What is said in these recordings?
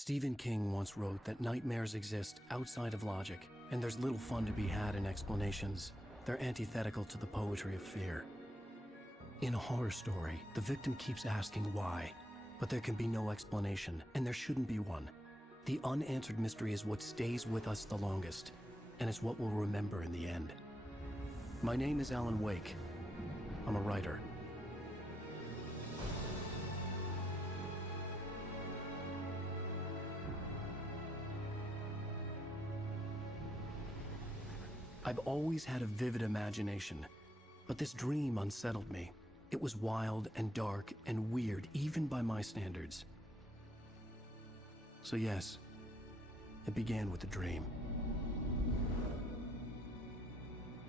Stephen King once wrote that nightmares exist outside of logic, and there's little fun to be had in explanations. They're antithetical to the poetry of fear. In a horror story, the victim keeps asking why, but there can be no explanation, and there shouldn't be one. The unanswered mystery is what stays with us the longest, and it's what we'll remember in the end. My name is Alan Wake. I'm a writer. I've always had a vivid imagination, but this dream unsettled me. It was wild and dark and weird, even by my standards. So yes, it began with a dream.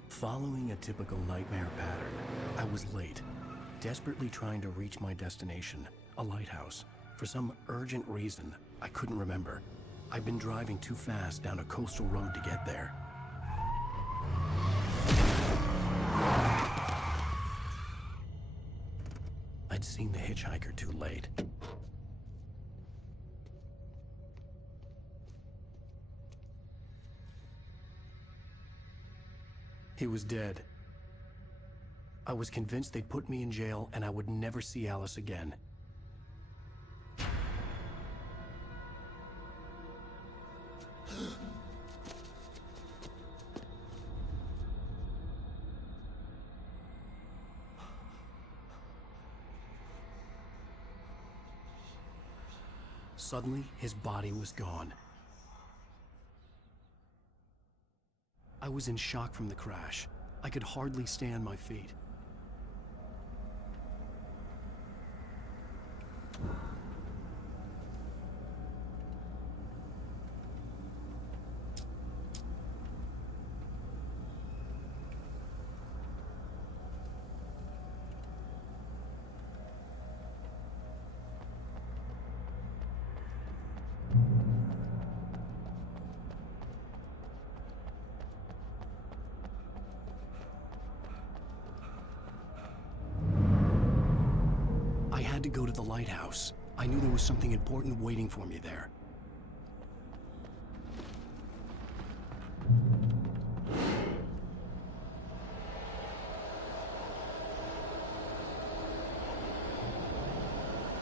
Following a typical nightmare pattern, I was late, desperately trying to reach my destination, a lighthouse. For some urgent reason, I couldn't remember. I'd been driving too fast down a coastal road to get there. I'd seen the hitchhiker too late. He was dead. I was convinced they'd put me in jail and I would never see Alice again. Suddenly, his body was gone. I was in shock from the crash. I could hardly stay on my feet. I had to go to the lighthouse. I knew there was something important waiting for me there.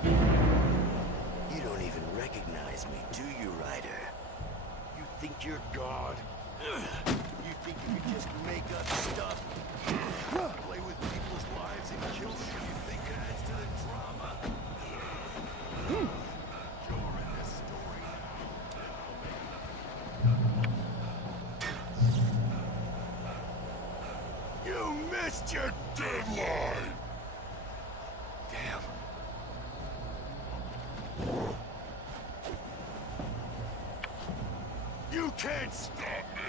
You don't even recognize me, do you, Ryder? You think you're God? You think you can just make up stuff? Play with people's lives and kill them? You think it adds to the drama? You're in this story now. You missed your deadline! Damn. You can't stop me!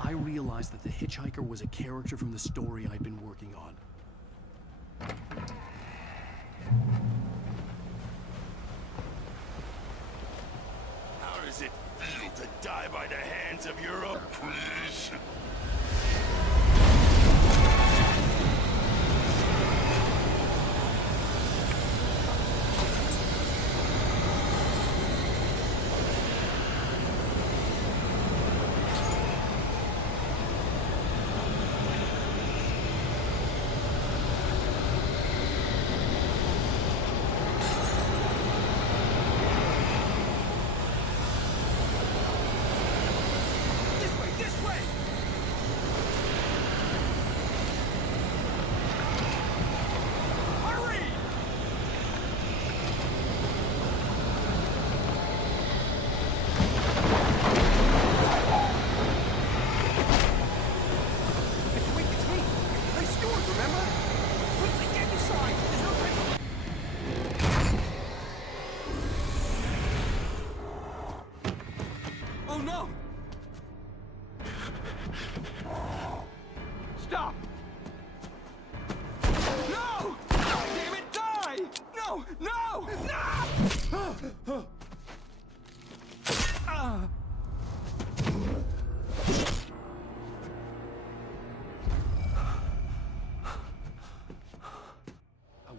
I realized that the hitchhiker was a character from the story I'd been working on. How does it feel to die by the hands of your own creation? This way!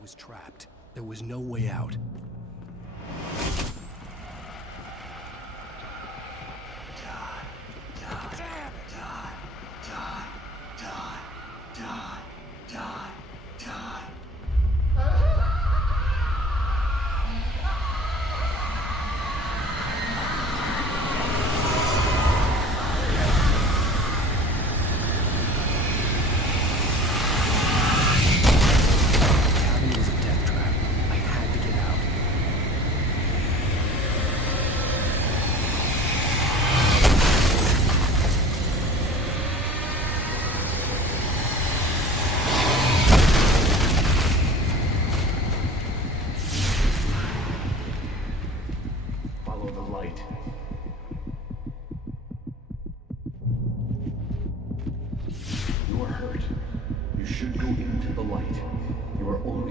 was trapped. There was no way out.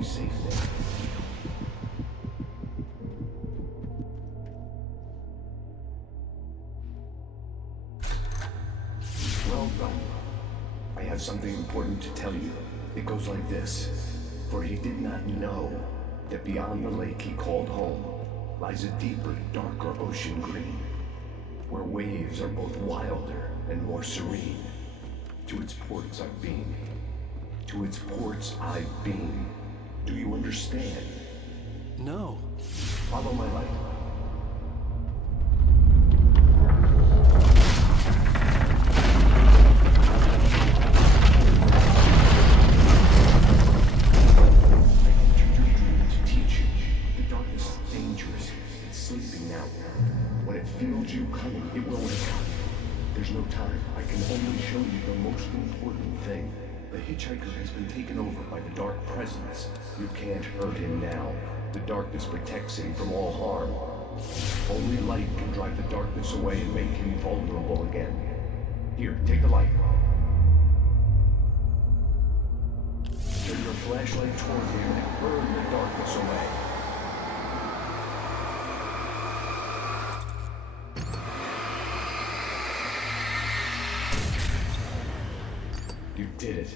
Safe there. Well done. I have something important to tell you. It goes like this. For he did not know that beyond the lake he called home lies a deeper, darker ocean green, where waves are both wilder and more serene. To its ports I've been. To its ports I've been. Do you understand? No. Follow my light. I entered your dream to teach you. The darkness is dangerous. It's sleeping now. When it feels you coming, it will wake up. There's no time. I can only show you the most important thing. The hitchhiker has been taken over by the dark presence. You can't hurt him now. The darkness protects him from all harm. Only light can drive the darkness away and make him vulnerable again. Here, take the light. Turn your flashlight toward him and burn the darkness away. You did it.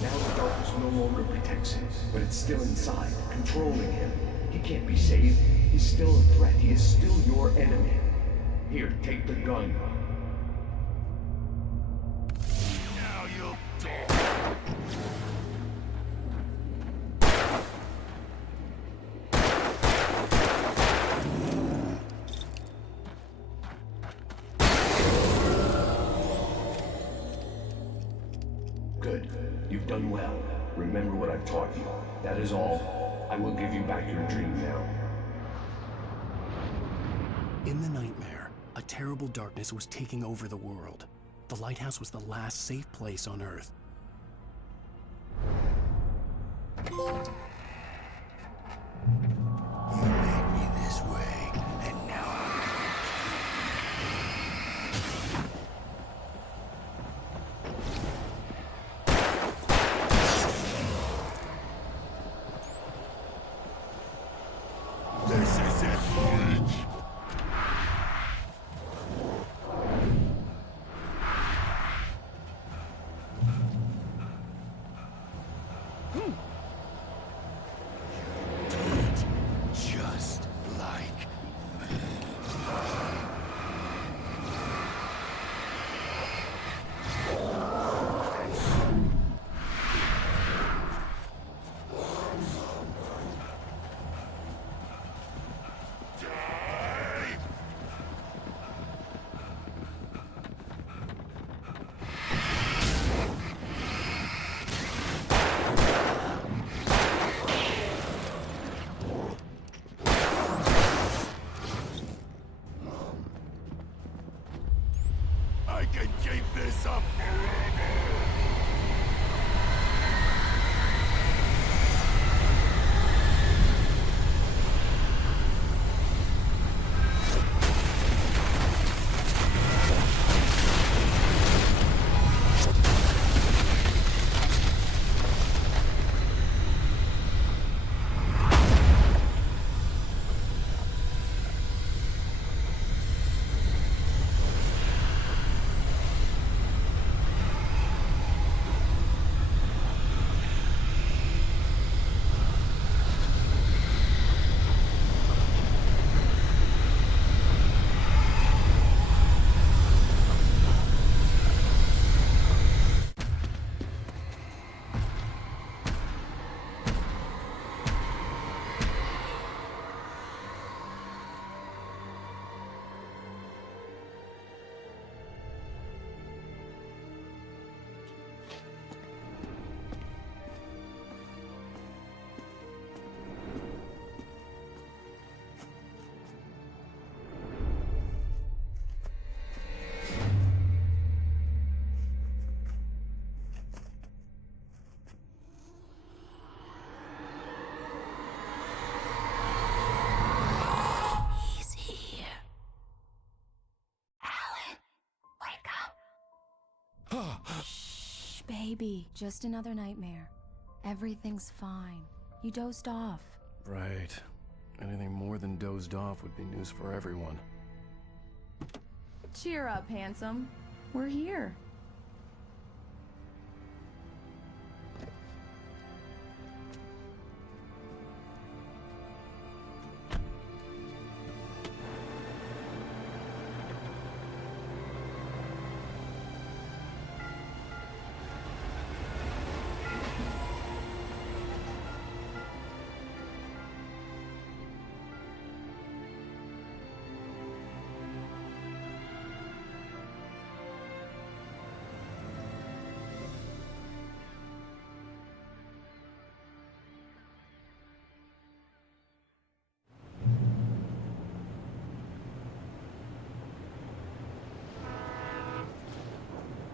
Now the darkness no longer protects him, but it's still inside, controlling him. He can't be saved. He's still a threat. He is still your enemy. Here, take the gun. Now you'll die. Good. You've done well. Remember what I've taught you. That is all. I will give you back your dream now. In the nightmare, a terrible darkness was taking over the world. The lighthouse was the last safe place on Earth. You led me this way, and now this is it, Orange. Baby, just another nightmare. Everything's fine. You dozed off. Right. Anything more than dozed off would be news for everyone. Cheer up, handsome. We're here.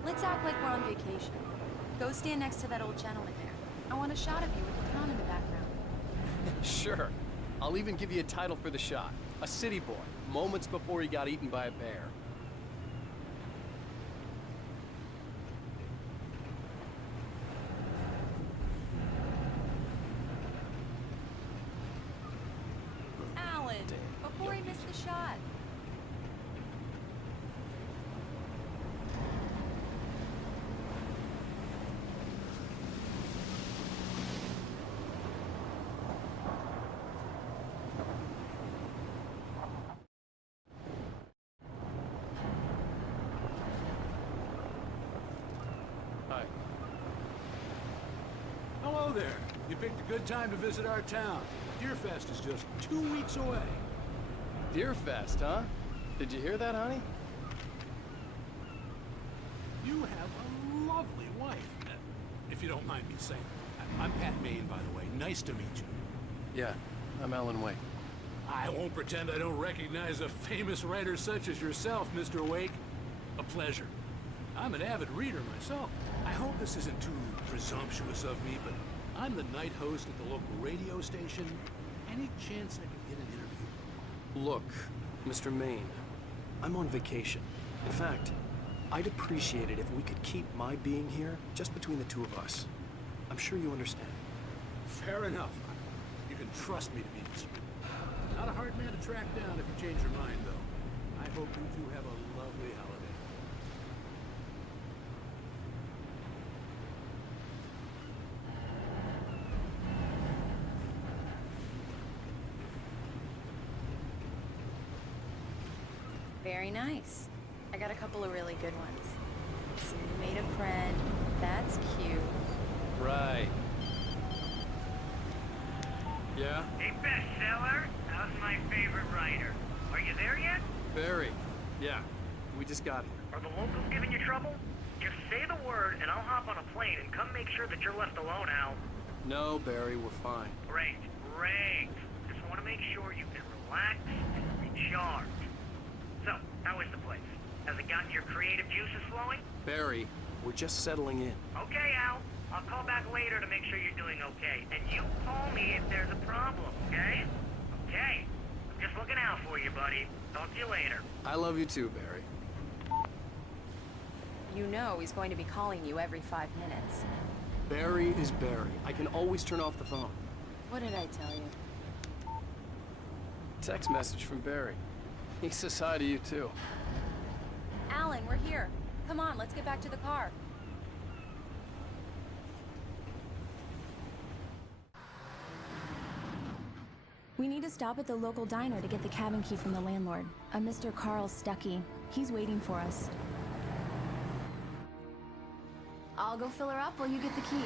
Let's act like we're on vacation. Go stand next to that old gentleman there. I want a shot of you with the town in the background. Sure. I'll even give you a title for the shot. A city boy, moments before he got eaten by a bear. Alan, before he missed the shot. Hi. Hello there. You picked a good time to visit our town. Deerfest is just 2 weeks away. Deerfest, huh? Did you hear that, honey? You have a lovely wife, if you don't mind me saying. I'm Pat Maine, by the way. Nice to meet you. Yeah, I'm Alan Wake. I won't pretend I don't recognize a famous writer such as yourself, Mr. Wake. A pleasure. I'm an avid reader myself. I hope this isn't too presumptuous of me, but I'm the night host at the local radio station. Any chance I could get an interview? Look, Mr. Maine, I'm on vacation. In fact, I'd appreciate it if we could keep my being here just between the two of us. I'm sure you understand. Fair enough. You can trust me to be discreet. Not a hard man to track down if you change your mind, though. I hope you two have a lovely holiday. Very nice. I got a couple of really good ones. So you made a friend. That's cute. Right. Yeah? Hey, bestseller, how's my favorite writer? Are you there yet? Barry. Yeah. We just got here. Are the locals giving you trouble? Just say the word and I'll hop on a plane and come make sure that you're left alone, Al. No, Barry, we're fine. Great, great. Just want to make sure you can relax and recharge. So, how is the place? Has it gotten your creative juices flowing? Barry, we're just settling in. Okay, Al. I'll call back later to make sure you're doing okay. And you call me if there's a problem, okay? Okay. I'm just looking out for you, buddy. Talk to you later. I love you too, Barry. You know he's going to be calling you every 5 minutes. Barry is Barry. I can always turn off the phone. What did I tell you? Text message from Barry. He says hi to you too. Alan, we're here. Come on, let's get back to the car. We need to stop at the local diner to get the cabin key from the landlord, a Mr. Carl Stuckey. He's waiting for us. I'll go fill her up while you get the key.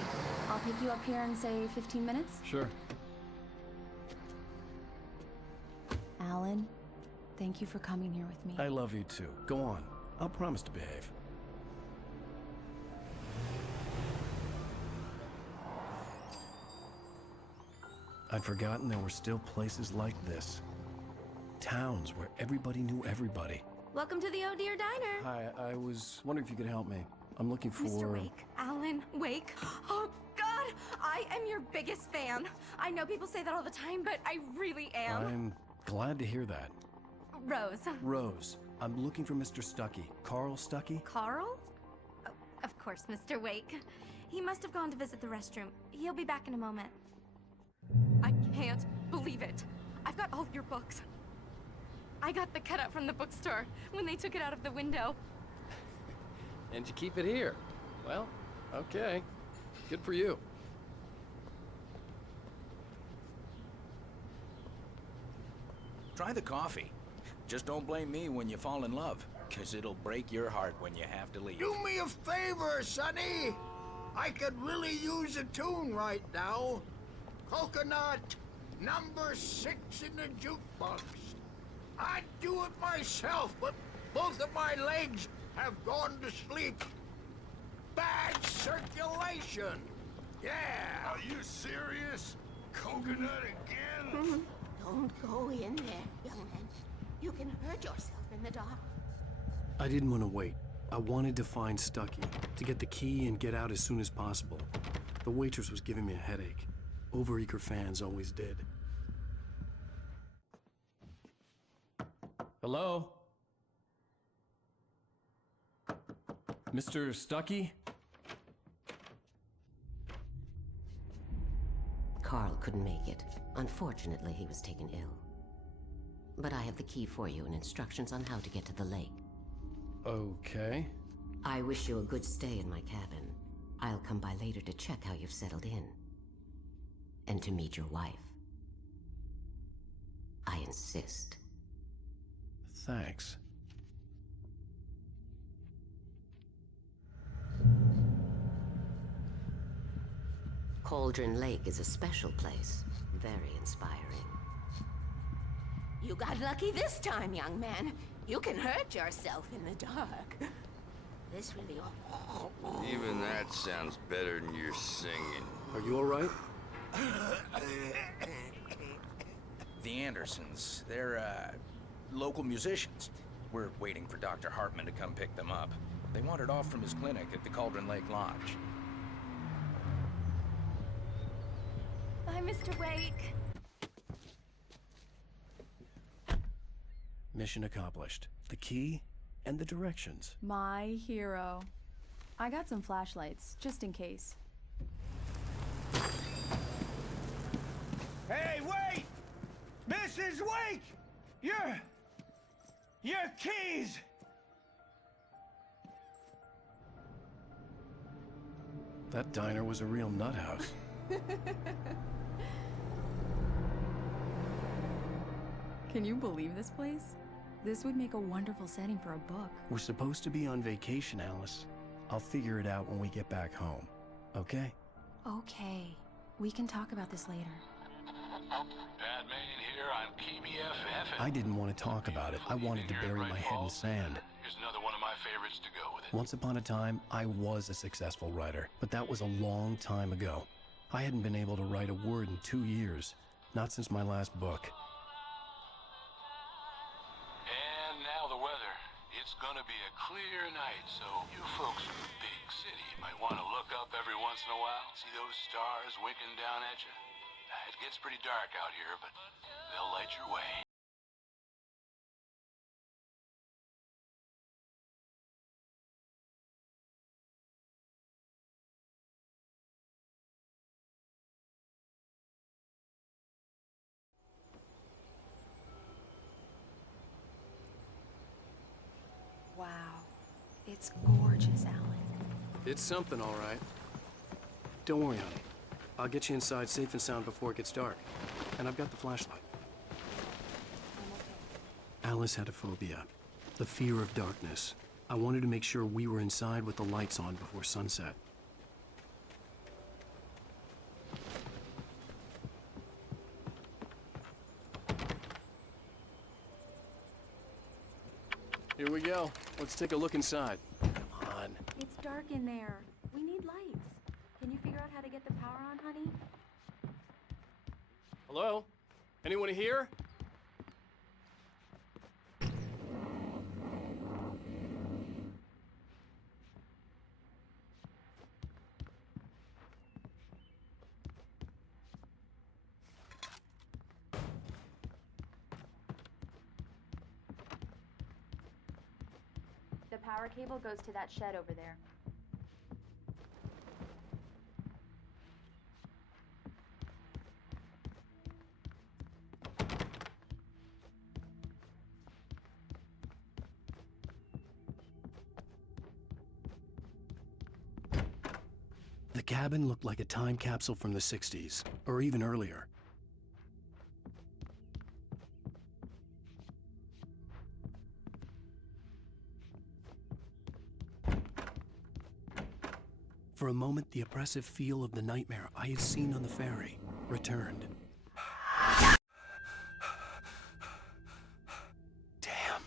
I'll pick you up here in, say, 15 minutes? Sure. Alan, thank you for coming here with me. I love you too. Go on. I'll promise to behave. I'd forgotten there were still places like this. Towns where everybody knew everybody. Welcome to the Oh Dear Diner. Hi, I was wondering if you could help me. I'm looking for... Mr. Wake, Alan Wake. Oh, God, I am your biggest fan. I know people say that all the time, but I really am. I'm glad to hear that. Rose. Rose, I'm looking for Mr. Stuckey. Carl Stuckey? Carl? Oh, of course, Mr. Wake. He must have gone to visit the restroom. He'll be back in a moment. I can't believe it. I've got all your books. I got the cutout from the bookstore when they took it out of the window. And you keep it here. Well, okay. Good for you. Try the coffee. Just don't blame me when you fall in love, 'cause it'll break your heart when you have to leave. Do me a favor, Sonny. I could really use a tune right now. Coconut, number 6 in the jukebox. I'd do it myself, but both of my legs have gone to sleep. Bad circulation. Yeah. Are you serious? Coconut again? Don't go in there, young man. You can hurt yourself in the dark. I didn't want to wait. I wanted to find Stucky, to get the key and get out as soon as possible. The waitress was giving me a headache. Overeager fans always did. Hello? Mr. Stucky? Carl couldn't make it. Unfortunately, he was taken ill. But I have the key for you and instructions on how to get to the lake. Okay. I wish you a good stay in my cabin. I'll come by later to check how you've settled in. And to meet your wife. I insist. Thanks. Cauldron Lake is a special place. Very inspiring. You got lucky this time, young man. You can hurt yourself in the dark. This really... Even that sounds better than your singing. Are you all right? The Andersons, they're, local musicians. We're waiting for Dr. Hartman to come pick them up. They wandered off from his clinic at the Cauldron Lake Lodge. Bye, Mr. Wake. Mission accomplished. The key and the directions. My hero. I got some flashlights, just in case. Hey, wait! Mrs. Wake! Your keys! That diner was a real nut house. Can you believe this place? This would make a wonderful setting for a book. We're supposed to be on vacation, Alice. I'll figure it out when we get back home. Okay? Okay. We can talk about this later. Batman here on PBFF. I didn't want to talk about it. I wanted to bury my head in sand. Here's another one of my favorites to go with it. Once upon a time, I was a successful writer, but that was a long time ago. I hadn't been able to write a word in 2 years, not since my last book. And now the weather. It's gonna be a clear night, so you folks in the big city might want to look up every once in a while. See those stars winking down at you? It gets pretty dark out here, but they'll light your way. Wow. It's gorgeous, Alan. It's something, all right. Don't worry, honey. I'll get you inside safe and sound before it gets dark. And I've got the flashlight. Alice had a phobia, the fear of darkness. I wanted to make sure we were inside with the lights on before sunset. Here we go. Let's take a look inside. Come on. It's dark in there. We need lights. Can you figure out how to get the power on, honey? Hello? Anyone here? The power cable goes to that shed over there. cabin looked like a time capsule from the 60s, or even earlier. For a moment, the oppressive feel of the nightmare I had seen on the ferry returned. Damn.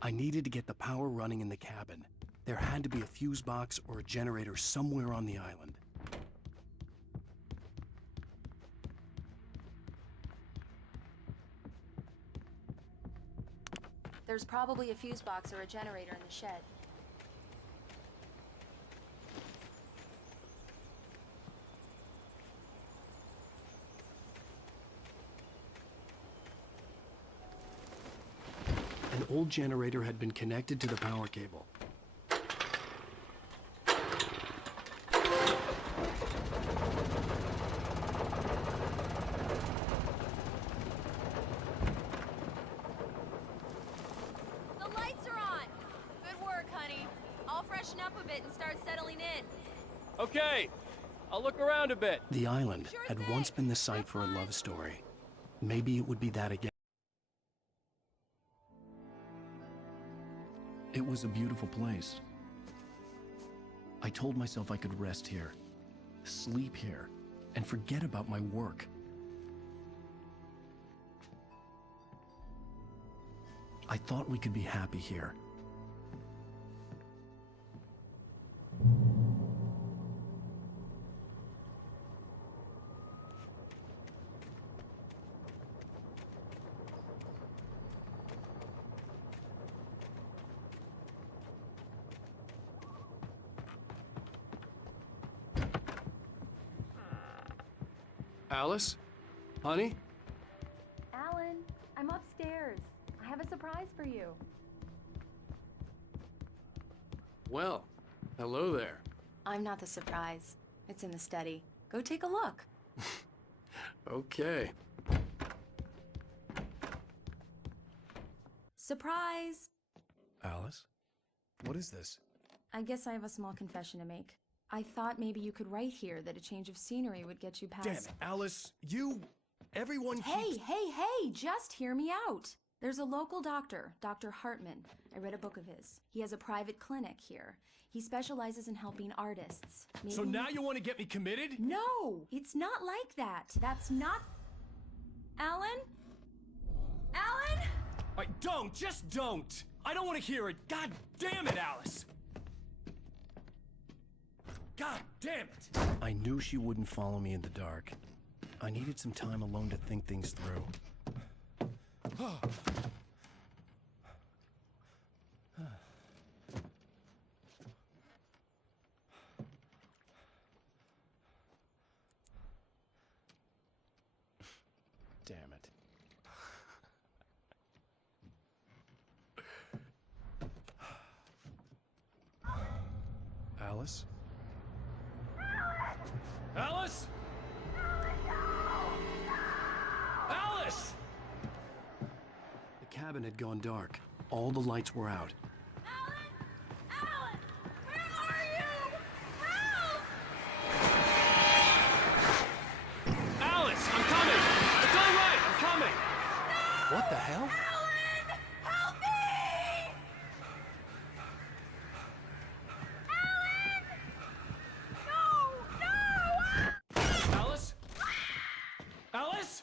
I needed to get the power running in the cabin. There had to be a fuse box or a generator somewhere on the island. There's probably a fuse box or a generator in the shed. An old generator had been connected to the power cable. Okay, I'll look around a bit. The island had once been the site for a love story. Maybe it would be that again. It was a beautiful place. I told myself I could rest here, sleep here, and forget about my work. I thought we could be happy here. Alice? Honey? Alan, I'm upstairs. I have a surprise for you. Well, hello there. I'm not the surprise. It's in the study. Go take a look. Okay. Surprise! Alice? What is this? I guess I have a small confession to make. I thought maybe you could write here that a change of scenery would get you past... Damn it, Alice, everyone Hey, keeps... hey, just hear me out. There's a local doctor, Dr. Hartman. I read a book of his. He has a private clinic here. He specializes in helping artists. Maybe... So now you want to get me committed? No, it's not like that. That's not... Alan? Alan? Just don't! I don't want to hear it! God damn it, Alice! God damn it! I knew she wouldn't follow me in the dark. I needed some time alone to think things through. Damn it. Alice? Alice? Alice! The cabin had gone dark. All the lights were out. Alan! Where are you? Help! Alice, I'm coming! It's all right, I'm coming! What the hell? Alan! Help me! Alan! No! Alice? Alice?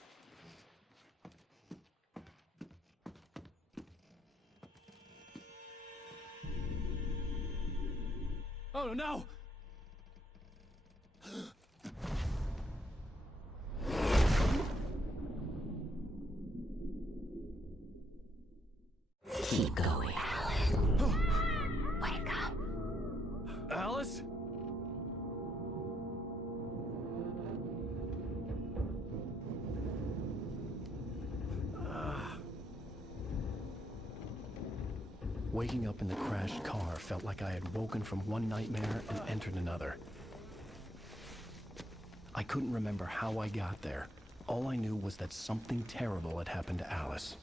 Oh no! Keep going, Alan. Wake up. Alice? Waking up in the crashed car felt like I had woken from one nightmare and entered another. I couldn't remember how I got there. All I knew was that something terrible had happened to Alice.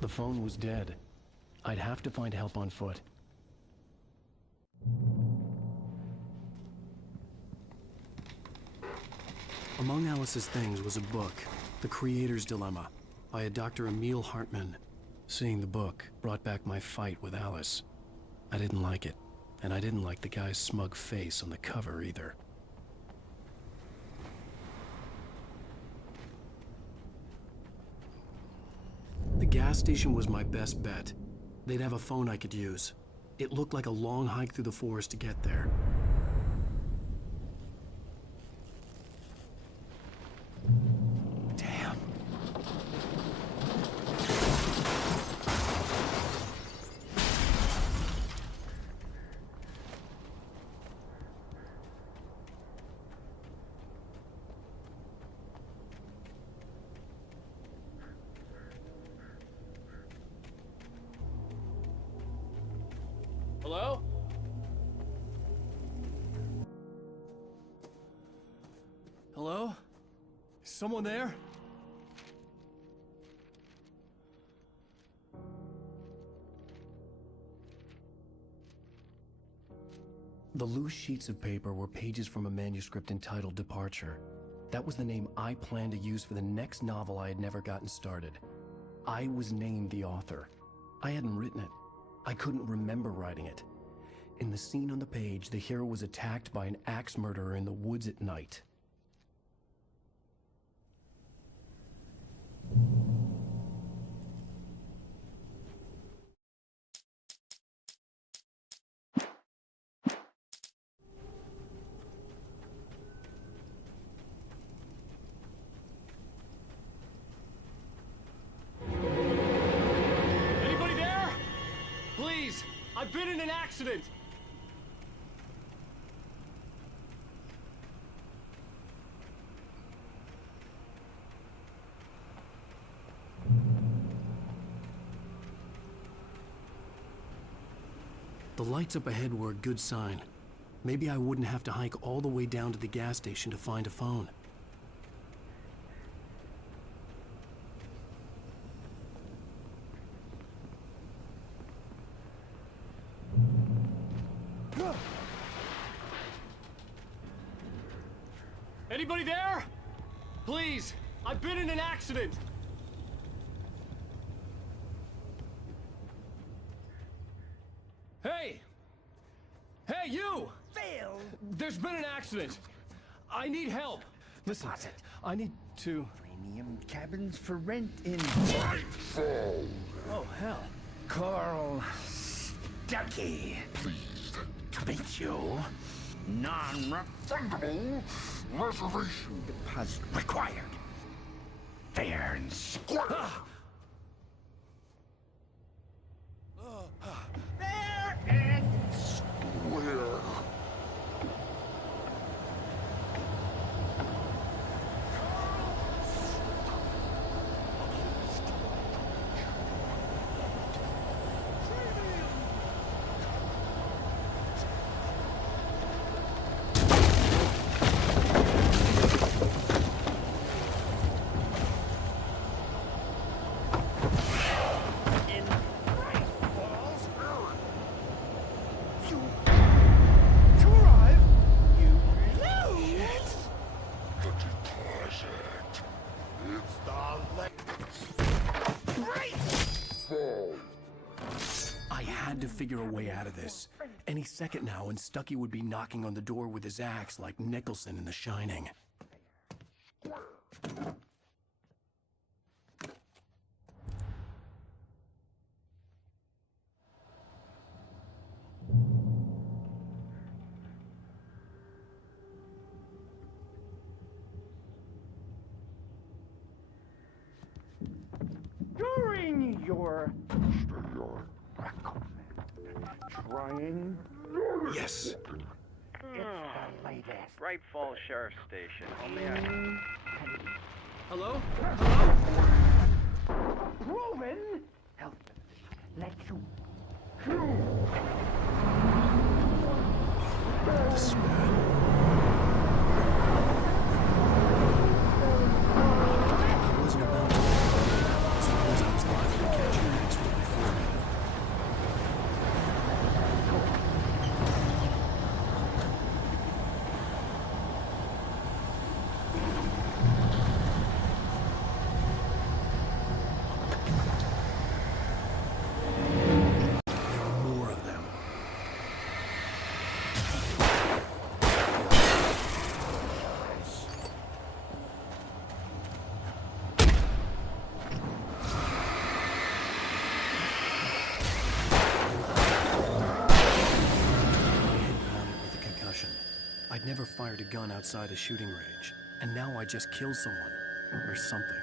The phone was dead. I'd have to find help on foot. Among Alice's things was a book, The Creator's Dilemma, by a Dr. Emil Hartman. Seeing the book brought back my fight with Alice. I didn't like it, and I didn't like the guy's smug face on the cover either. The gas station was my best bet. They'd have a phone I could use. It looked like a long hike through the forest to get there. Damn. Hello? Hello? Is someone there? The loose sheets of paper were pages from a manuscript entitled Departure. That was the name I planned to use for the next novel I had never gotten started. I was named the author. I hadn't written it. I couldn't remember writing it. In the scene on the page, the hero was attacked by an axe murderer in the woods at night. Anybody there? Please, I've been in an accident. The lights up ahead were a good sign. Maybe I wouldn't have to hike all the way down to the gas station to find a phone. Anybody there? Please, I've been in an accident. Hey! Hey, you! Phil! There's been an accident. I need help. Listen, I need to... Premium cabins for rent in... Oh, hell. Carl Stuckey. Pleased to meet you. Non-refundable reservation deposit required. Fair and square. Fair and square. Figure a way out of this. Any second now, and Stuckey would be knocking on the door with his axe like Nicholson in The Shining. During your trying. Yes. It's the latest. Bright Falls Sheriff Station. How may I... Hello? Proven. Help. Let you. This is bad. I wasn't about to. As long as I was liable to catch an axe with my forehead. I'd never fired a gun outside a shooting range, and now I just killed someone. Or something.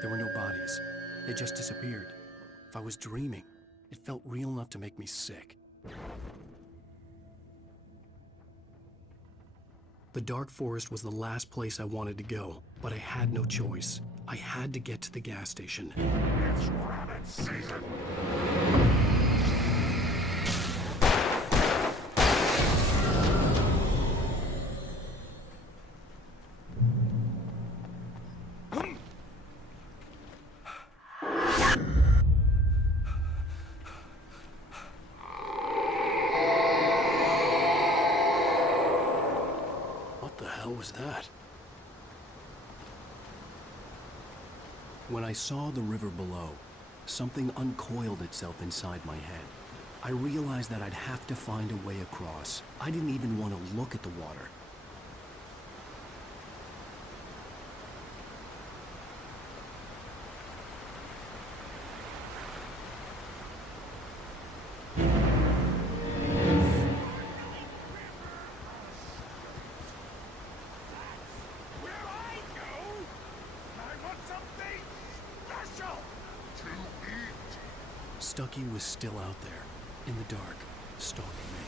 There were no bodies. They just disappeared. If I was dreaming, it felt real enough to make me sick. The dark forest was the last place I wanted to go, but I had no choice. I had to get to the gas station. It's rabbit season! What the hell was that? When I saw the river below, something uncoiled itself inside my head. I realized that I'd have to find a way across. I didn't even want to look at the water. Stucky was still out there, in the dark, stalking me.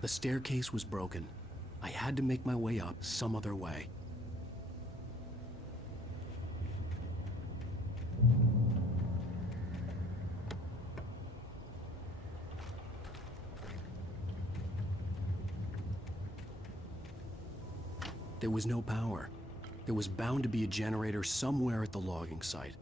The staircase was broken. I had to make my way up some other way. There was no power. There was bound to be a generator somewhere at the logging site.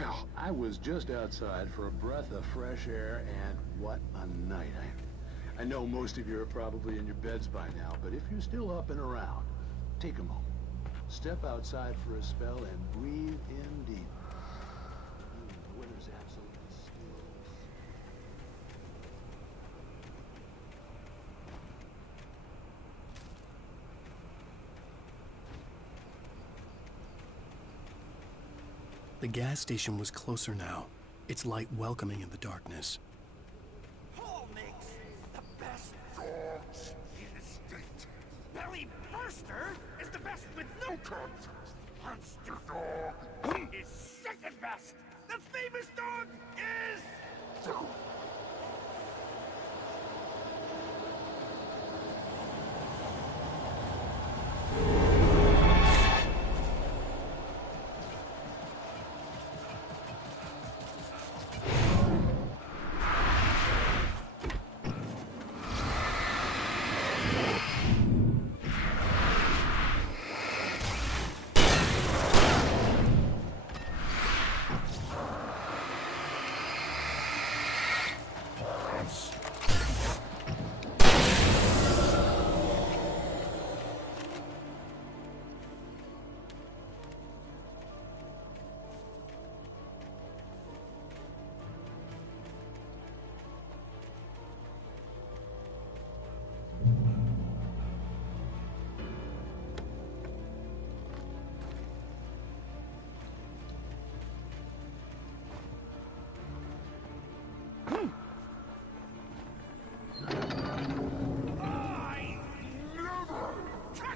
Well, I was just outside for a breath of fresh air, and what a night. I know most of you are probably in your beds by now, but if you're still up and around, take a moment. Step outside for a spell and breathe in deep. The weather's absolutely still. The gas station was closer now, its light welcoming in the darkness. Paul makes the best dogs in the state. Belly Burster is the best with no contest. Monster Dog is second best. The famous dog is...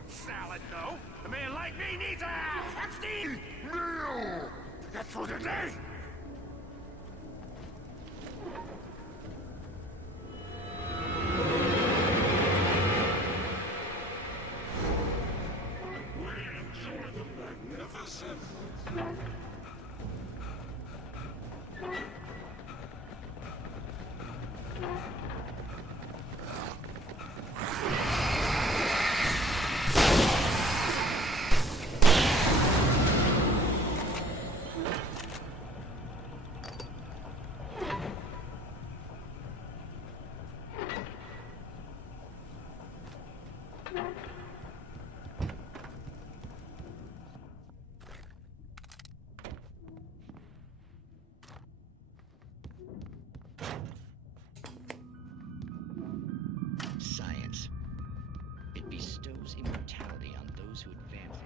Salad, though. A man like me needs a hefty meal. That's for the day. We enjoy the magnificent. Science. It bestows immortality on those who advance it.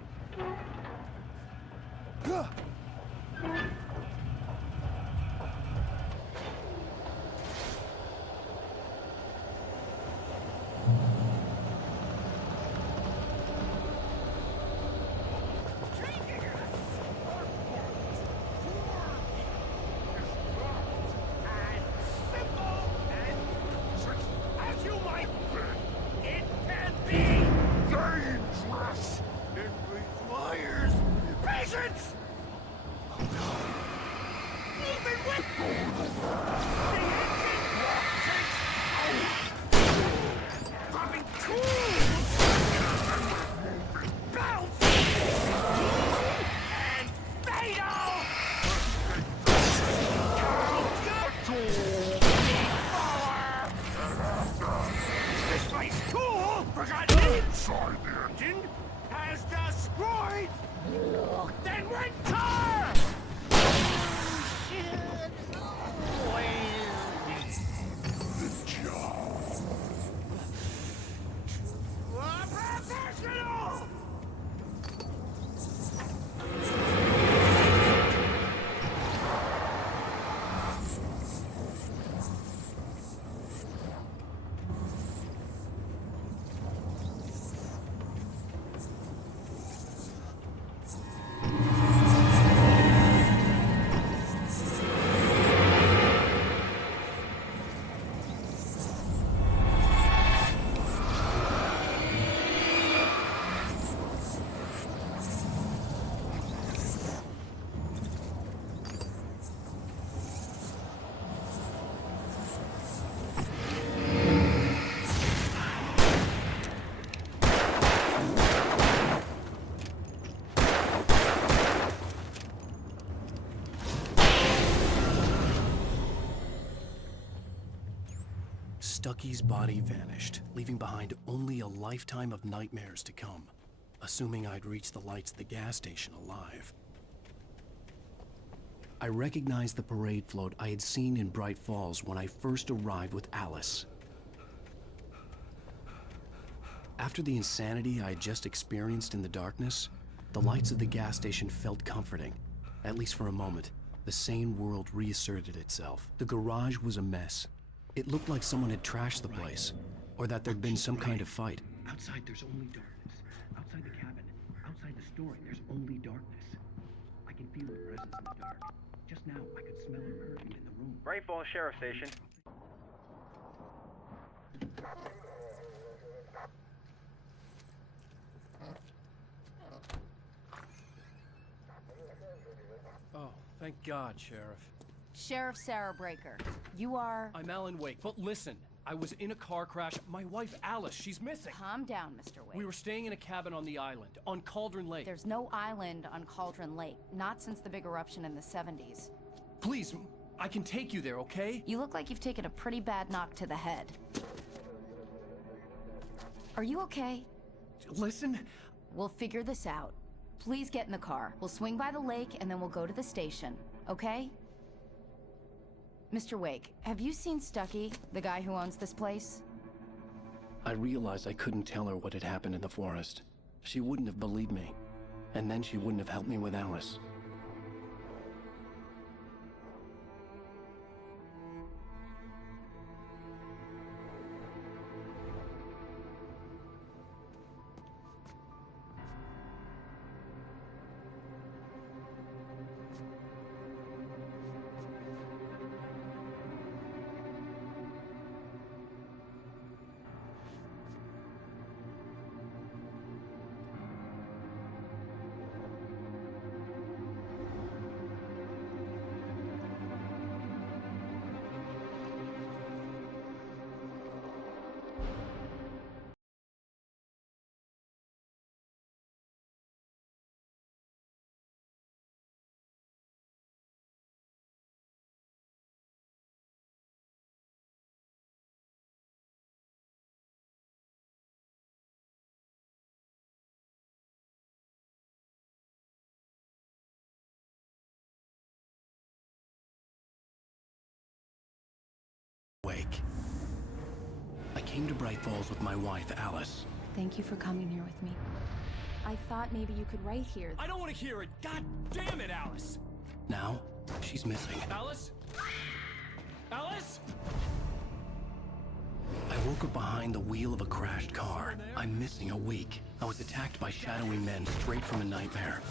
Dangerous. It requires patience. Oh no. Stucky's body vanished, leaving behind only a lifetime of nightmares to come, assuming I'd reached the lights at the gas station alive. I recognized the parade float I had seen in Bright Falls when I first arrived with Alice. After the insanity I had just experienced in the darkness, the lights of the gas station felt comforting, at least for a moment. The sane world reasserted itself. The garage was a mess. It looked like someone had trashed the place, or that there'd been some kind of fight. Outside, there's only darkness. Outside the cabin, outside the story, there's only darkness. I can feel the presence in the dark. Just now, I could smell her perfume in the room. Bright Falls Sheriff Station. Oh, thank God, Sheriff. Sheriff Sarah Breaker. You are... I'm Alan Wake, but listen. I was in a car crash. My wife, Alice, she's missing. Calm down, Mr. Wake. We were staying in a cabin on the island, on Cauldron Lake. There's no island on Cauldron Lake. Not since the big eruption in the 70s. Please, I can take you there, okay? You look like you've taken a pretty bad knock to the head. Are you okay? Listen. We'll figure this out. Please get in the car. We'll swing by the lake and then we'll go to the station, okay? Mr. Wake, have you seen Stucky, the guy who owns this place? I realized I couldn't tell her what had happened in the forest. She wouldn't have believed me, and then she wouldn't have helped me with Alice. Wake. I came to Bright Falls with my wife, Alice. Thank you for coming here with me. I thought maybe you could write here. I don't want to hear it! God damn it, Alice! Now, she's missing. Alice? Alice? I woke up behind the wheel of a crashed car. I'm missing a week. I was attacked by shadowy men straight from a nightmare.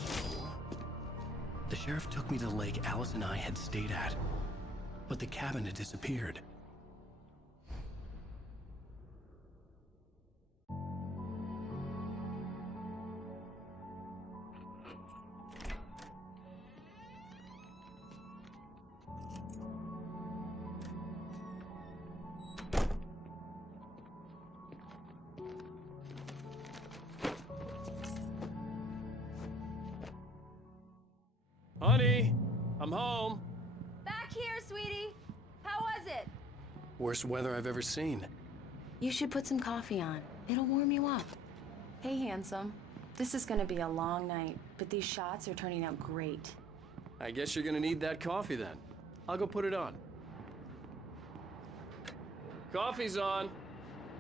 The sheriff took me to the lake Alice and I had stayed at, but the cabin had disappeared. Honey, I'm home. Back here, sweetie. How was it? Worst weather I've ever seen. You should put some coffee on. It'll warm you up. Hey, handsome. This is gonna be a long night, but these shots are turning out great. I guess you're gonna need that coffee then. I'll go put it on. Coffee's on.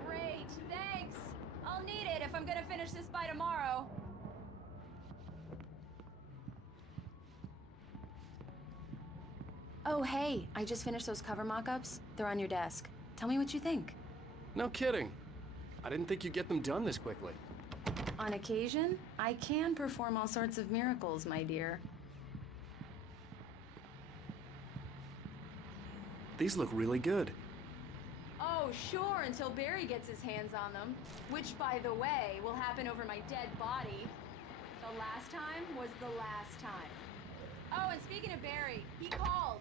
Great, thanks. I'll need it if I'm gonna finish this by tomorrow. Oh, hey, I just finished those cover mock-ups. They're on your desk. Tell me what you think. No kidding. I didn't think you'd get them done this quickly. On occasion, I can perform all sorts of miracles, my dear. These look really good. Oh, sure, until Barry gets his hands on them. Which, by the way, will happen over my dead body. The last time was the last time. Oh, and speaking of Barry, he called.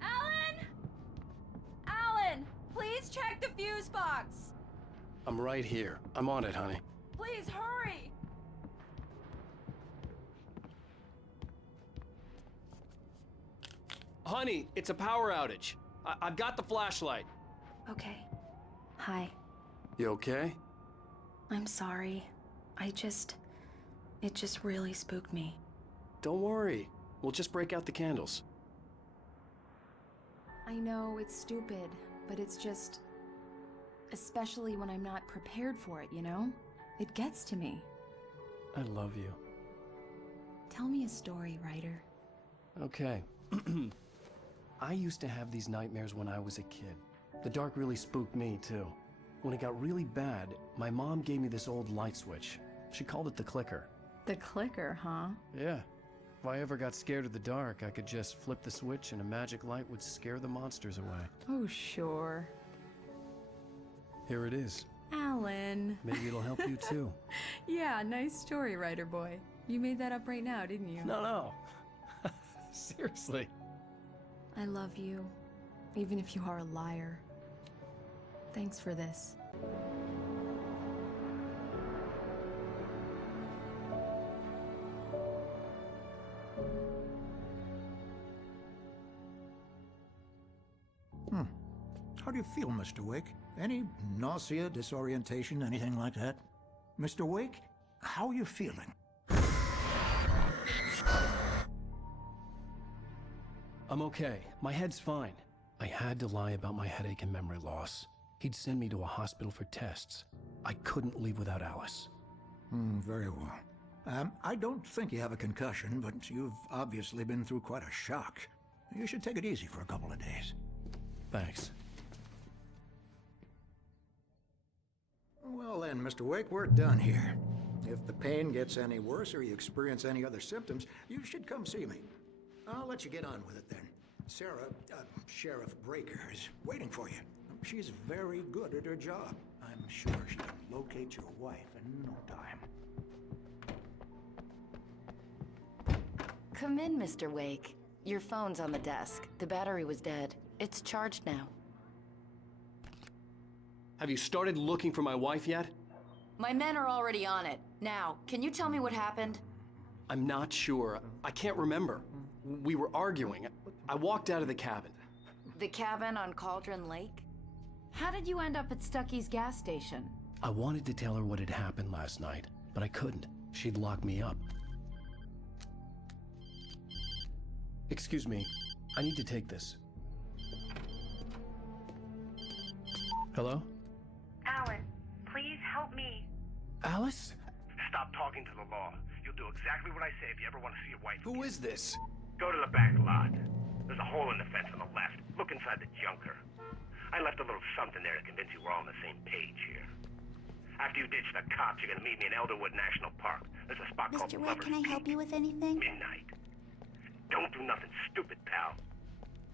Alan! Alan, please check the fuse box. I'm right here. I'm on it, honey. Please hurry. Honey, it's a power outage. I've got the flashlight. Okay. Hi. You okay? I'm sorry. It just really spooked me. Don't worry. We'll just break out the candles. I know it's stupid, but it's just... especially when I'm not prepared for it, you know? It gets to me. I love you. Tell me a story, writer. Okay. I used to have these nightmares when I was a kid. The dark really spooked me, too. When it got really bad, my mom gave me this old light switch. She called it the clicker. The clicker, huh? Yeah. If I ever got scared of the dark, I could just flip the switch and a magic light would scare the monsters away. Oh, sure. Here it is. Alan. Maybe it'll help you, too. Yeah, nice story, writer boy. You made that up right now, didn't you? No. Seriously. I love you, even if you are a liar. Thanks for this. How do you feel, Mr. Wake? Any nausea, disorientation, anything like that? Mr. Wake, how are you feeling? I'm okay. My head's fine. I had to lie about my headache and memory loss. He'd send me to a hospital for tests. I couldn't leave without Alice. Very well. I don't think you have a concussion, but you've obviously been through quite a shock. You should take it easy for a couple of days. Thanks. Well then, Mr. Wake, we're done here. If the pain gets any worse or you experience any other symptoms, you should come see me. I'll let you get on with it then. Sarah, Sheriff Breaker, is waiting for you. She's very good at her job. I'm sure she can locate your wife in no time. Come in, Mr. Wake. Your phone's on the desk. The battery was dead. It's charged now. Have you started looking for my wife yet? My men are already on it. Now, can you tell me what happened? I'm not sure. I can't remember. We were arguing. I walked out of the cabin. The cabin on Cauldron Lake? How did you end up at Stucky's gas station? I wanted to tell her what had happened last night, but I couldn't. She'd lock me up. Excuse me. I need to take this. Hello? Alan, please help me. Alice? Stop talking to the law. You'll do exactly what I say if you ever want to see your wife. Who is this? Go to the back lot. There's a hole in the fence on the left. Look inside the junker. I left a little something there to convince you we're all on the same page here. After you ditch the cops, you're gonna meet me in Elderwood National Park. There's a spot called Mr. Wake, Lover's can I help Peak. you with anything? Midnight. Don't do nothing stupid, pal.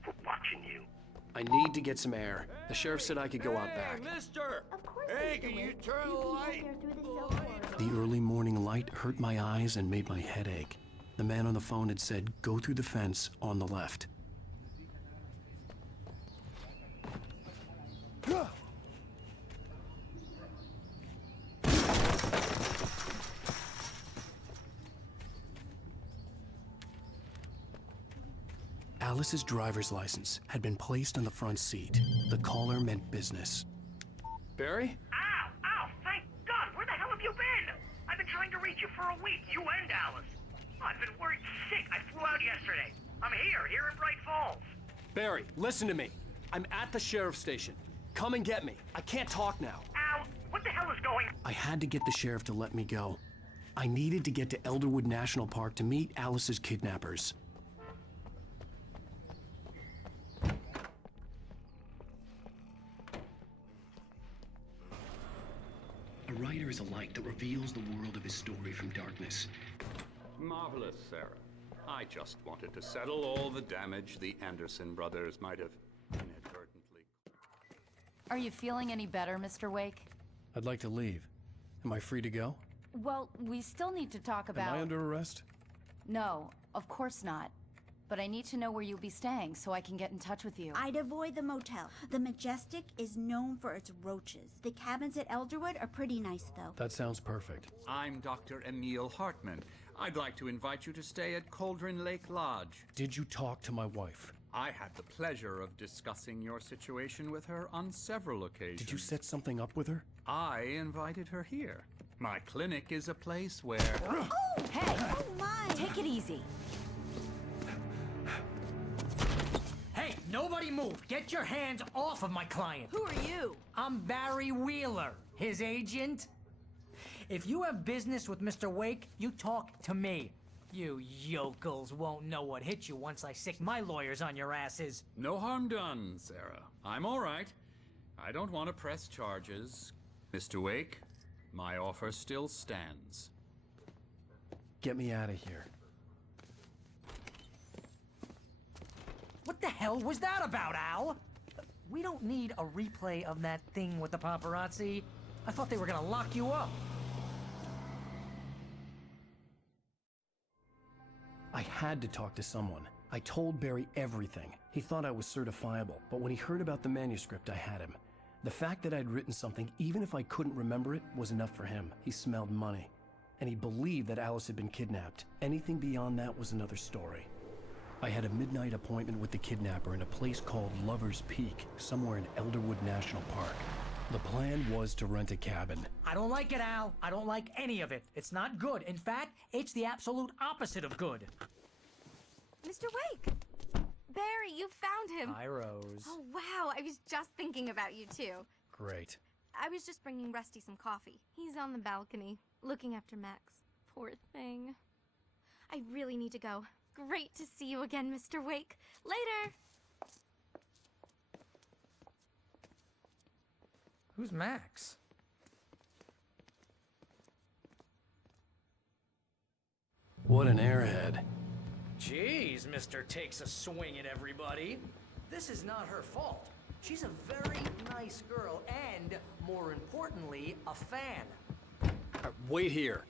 We're watching you. I need to get some air. The sheriff said I could go out back. Mister! Of course, Hey, Mr. can you Wake. turn the can light? get there through the silk corridor. The early morning light hurt my eyes and made my head ache. The man on the phone had said, go through the fence on the left. Alice's driver's license had been placed on the front seat. The caller meant business. Barry? Ow! Ow! Thank God! Where the hell have you been? I've been trying to reach you for a week, you and Alice. Oh, I've been worried sick. I flew out yesterday. I'm here in Bright Falls. Barry, listen to me. I'm at the sheriff's station. Come and get me. I can't talk now. Ow! What the hell is going... I had to get the sheriff to let me go. I needed to get to Elderwood National Park to meet Alice's kidnappers. A writer is a light that reveals the world of his story from darkness. Marvelous, Sarah. I just wanted to settle all the damage the Anderson brothers might have inadvertently... Are you feeling any better, Mr. Wake? I'd like to leave. Am I free to go? Well, we still need to talk about... Am I under arrest? No, of course not. But I need to know where you'll be staying so I can get in touch with you. I'd avoid the motel. The Majestic is known for its roaches. The cabins at Elderwood are pretty nice, though. That sounds perfect. I'm Dr. Emil Hartman. I'd like to invite you to stay at Cauldron Lake Lodge. Did you talk to my wife? I had the pleasure of discussing your situation with her on several occasions. Did you set something up with her? I invited her here. My clinic is a place where... Oh! Hey! Oh my! Take it easy. Hey, nobody move! Get your hands off of my client! Who are you? I'm Barry Wheeler, his agent. If you have business with Mr. Wake, you talk to me. You yokels won't know what hit you once I sick my lawyers on your asses. No harm done, Sarah. I'm all right. I don't want to press charges. Mr. Wake, my offer still stands. Get me out of here. What the hell was that about, Al? We don't need a replay of that thing with the paparazzi. I thought they were gonna lock you up. I had to talk to someone. I told Barry everything. He thought I was certifiable, but when he heard about the manuscript, I had him. The fact that I'd written something, even if I couldn't remember it, was enough for him. He smelled money. And he believed that Alice had been kidnapped. Anything beyond that was another story. I had a midnight appointment with the kidnapper in a place called Lover's Peak, somewhere in Elderwood National Park. The plan was to rent a cabin. I don't like it, Al. I don't like any of it. It's not good. In fact, it's the absolute opposite of good. Mr. Wake! Barry, you found him! Hi, Rose. Oh, wow. I was just thinking about you, too. Great. I was just bringing Rusty some coffee. He's on the balcony, looking after Max. Poor thing. I really need to go. Great to see you again, Mr. Wake. Later! Who's Max? What an airhead. Jeez, Mr. Takes a swing at everybody. This is not her fault. She's a very nice girl and, more importantly, a fan. Wait here.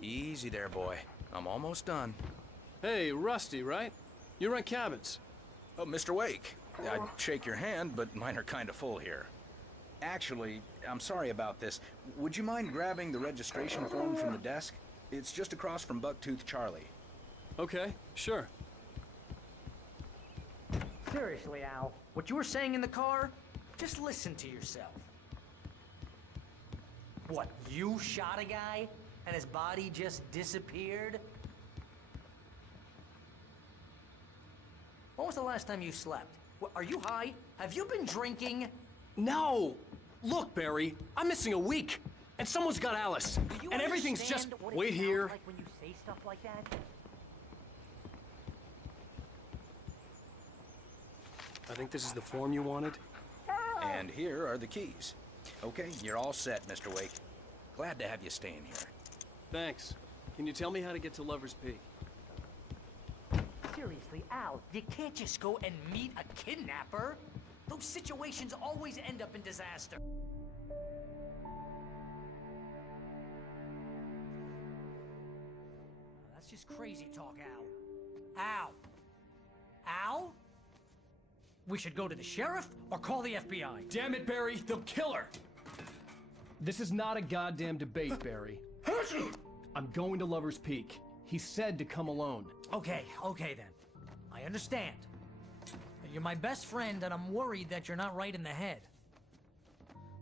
Easy there, boy. I'm almost done. Hey, Rusty, right? You rent cabins. Oh, Mr. Wake. I'd shake your hand, but mine are kind of full here. Actually, I'm sorry about this. Would you mind grabbing the registration form from the desk? It's just across from Bucktooth Charlie. Okay, sure. Seriously, Al, what you were saying in the car, just listen to yourself. What, you shot a guy and his body just disappeared? When was the last time you slept? What, are you high? Have you been drinking? No! Look, Barry, I'm missing a week, and someone's got Alice, and everything's just... Wait here. Like when you say stuff like that? I think this is the form you wanted. And here are the keys. Okay, you're all set, Mr. Wake. Glad to have you staying here. Thanks. Can you tell me how to get to Lover's Peak? Seriously, Al, you can't just go and meet a kidnapper. Those situations always end up in disaster. That's just crazy talk, Al. Al! Al? We should go to the sheriff or call the FBI. Damn it, Barry, they'll kill her! This is not a goddamn debate, Barry. I'm going to Lover's Peak. He said to come alone. Okay then. I understand. You're my best friend, and I'm worried that you're not right in the head.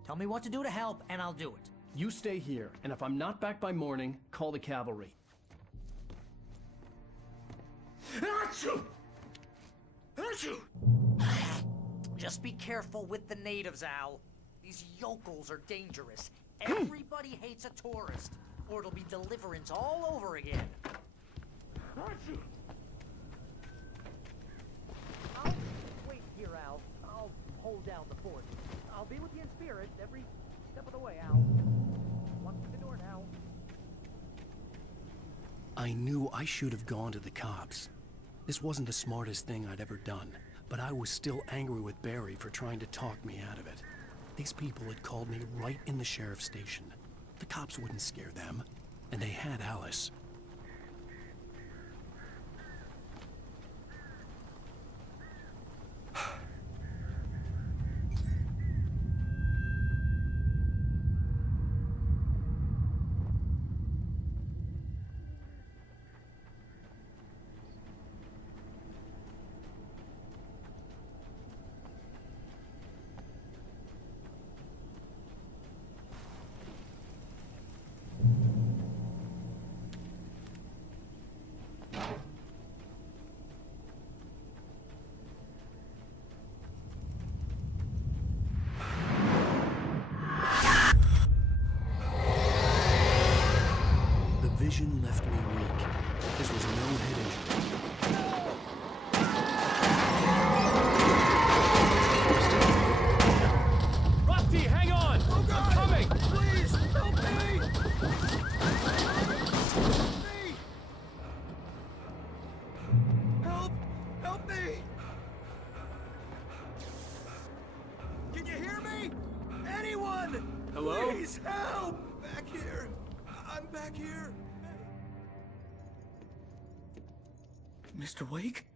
Tell me what to do to help, and I'll do it. You stay here, and if I'm not back by morning, call the cavalry. Achoo! Achoo! Just be careful with the natives, Al. These yokels are dangerous. Everybody hates a tourist, or it'll be deliverance all over again. Achoo! I'll wait here, Al. I'll hold down the fort. I'll be with you in spirit every step of the way, Al. Walk through the door now. I knew I should have gone to the cops. This wasn't the smartest thing I'd ever done, but I was still angry with Barry for trying to talk me out of it. These people had called me right in the sheriff's station. The cops wouldn't scare them, and they had Alice. left me weak. This was no head injury. Rusty, hang on! Oh God! I'm coming! Please, help me! Help! Help me! Can you hear me? Anyone? Hello? Please help! Back here. I'm back here. Mr. Wake?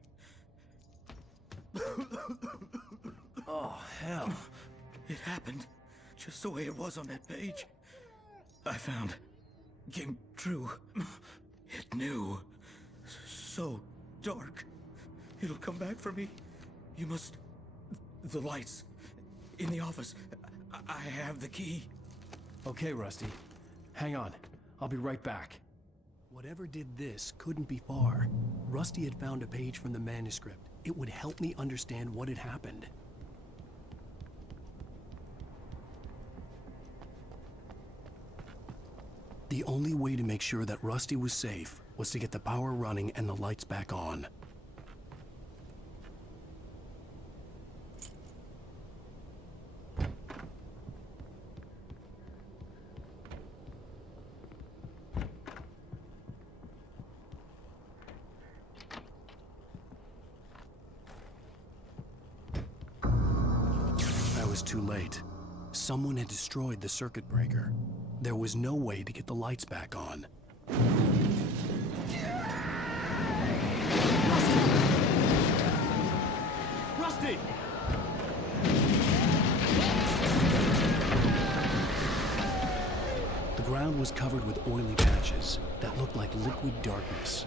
Oh, hell. It happened just the way it was on that page. I found. Came true. It knew. So dark. It'll come back for me. You must... The lights. In the office. I have the key. Okay, Rusty. Hang on. I'll be right back. Whatever did this couldn't be far. Rusty had found a page from the manuscript. It would help me understand what had happened. The only way to make sure that Rusty was safe was to get the power running and the lights back on. I was too late. Someone had destroyed the circuit breaker. There was no way to get the lights back on. Rusty! The ground was covered with oily patches that looked like liquid darkness.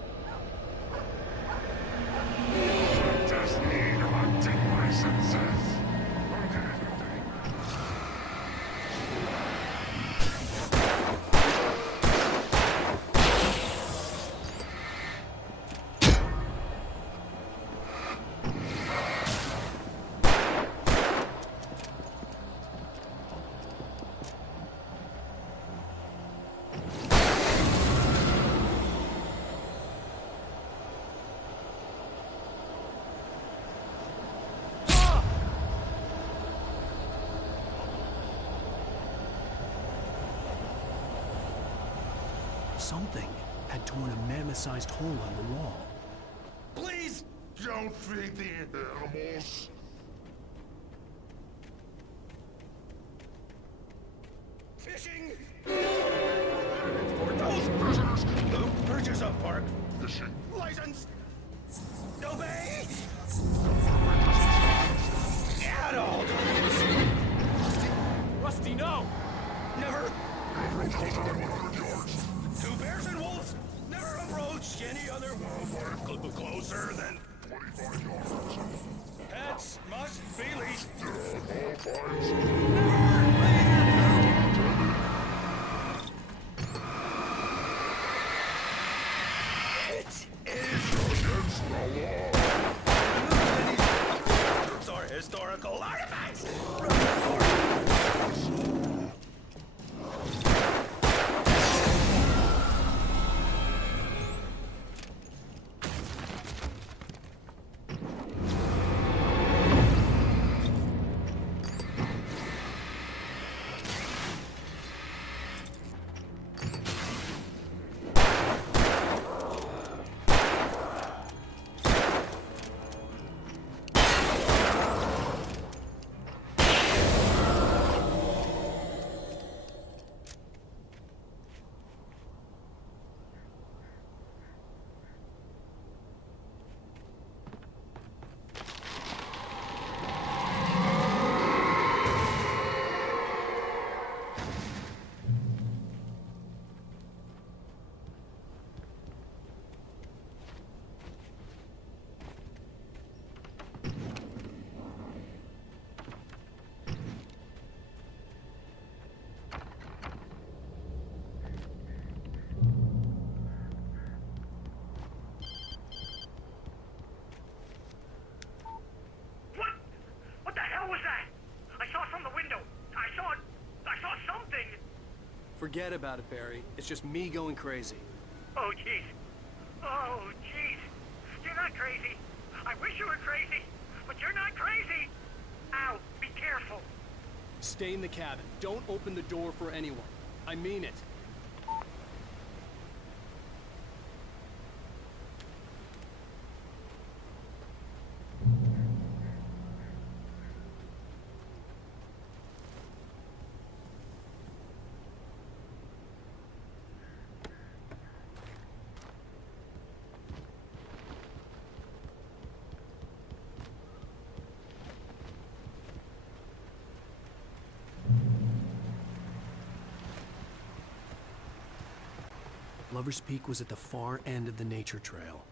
Just need hunting licenses. Something had torn a mammoth-sized hole on the wall. Please don't feed the animals. Fishing! For those prisoners who purchase a park fishing license, obey adult. Rusty, no! Never. Two bears and wolves never approach any other wildlife closer than 25 yards. Pets must be leashed. It is against the law. These are historical artifacts. Forget about it, Barry. It's just me going crazy. Oh, jeez. Oh, jeez. You're not crazy. I wish you were crazy, but you're not crazy. Ow, be careful. Stay in the cabin. Don't open the door for anyone. I mean it. Lover's Peak was at the far end of the nature trail.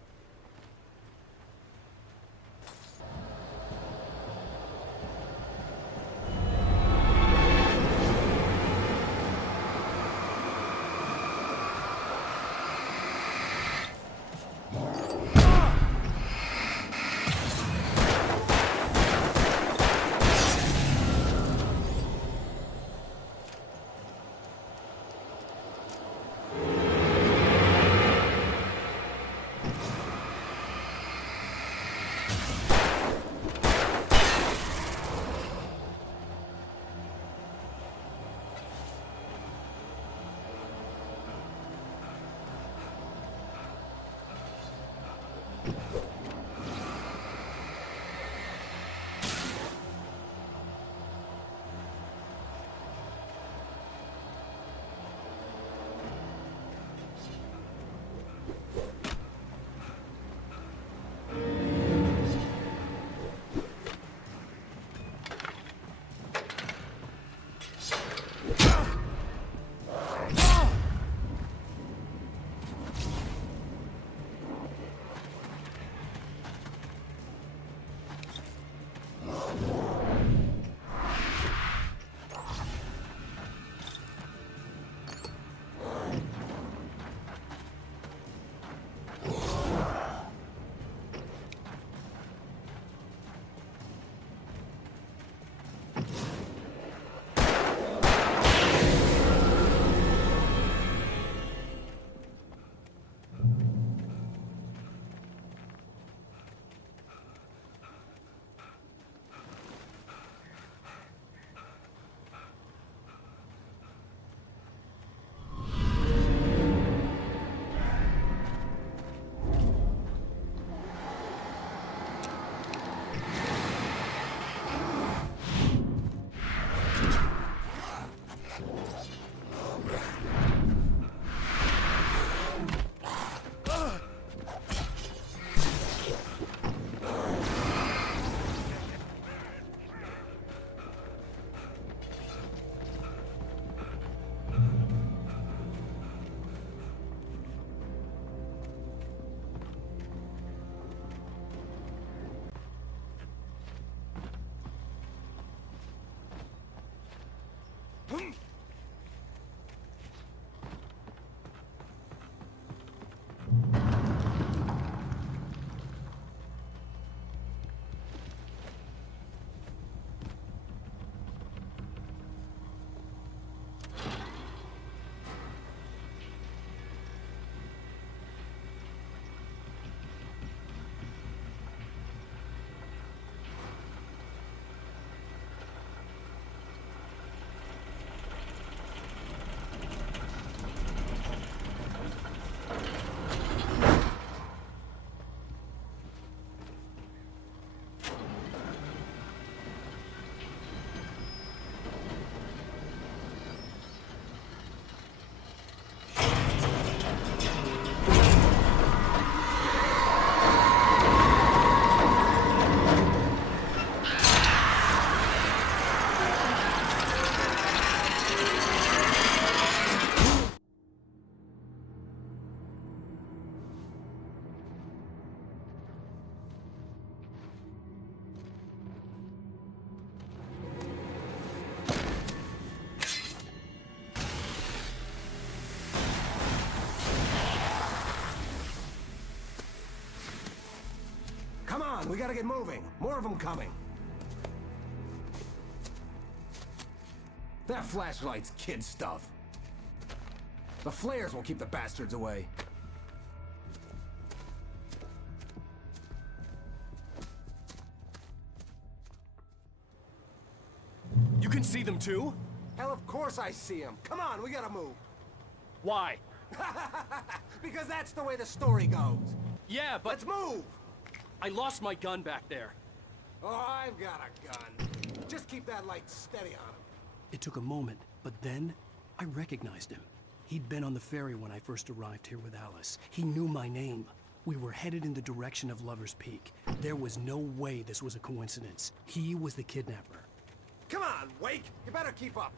We gotta get moving. More of them coming. That flashlight's kid stuff. The flares will keep the bastards away. can see them too? Hell, of course I see him. Come on, we gotta move. Why? Because that's the way the story goes. Yeah, but... Let's move! I lost my gun back there. Oh, I've got a gun. Just keep that light steady on him. It took a moment, but then I recognized him. He'd been on the ferry when I first arrived here with Alice. He knew my name. We were headed in the direction of Lover's Peak. There was no way this was a coincidence. He was the kidnapper. Come on, Wake! You better keep up.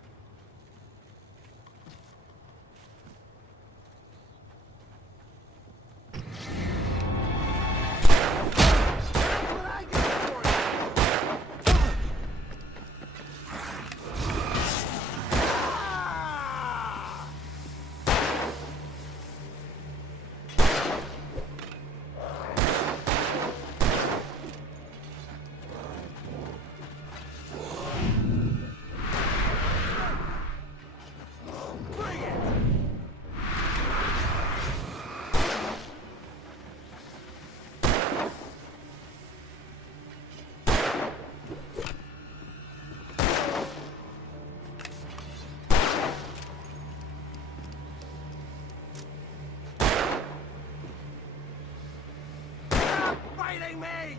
Fighting me!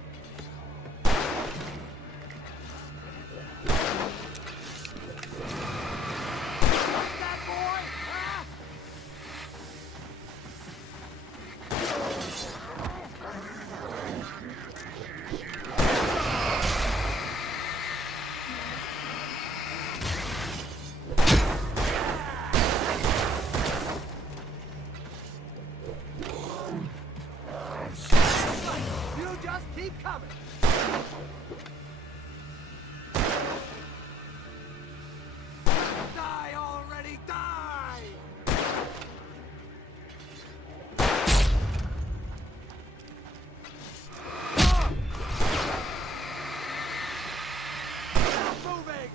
That boy! Ah! You just keep coming! Die already, die! Stop moving!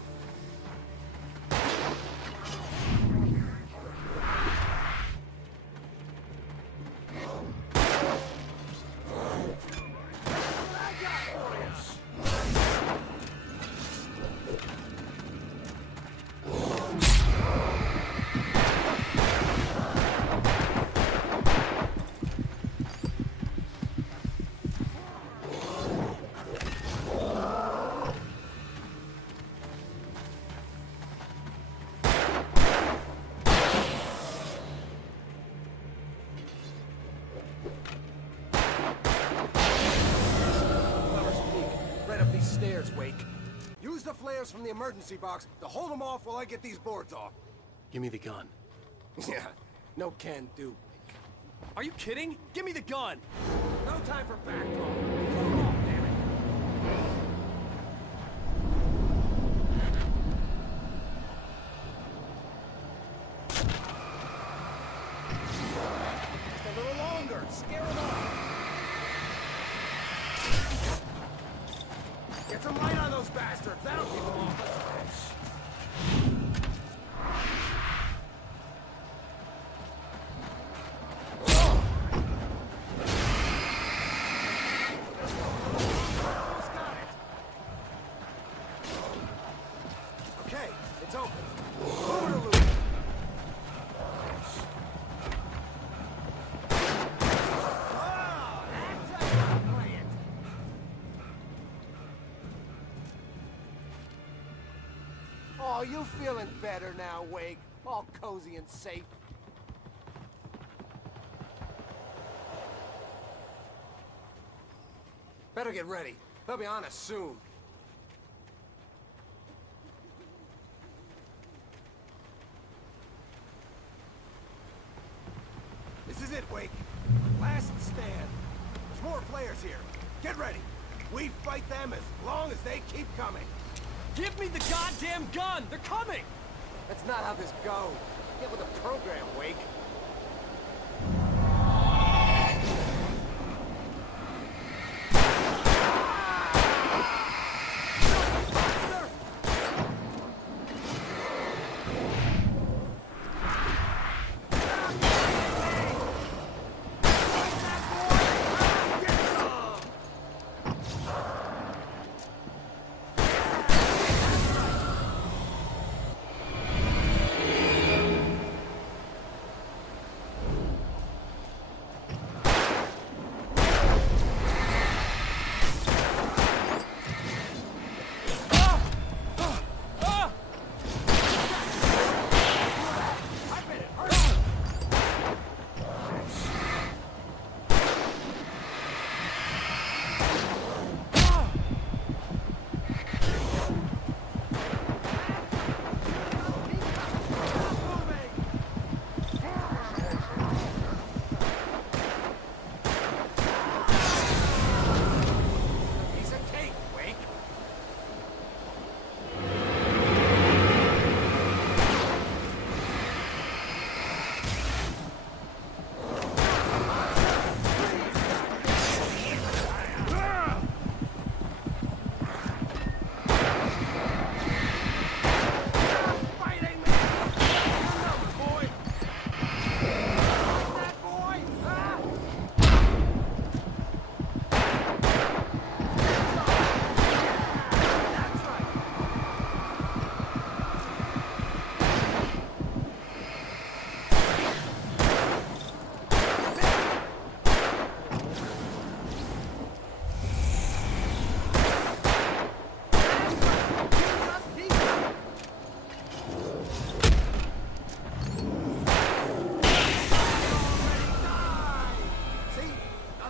Right up these stairs, Wake. Use the flares from the emergency box to hold them off while I get these boards off. Give me the gun. Yeah, no can do. Are you kidding? Give me the gun! No time for back talk. Pull 'em off, damn it. Just a little longer. Scare 'em off. Get some light on those bastards. That'll keep them off us. Okay, it's open. Move it or lose it. Oh, that's how you play it. Oh, you feeling better now, Wake? All cozy and safe. Better get ready. They'll be on us soon. This is it, Wake. Last stand. There's more flares here. Get ready. We fight them as long as they keep coming. Give me the goddamn gun! They're coming! That's not how this goes. Get with the program, Wake.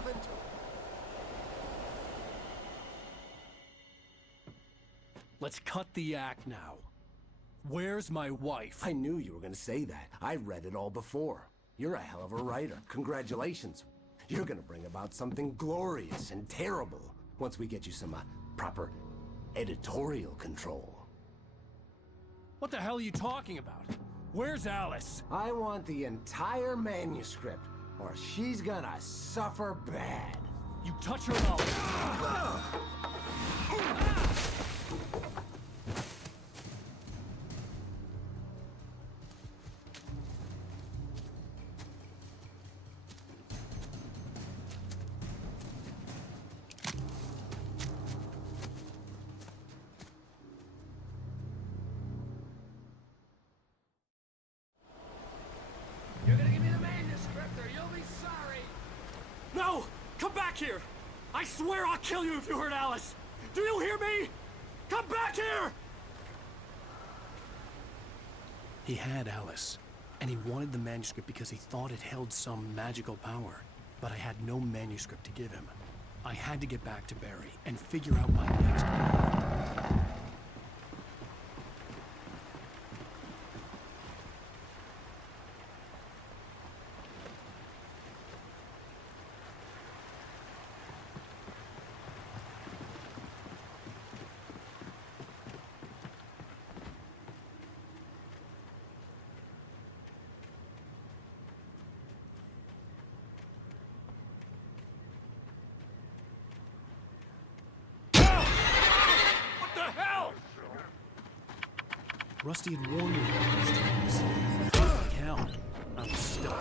haven't. Let's cut the act now. Where's my wife? I knew you were gonna say that. I read it all before. You're a hell of a writer. Congratulations. You're gonna bring about something glorious and terrible once we get you some proper editorial control. What the hell are you talking about? Where's Alice? I want the entire manuscript, or she's gonna suffer bad. You touch her mouth. You're gonna give me the manuscript or you'll be sorry! No! Come back here! I swear I'll kill you if you hurt Alice! Do you hear me? Come back here! He had Alice, and he wanted the manuscript because he thought it held some magical power. But I had no manuscript to give him. I had to get back to Barry and figure out my next move. Rusty had warned me about these dreams. I felt like hell. I was stuck.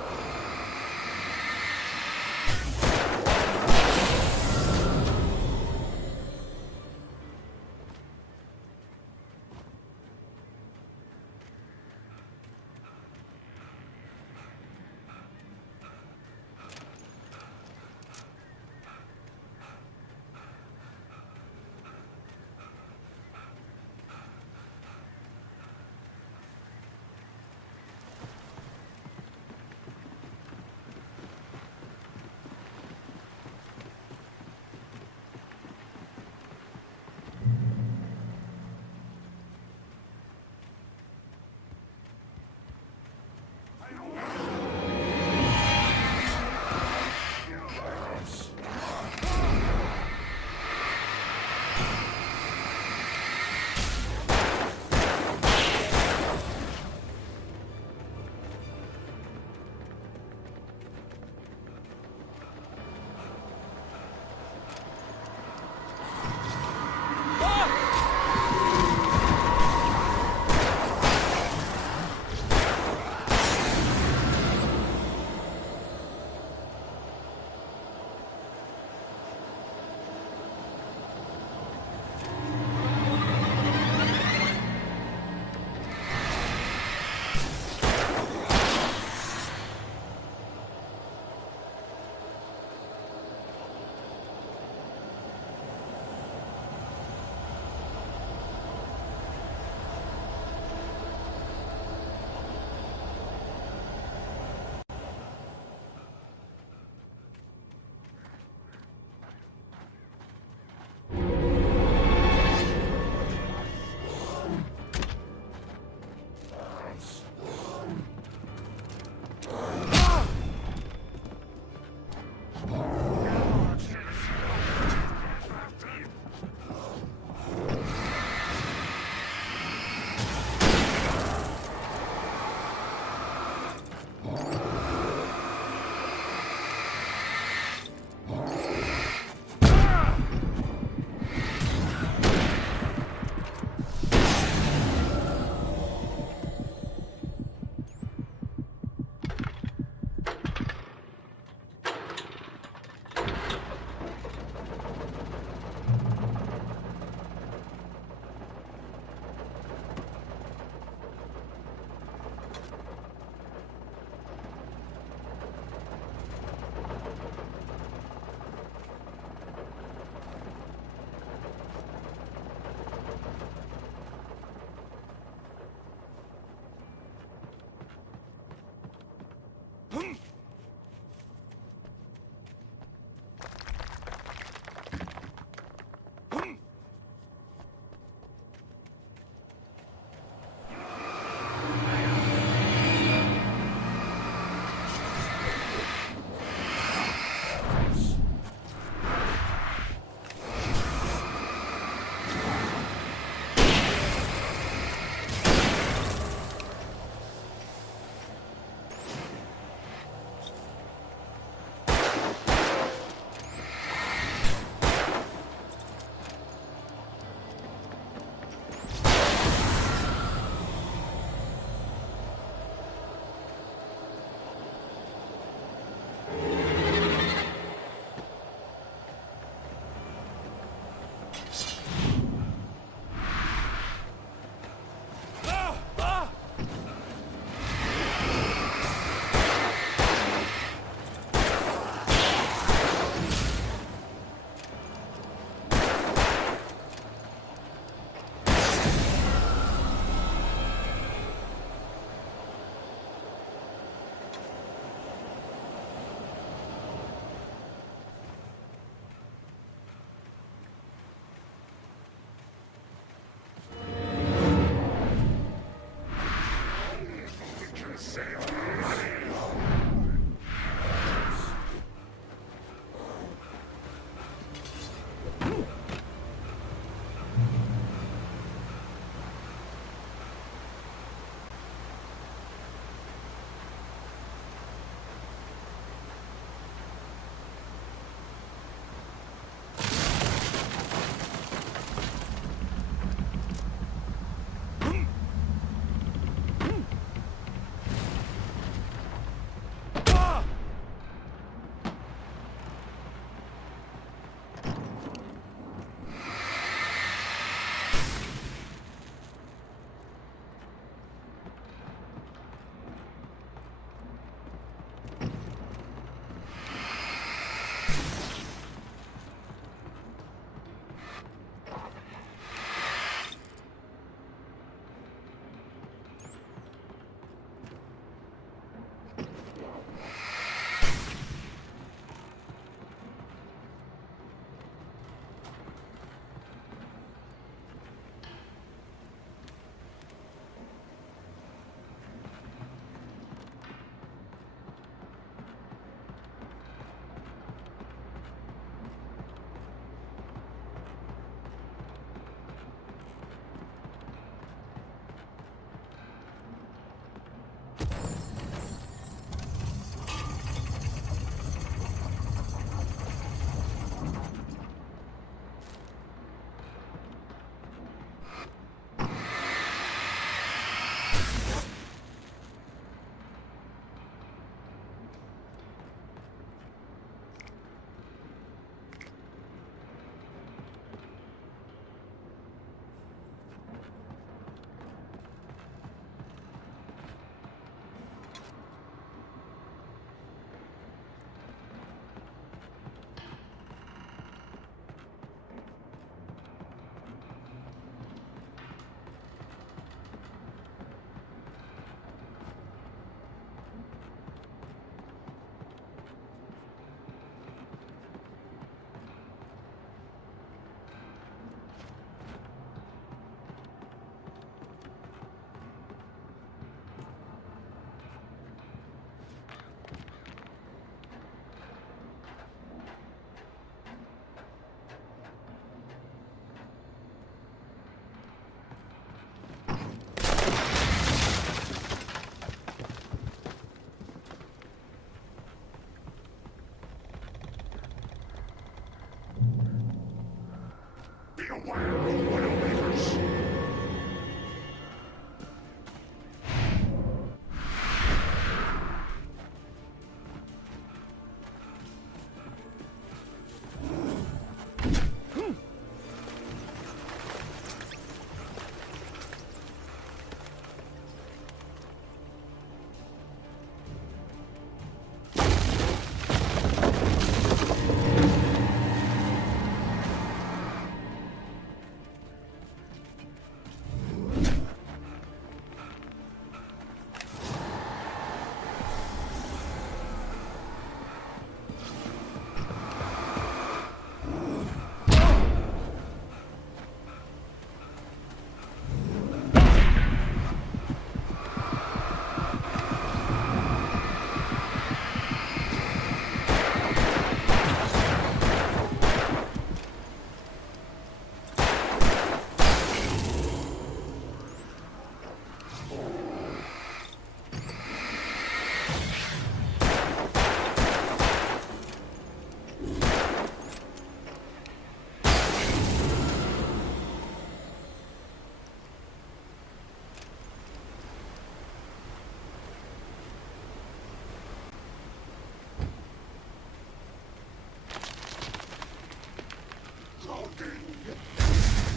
Beware of Widowmakers.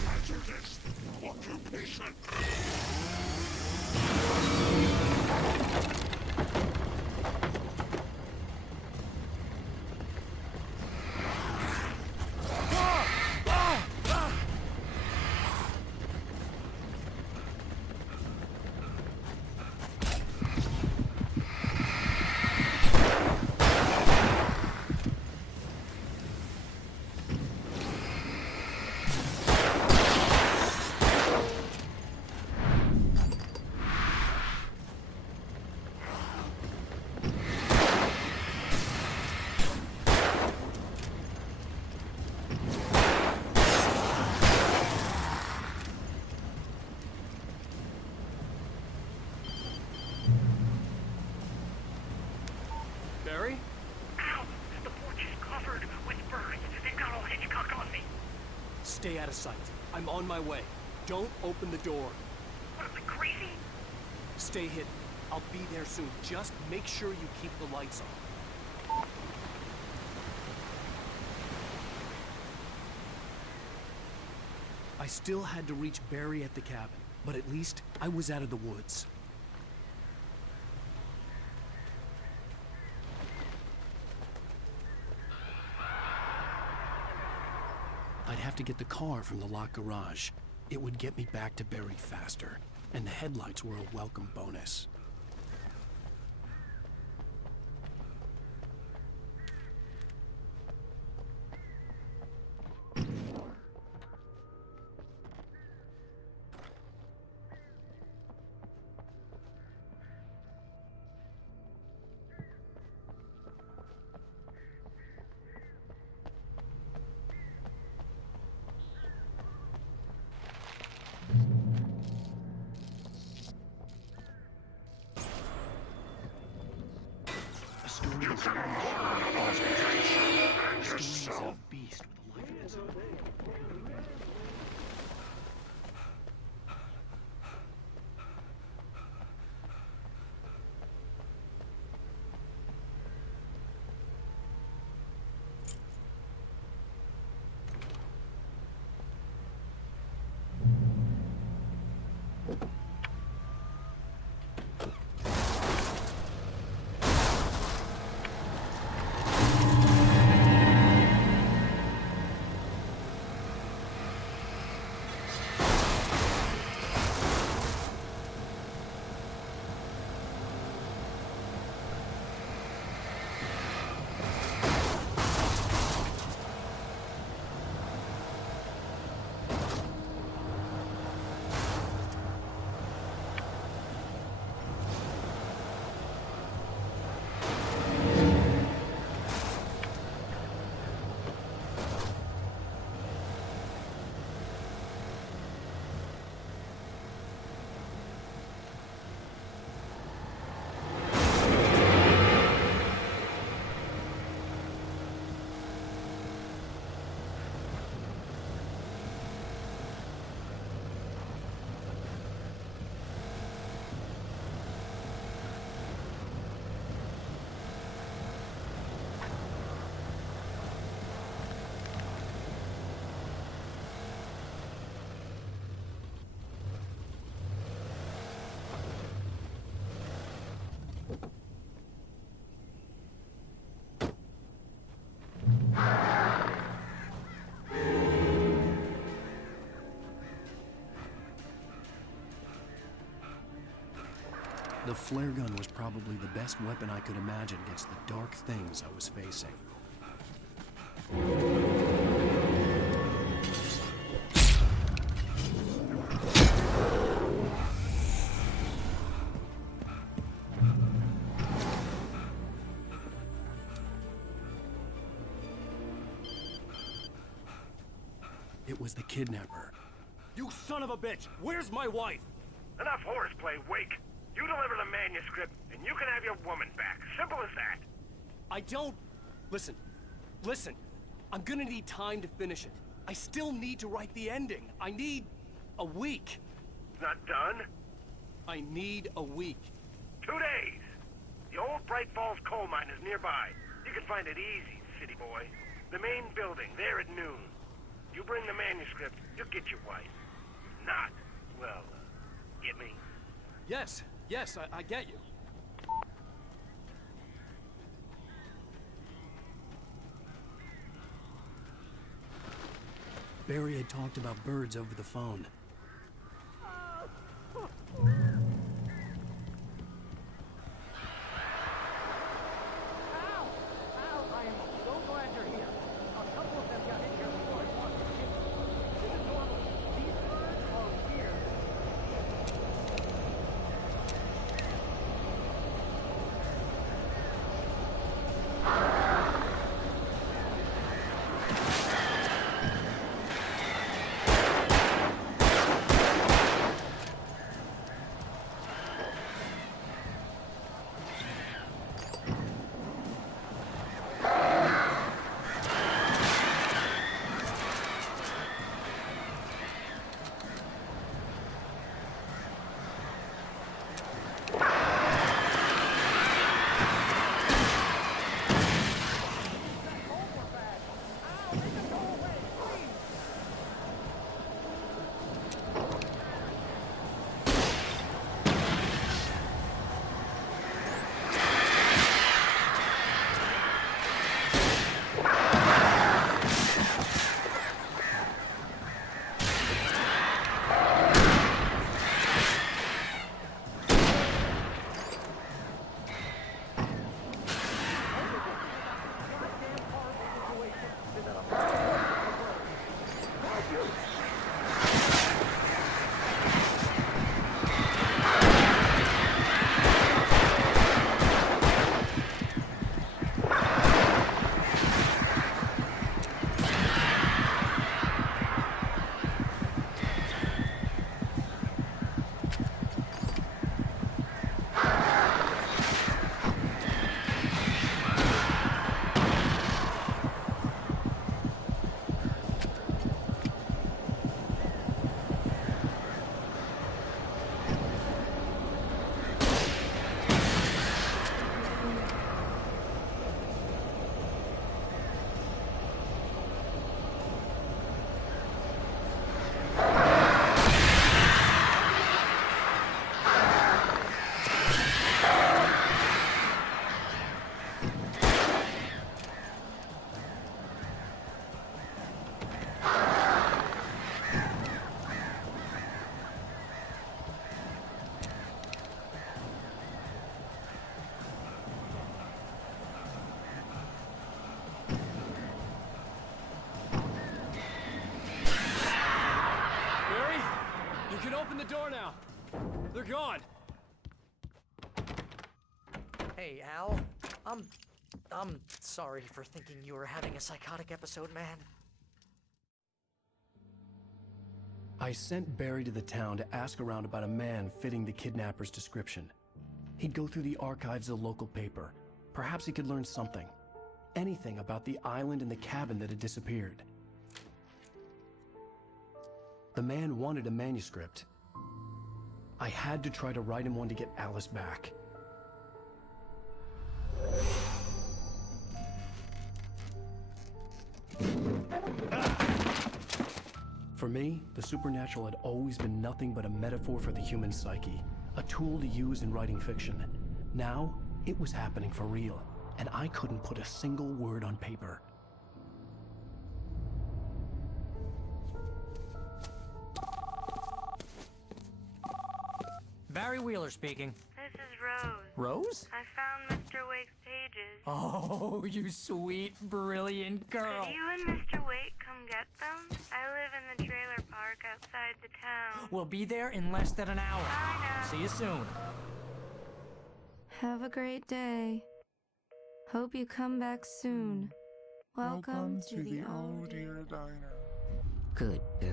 Hazardous occupation. Barry? Ow! The porch is covered with birds. They've got all Hitchcock on me. Stay out of sight. I'm on my way. Don't open the door. What, am I crazy? Stay hidden. I'll be there soon. Just make sure you keep the lights on. I still had to reach Barry at the cabin, but at least I was out of the woods. I'd have to get the car from the locked garage. It would get me back to Barry faster, and the headlights were a welcome bonus. The flare gun was probably the best weapon I could imagine against the dark things I was facing. It was the kidnapper. You son of a bitch! Where's my wife? Enough horseplay, Wake. You deliver the manuscript, and you can have your woman back. Simple as that. I don't... Listen. I'm gonna need time to finish it. I still need to write the ending. I need a week. Not done? I need a week. 2 days. The old Bright Falls coal mine is nearby. You can find it easy, city boy. The main building, there at noon. You bring the manuscript, you'll get your wife. Not, well, get me? Yes, I get you. Barry had talked about birds over the phone. I am so glad you're here. A couple of them got in here before I walked in. This is normal. These birds are weird. Open the door now. They're gone. Hey, Al. I'm sorry for thinking you were having a psychotic episode, man. I sent Barry to the town to ask around about a man fitting the kidnapper's description. He'd go through the archives of the local paper. Perhaps he could learn something. Anything about the island and the cabin that had disappeared. The man wanted a manuscript. I had to try to write him one to get Alice back. For me, the supernatural had always been nothing but a metaphor for the human psyche, a tool to use in writing fiction. Now, it was happening for real, and I couldn't put a single word on paper. Barry Wheeler speaking. This is Rose? I found Mr. Wake's pages. Oh, you sweet, brilliant girl. Could you and Mr. Wake come get them? I live in the trailer park outside the town. We'll be there in less than an hour. Bye now. See you soon. Have a great day. Hope you come back soon. Welcome to the Oh Dear Diner. Good girl.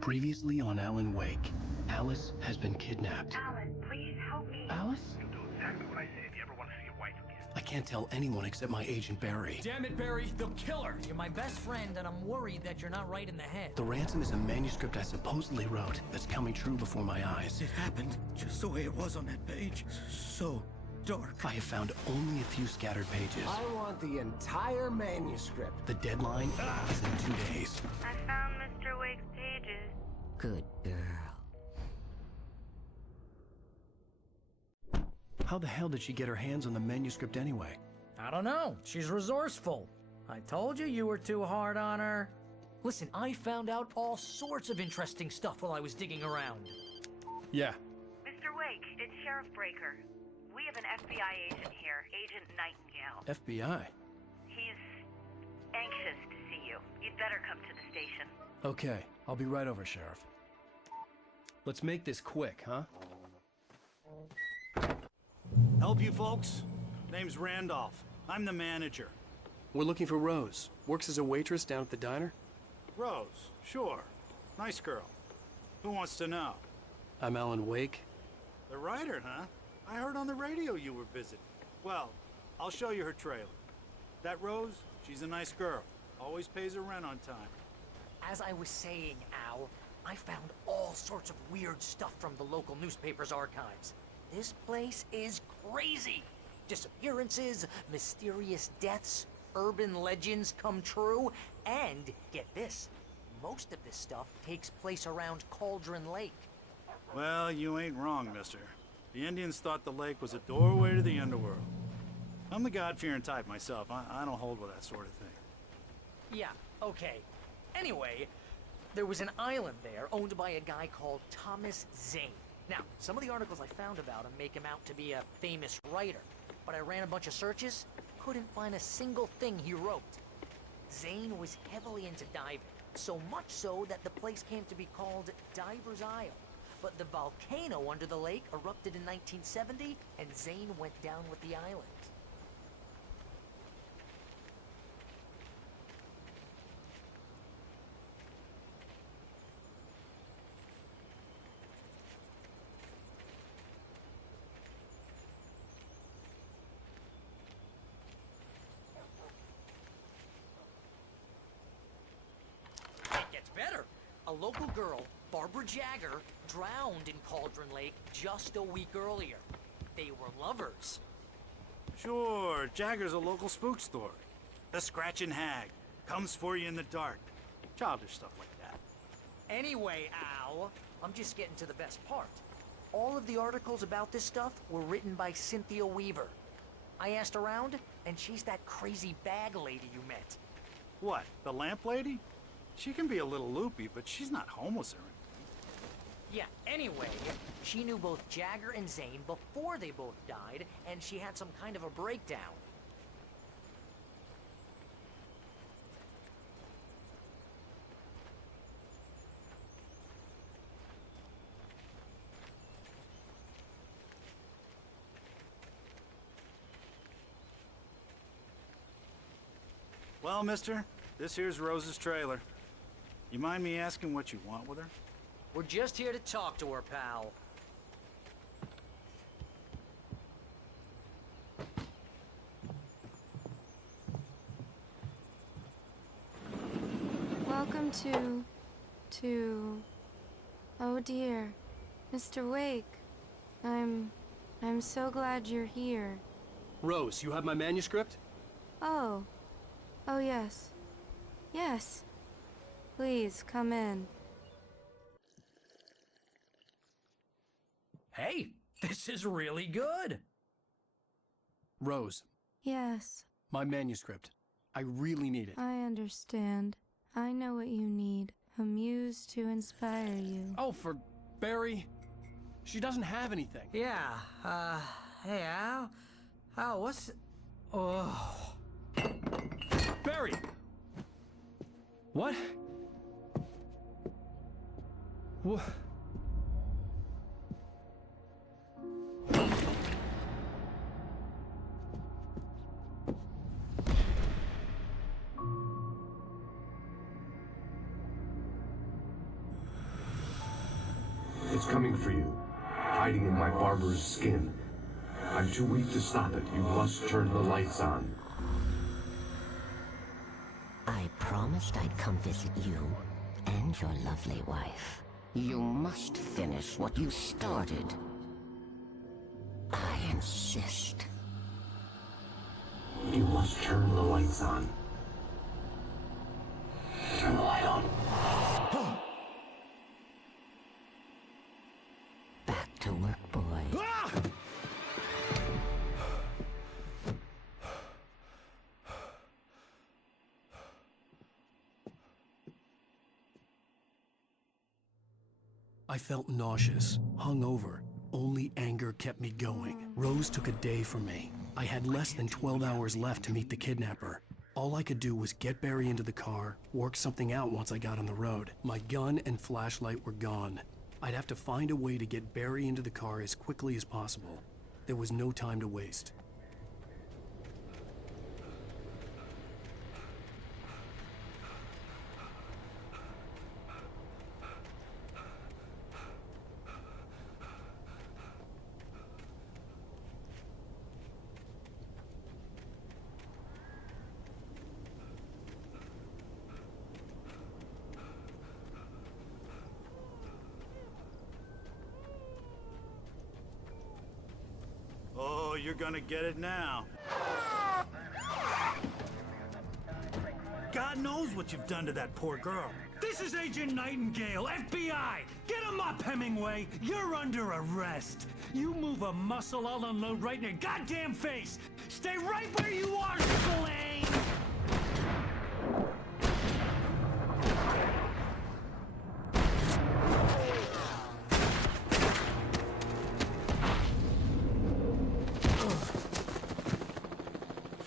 Previously on Alan Wake, Alice has been kidnapped. Alan, please help me. Alice? You'll do exactly what I say if you ever want to see your wife again. I can't tell anyone except my agent Barry. Damn it, Barry, they'll kill her. You're my best friend, and I'm worried that you're not right in the head. The ransom is a manuscript I supposedly wrote that's coming true before my eyes. It happened just the way it was on that page. So dark. I have found only a few scattered pages. I want the entire manuscript. The deadline is in 2 days. I found Mr. Wake's pages. Good girl. How the hell did she get her hands on the manuscript anyway? I don't know. She's resourceful. I told you you were too hard on her. Listen, I found out all sorts of interesting stuff while I was digging around. Yeah. Mr. Wake, it's Sheriff Breaker. We have an FBI agent here, Agent Nightingale. FBI? He's anxious to see you. You'd better come to the station. Okay, I'll be right over, Sheriff. Let's make this quick, huh? Help you folks? Name's Randolph. I'm the manager. We're looking for Rose. Works as a waitress down at the diner. Rose, sure. Nice girl. Who wants to know? I'm Alan Wake. The writer, huh? I heard on the radio you were visiting. Well, I'll show you her trailer. That Rose, she's a nice girl. Always pays her rent on time. As I was saying, Al, I found all sorts of weird stuff from the local newspaper's archives. This place is crazy. Disappearances, mysterious deaths, urban legends come true, and get this, most of this stuff takes place around Cauldron Lake. Well, you ain't wrong, mister. The Indians thought the lake was a doorway to the underworld. I'm the God-fearing type myself. I don't hold with that sort of thing. Yeah, okay. Anyway, there was an island there owned by a guy called Thomas Zane. Now, some of the articles I found about him make him out to be a famous writer, but I ran a bunch of searches, couldn't find a single thing he wrote. Zane was heavily into diving, so much so that the place came to be called Diver's Isle. But the volcano under the lake erupted in 1970, and Zane went down with the island. It gets better. A local girl, Barbara Jagger, drowned in Cauldron Lake just a week earlier. They were lovers. Sure, Jagger's a local spook story. The Scratching Hag comes for you in the dark. Childish stuff like that. Anyway, Al, I'm just getting to the best part. All of the articles about this stuff were written by Cynthia Weaver. I asked around, and she's that crazy bag lady you met. What, the lamp lady? She can be a little loopy, but she's not homeless or anything. Yeah, anyway, she knew both Jagger and Zane before they both died, and she had some kind of a breakdown. Well, mister, this here's Rose's trailer. You mind me asking what you want with her? We're just here to talk to her, pal. Welcome to... Oh dear. Mr. Wake. I'm so glad you're here. Rose, you have my manuscript? Oh. Oh, yes. Yes. Please, come in. Hey, this is really good. Rose, Yes. my manuscript. I really need it. I understand. I know what you need. A muse to inspire you. Oh, for Barry? She doesn't have anything. Yeah, hey, Al? Al, what's... Oh... Barry! What? What? It's coming for you, hiding in my barber's skin. I'm too weak to stop it. You must turn the lights on. I promised I'd come visit you and your lovely wife. You must finish what you started. I insist. You must turn the lights on. Turn the light on. Back to work, boy. I felt nauseous, hungover. Only anger kept me going. Rose took a day from me. I had less than 12 hours left to meet the kidnapper. All I could do was get Barry into the car, work something out once I got on the road. My gun and flashlight were gone. I'd have to find a way to get Barry into the car as quickly as possible. There was no time to waste. Oh, you're gonna get it now. God knows what you've done to that poor girl. This is Agent Nightingale, FBI! Get him up, Hemingway! You're under arrest! You move a muscle, I'll unload right in your goddamn face! Stay right where you are, Slane!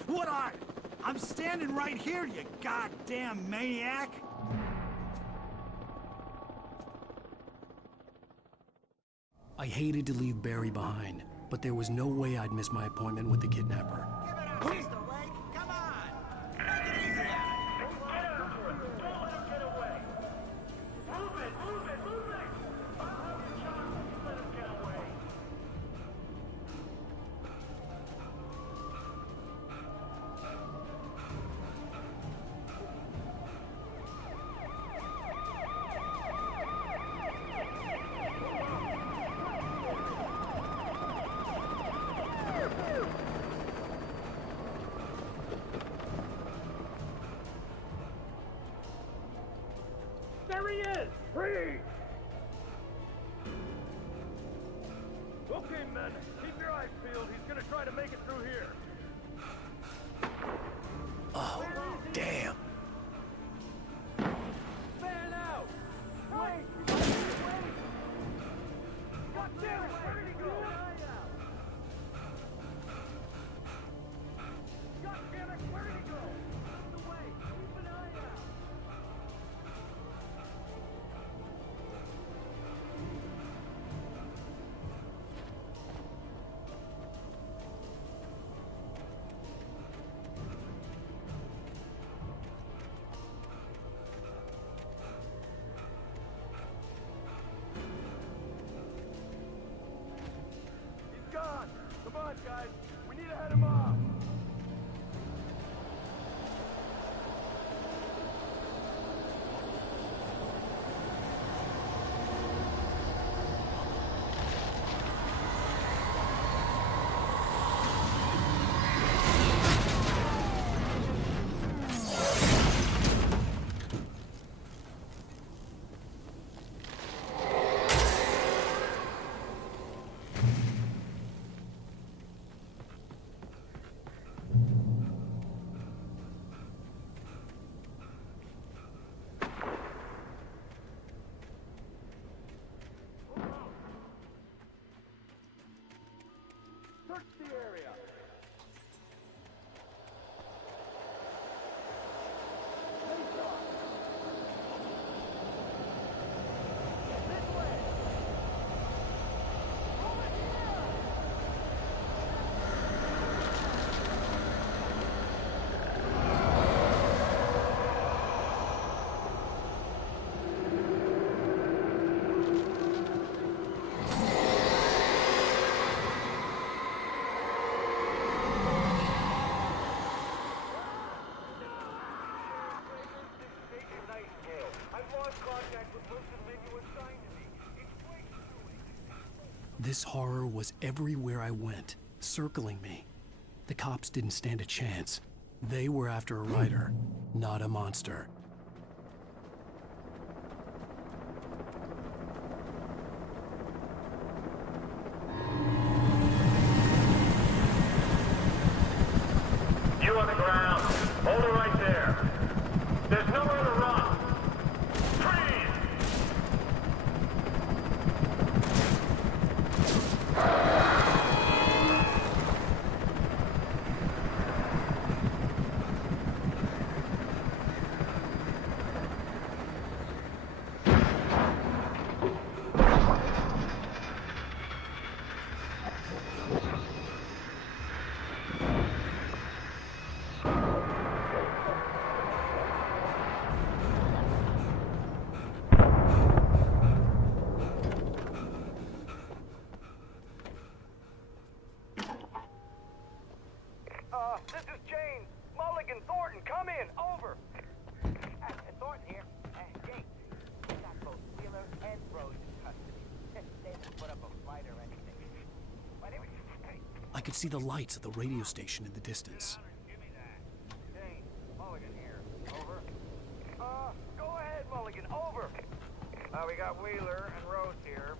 What are you? I'm standing right here, you goddamn maniac! I hated to leave Barry behind, but there was no way I'd miss my appointment with the kidnapper. Mr. Wake, come on! Make it easy on him. Don't let him get away! Move it! Move it! Move it! I'll have the shot if you let him get away! There he is! Freeze! Okay, men, keep your eyes peeled. He's gonna try to make it through here. Oh, damn. Fan out! Wait! Wait! God damn it! Where did he go? God damn it! Where did he go? Out of the way! Keep an eye out! Search the area. This horror was everywhere I went, circling me. The cops didn't stand a chance. They were after a writer, not a monster. You on the ground. Hold it right there. There's nowhere to run. Freeze! This is James. Mulligan, Thornton, come in. Over. Thornton here. James, we got both Wheeler and Rose in custody. They didn't put up a fight or anything. But anyway, hey. I could see the lights of the radio station in the distance. James, Mulligan here. Over. Go ahead, Mulligan. Over. We got Wheeler and Rose here.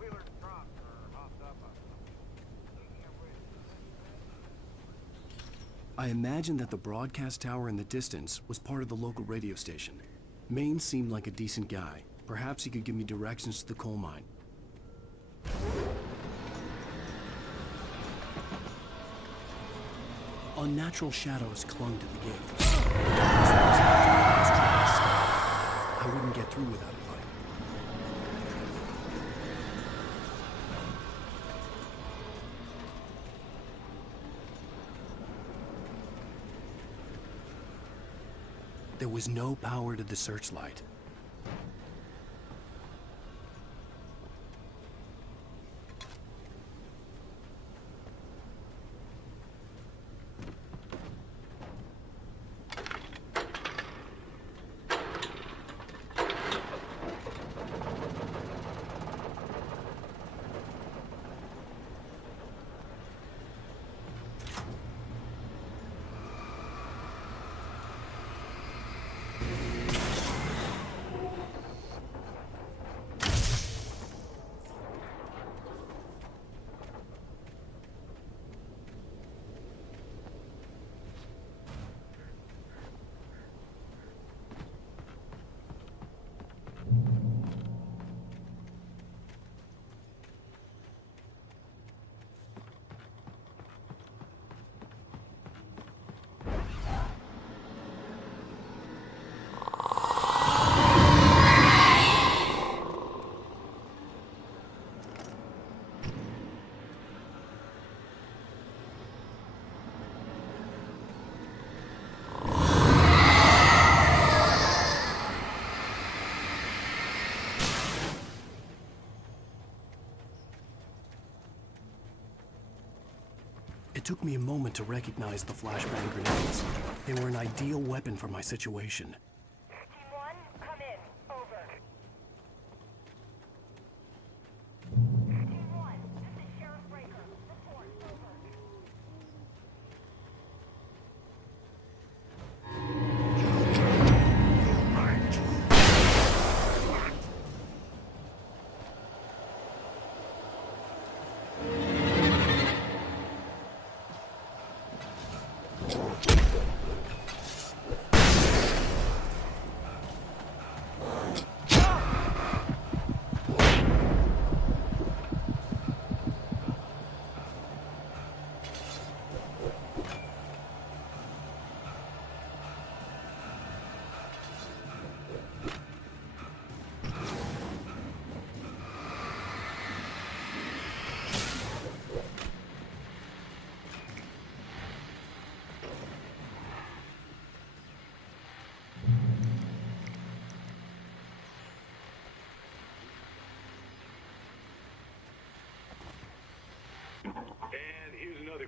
Wheeler's dropped or hopped up. I imagined that the broadcast tower in the distance was part of the local radio station. Maine seemed like a decent guy. Perhaps he could give me directions to the coal mine. Unnatural shadows clung to the gate. I wouldn't get through without a light. There was no power to the searchlight. It took me a moment to recognize the flashbang grenades. They were an ideal weapon for my situation. Team 1, come in. Over. Team 1, this is Sheriff Breaker. Report. Over.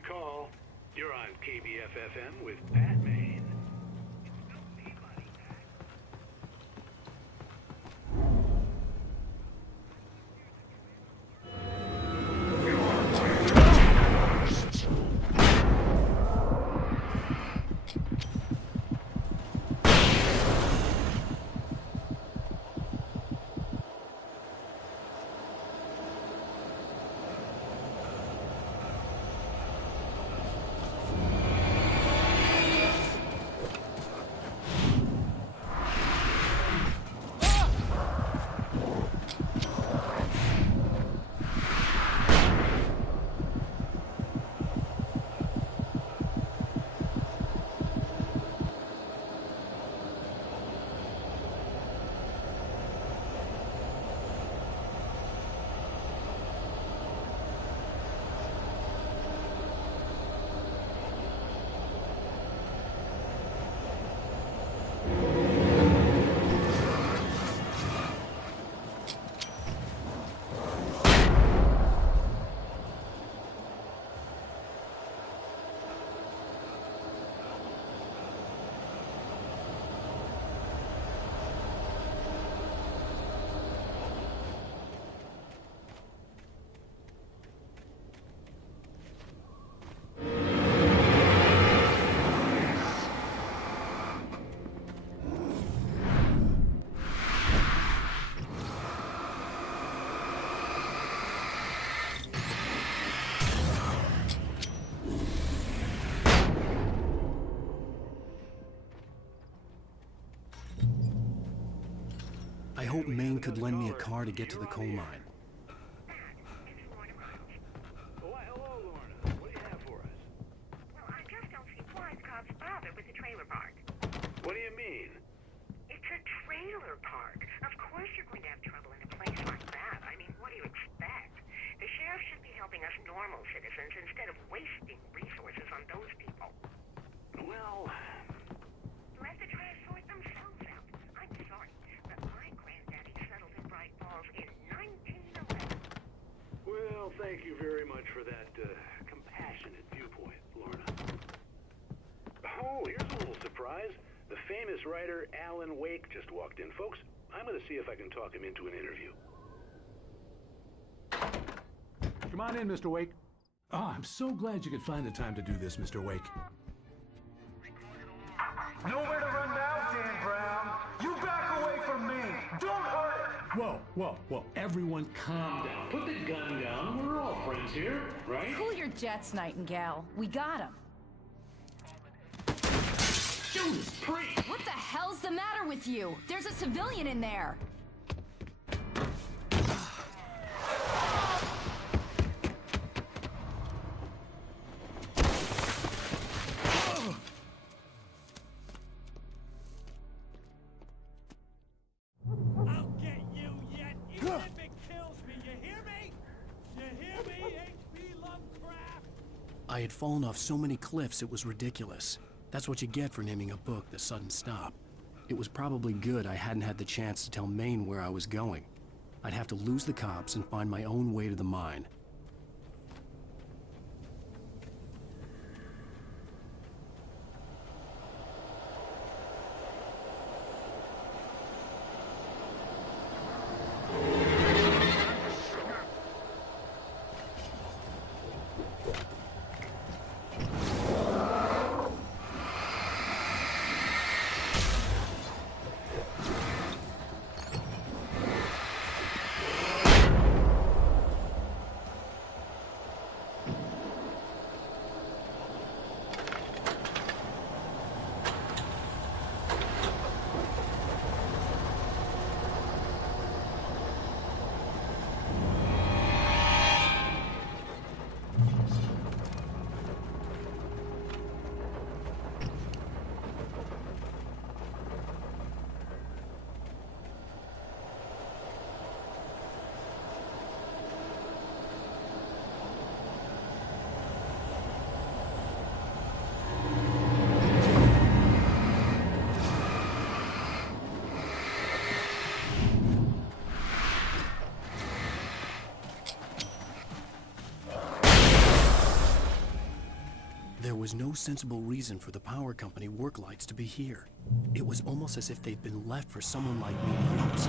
call. You're on KBF-FM with Pat Maine. I hope Maine could lend me a car to get to the coal mine. Why, hello, Lorna. What do you have for us? Well, I just don't see why the cops bother with the trailer park. What do you mean? It's a trailer park. Of course you're going to have trouble in a place like that. I mean, what do you expect? The sheriff should be helping us normal citizens instead of wasting resources on those people. Well... Let the trash sort themselves out. I'm sorry, but my granddaddy settled in Bright Falls in 1911. Well, thank you very much for that, compassionate viewpoint, Lorna. Oh, here's a little surprise. The famous writer Alan Wake just walked in. Folks, I'm gonna see if I can talk him into an interview. Come on in, Mr. Wake. Oh, I'm so glad you could find the time to do this, Mr. Wake. Nowhere to run now, Dan Brown. You back away from me. Don't hurt it. Whoa. Everyone calm down. Put the gun down. We're all friends here, right? Cool your jets, Nightingale. We got him. Judas Priest! What the hell's the matter with you? There's a civilian in there. I'll get you yet, even if it kills me. You hear me? You hear me, H.P. Lovecraft? I had fallen off so many cliffs it was ridiculous. That's what you get for naming a book The Sudden Stop. It was probably good I hadn't had the chance to tell Maine where I was going. I'd have to lose the cops and find my own way to the mine. was no sensible reason for the power company work lights to be here. It was almost as if they'd been left for someone like me to use.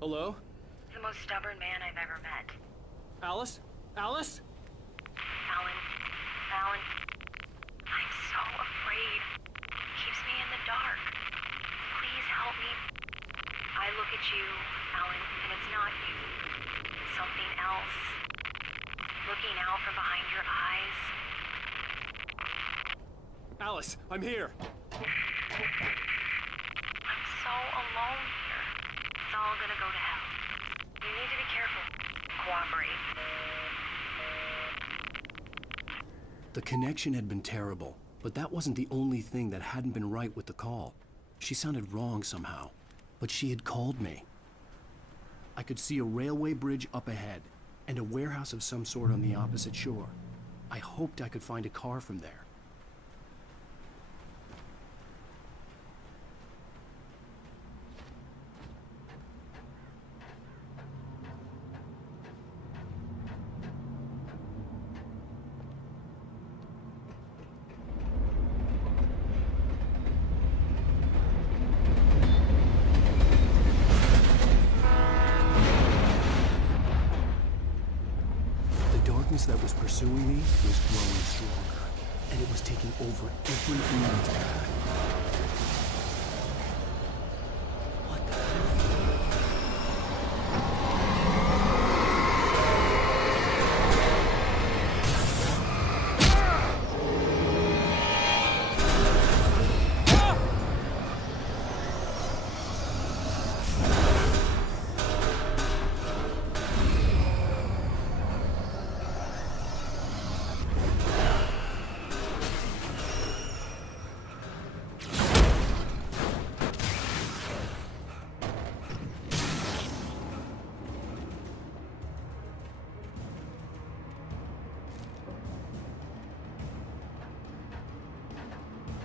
Hello? The most stubborn man I've ever met. Alice? Alice? Alan. Alan. I'm so afraid. Keeps me in the dark. Please help me. I look at you, Alan, and it's not you. It's something else. Looking out from behind your eyes. Alice, I'm here. I'm so alone here. It's all gonna go to hell. You need to be careful. Cooperate. The connection had been terrible, but that wasn't the only thing that hadn't been right with the call. She sounded wrong somehow, but she had called me. I could see a railway bridge up ahead, and a warehouse of some sort on the opposite shore. I hoped I could find a car from there. That was pursuing me was growing stronger, and it was taking over everything in its path. What the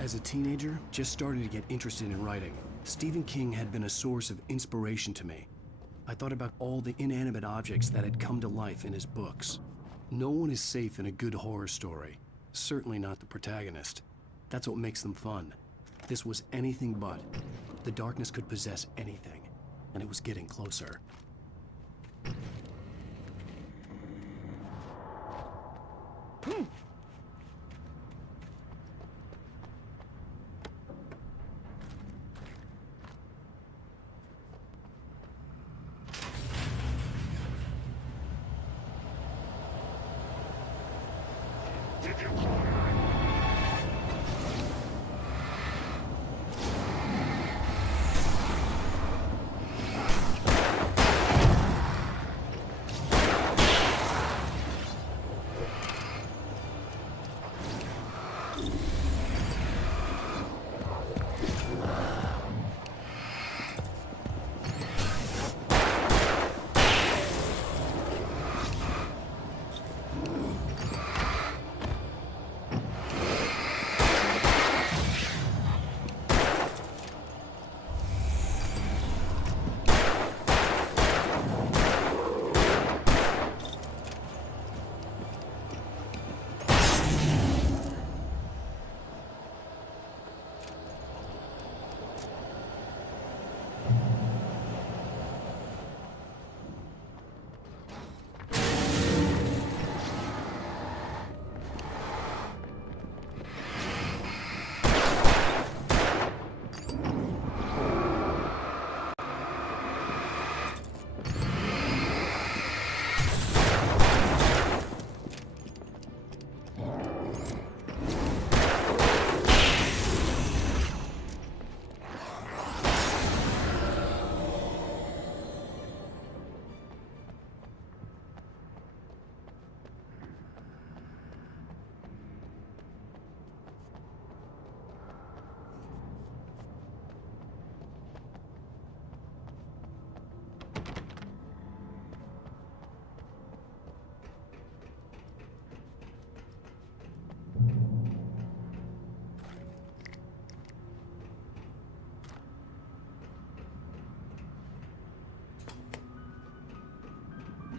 As a teenager, just starting to get interested in writing, Stephen King had been a source of inspiration to me. I thought about all the inanimate objects that had come to life in his books. No one is safe in a good horror story. Certainly not the protagonist. That's what makes them fun. This was anything but. The darkness could possess anything, and it was getting closer.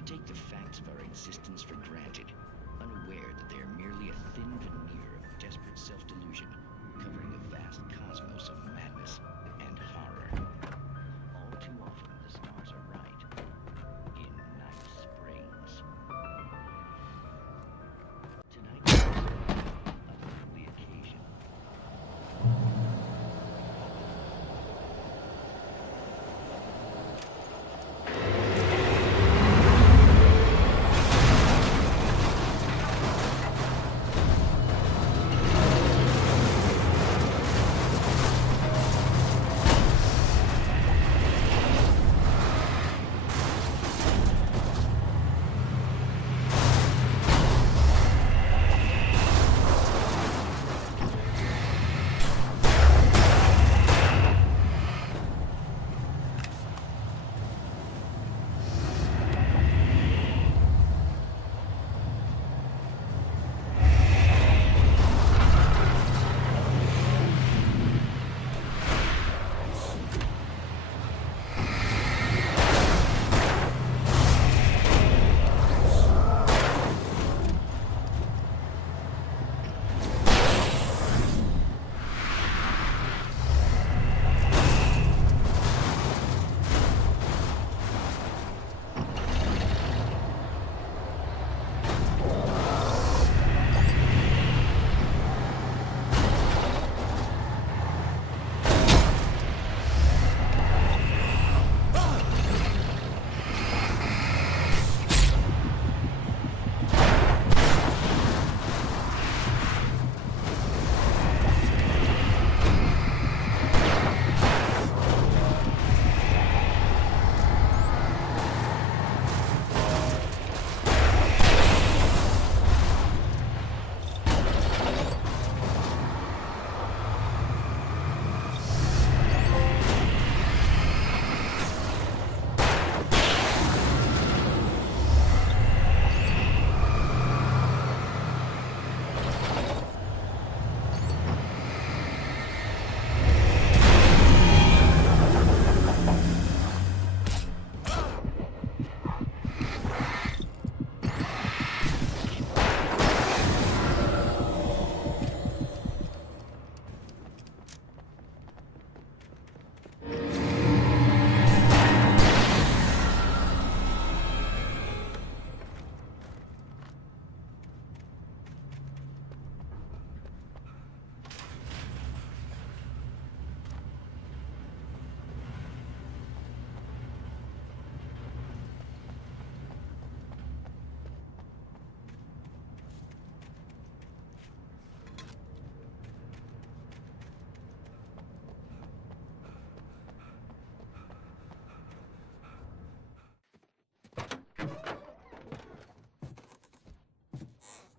take the facts of our existence for granted, unaware that they are merely a thin veneer of desperate self-delusion, covering a vast cosmos of madness and horror. All too often, the stars are right. In Night Springs. Tonight is a lovely occasion.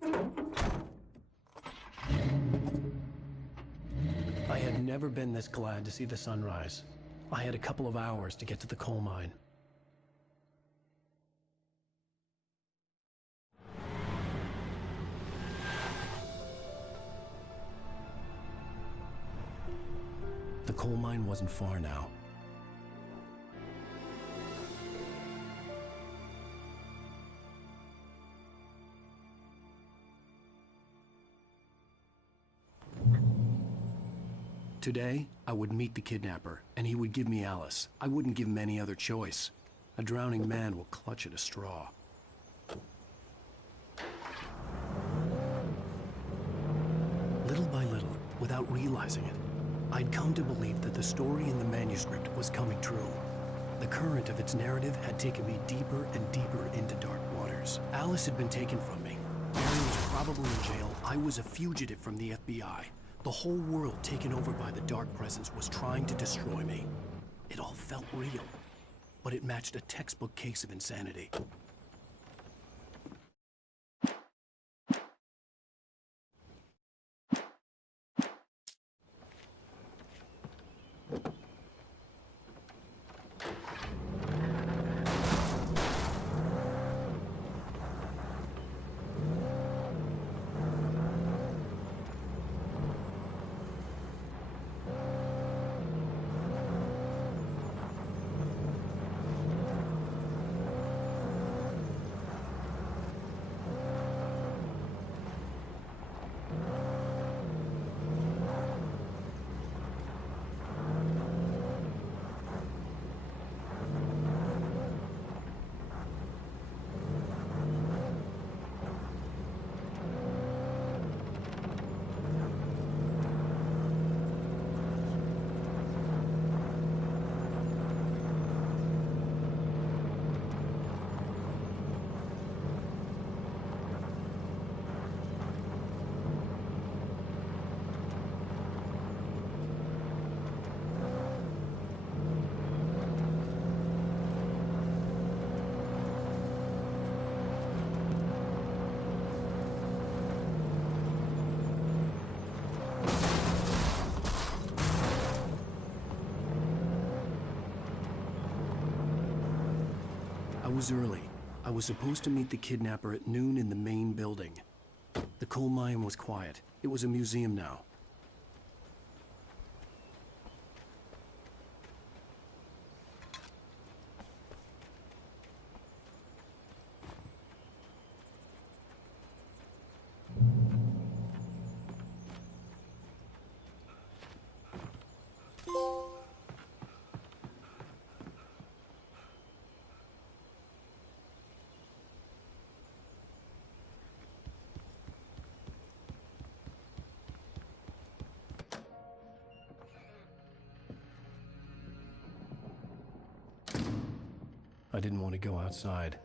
I had never been this glad to see the sunrise. I had a couple of hours to get to the coal mine. The coal mine wasn't far now. Today, I would meet the kidnapper, and he would give me Alice. I wouldn't give him any other choice. A drowning man will clutch at a straw. Little by little, without realizing it, I'd come to believe that the story in the manuscript was coming true. The current of its narrative had taken me deeper and deeper into dark waters. Alice had been taken from me. Mary was probably in jail. I was a fugitive from the FBI. The whole world taken over by the dark presence was trying to destroy me. It all felt real, but it matched a textbook case of insanity. I was early. I was supposed to meet the kidnapper at noon in the main building. The coal mine was quiet. It was a museum now. I didn't want to go outside.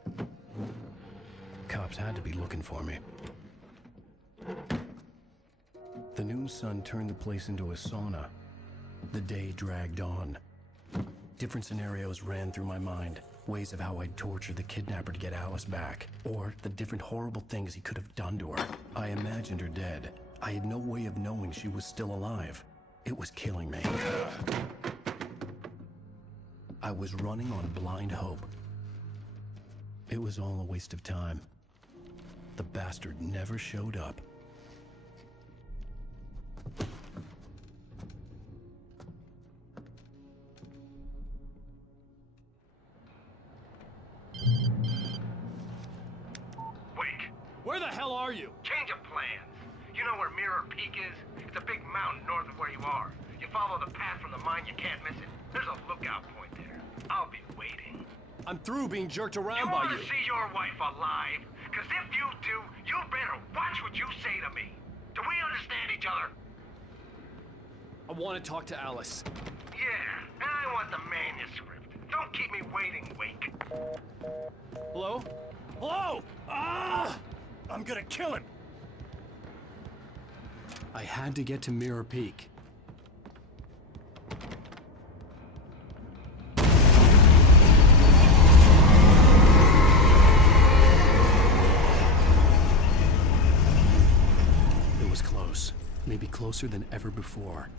Cops had to be looking for me. The noon sun turned the place into a sauna. The day dragged on. Different scenarios ran through my mind. Ways of how I'd torture the kidnapper to get Alice back. Or the different horrible things he could have done to her. I imagined her dead. I had no way of knowing she was still alive. It was killing me. I was running on blind hope. It was all a waste of time. The bastard never showed up. Wake! Where the hell are you? Change of plans. You know where Mirror Peak is? It's a big mountain north of where you are. You follow the path from the mine, you can't miss it. There's a lookout point there. I'll be waiting. I'm through being jerked around by You you. want to see your wife alive? Because if you do, you better watch what you say to me. Do we understand each other? I want to talk to Alice. Yeah, and I want the manuscript. Don't keep me waiting, Wake. Hello? Hello! Ah! I'm gonna kill him! I had to get to Mirror Peak. was close. Maybe closer than ever before.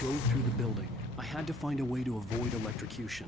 Go through the building. I had to find a way to avoid electrocution.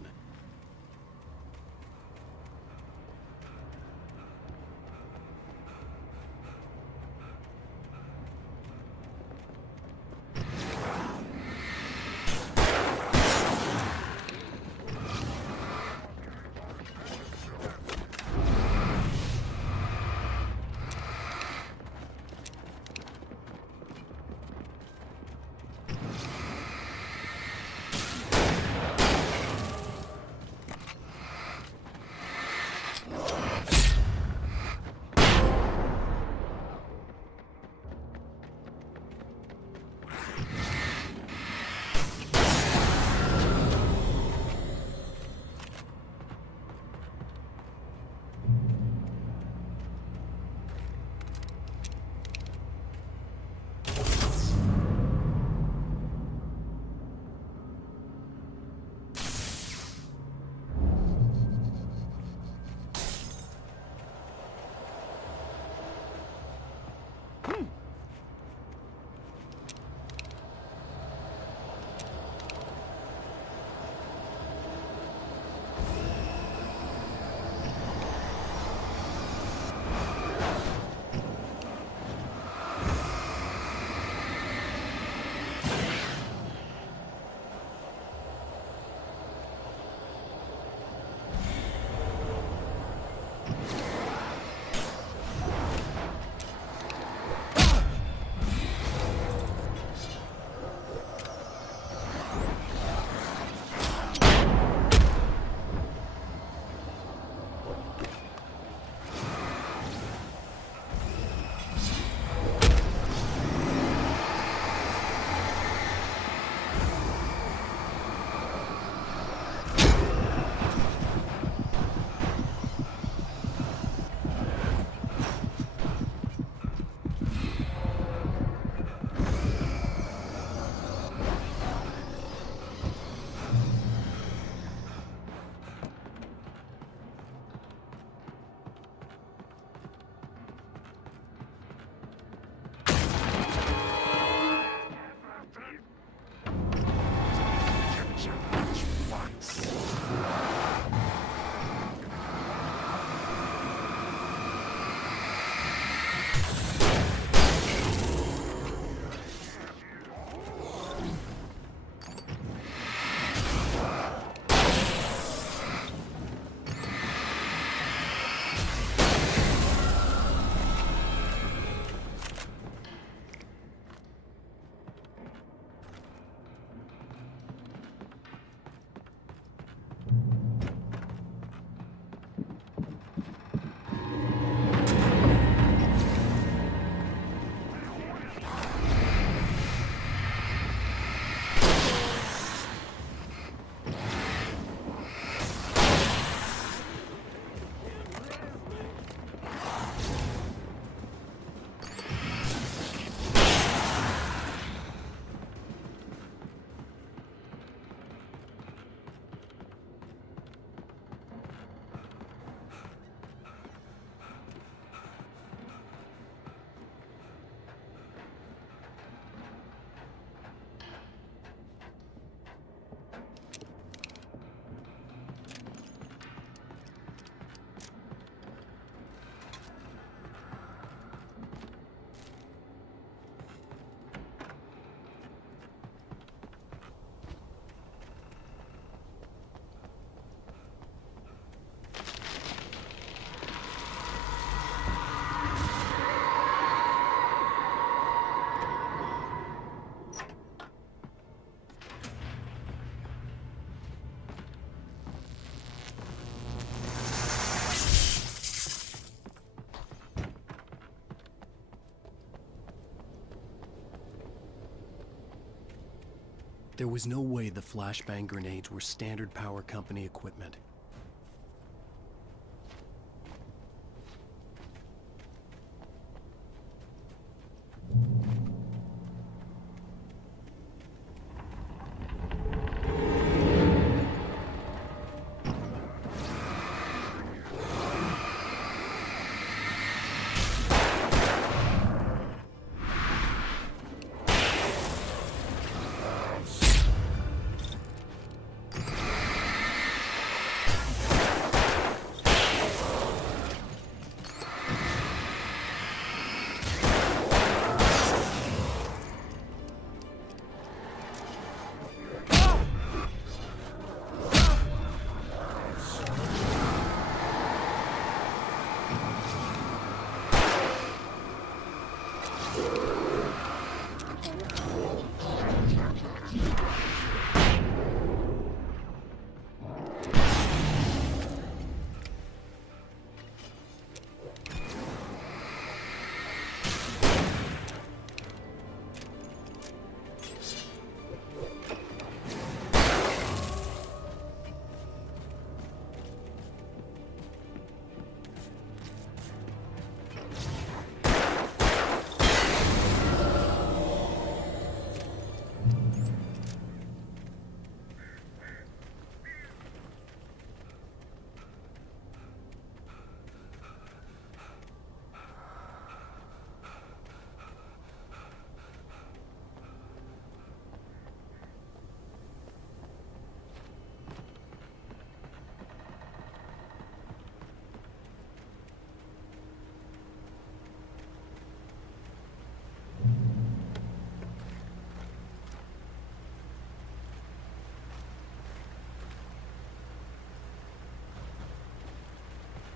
There was no way the flashbang grenades were standard power company equipment.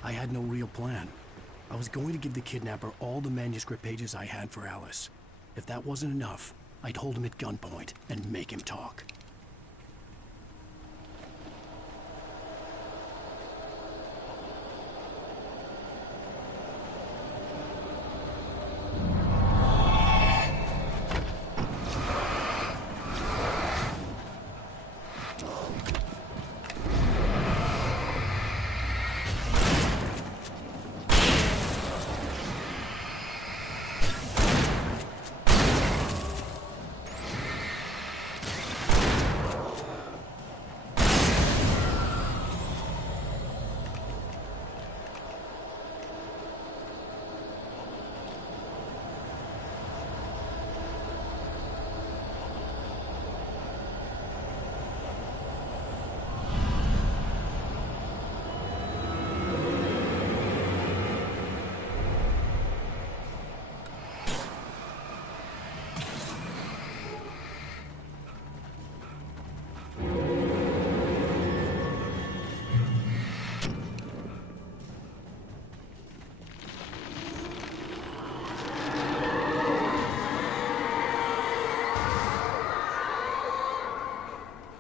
I had no real plan. I was going to give the kidnapper all the manuscript pages I had for Alice. If that wasn't enough, I'd hold him at gunpoint and make him talk.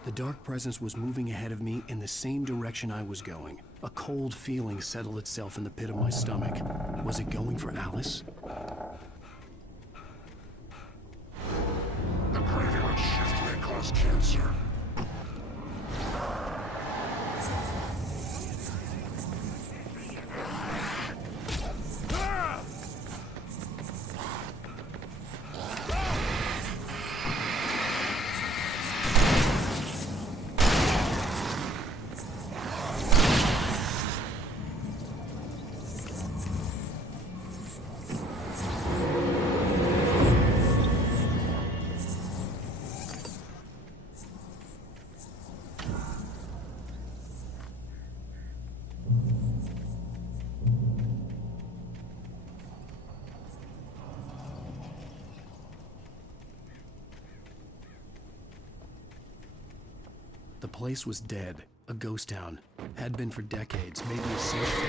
The dark presence was moving ahead of me in the same direction I was going. A cold feeling settled itself in the pit of my stomach. Was it going for Alice? The graveyard shift may cause cancer. The place was dead, a ghost town. Had been for decades, maybe a century.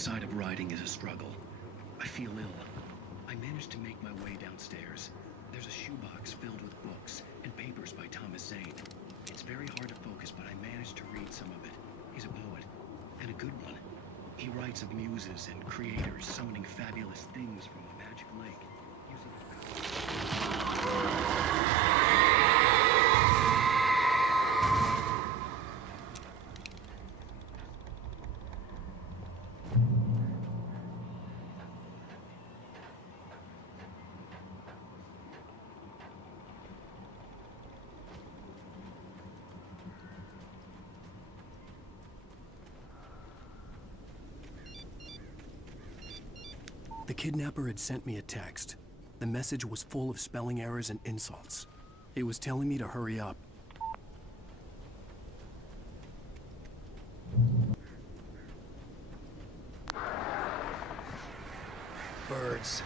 outside of riding is a struggle. I feel ill. I managed to make my way downstairs. There's a shoebox filled with books and papers by Thomas Zane. It's very hard to focus, but I managed to read some of it. He's a poet, and a good one. He writes of muses and creators summoning fabulous things from a magic lake. The kidnapper had sent me a text. The message was full of spelling errors and insults. It was telling me to hurry up. Birds.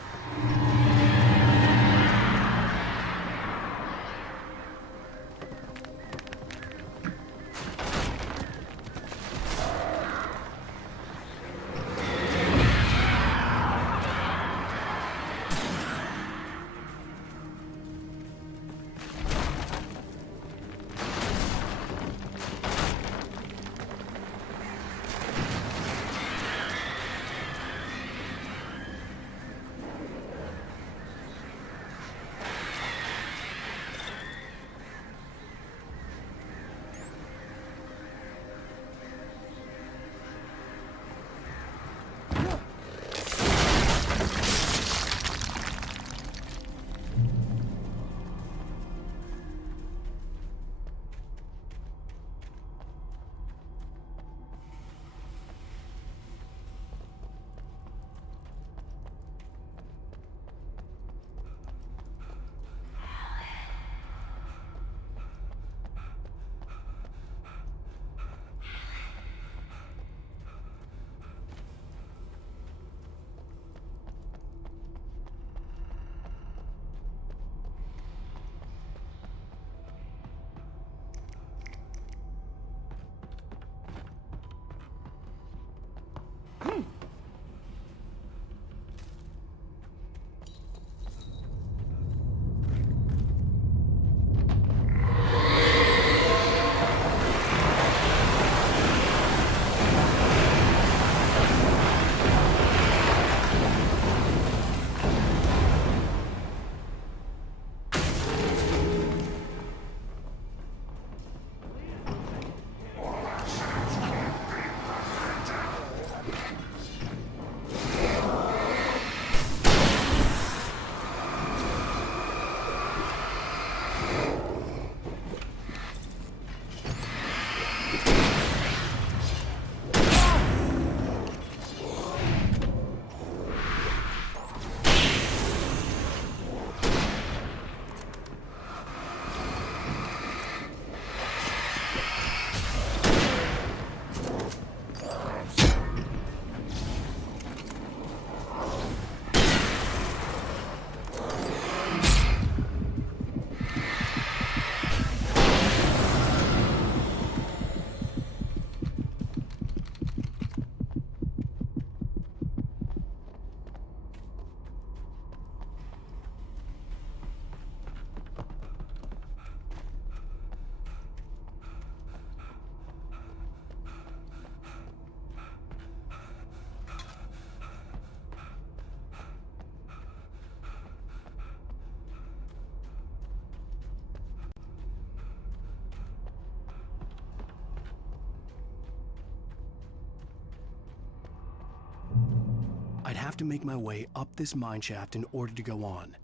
I'd have to make my way up this mine shaft in order to go on.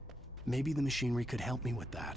Maybe the machinery could help me with that.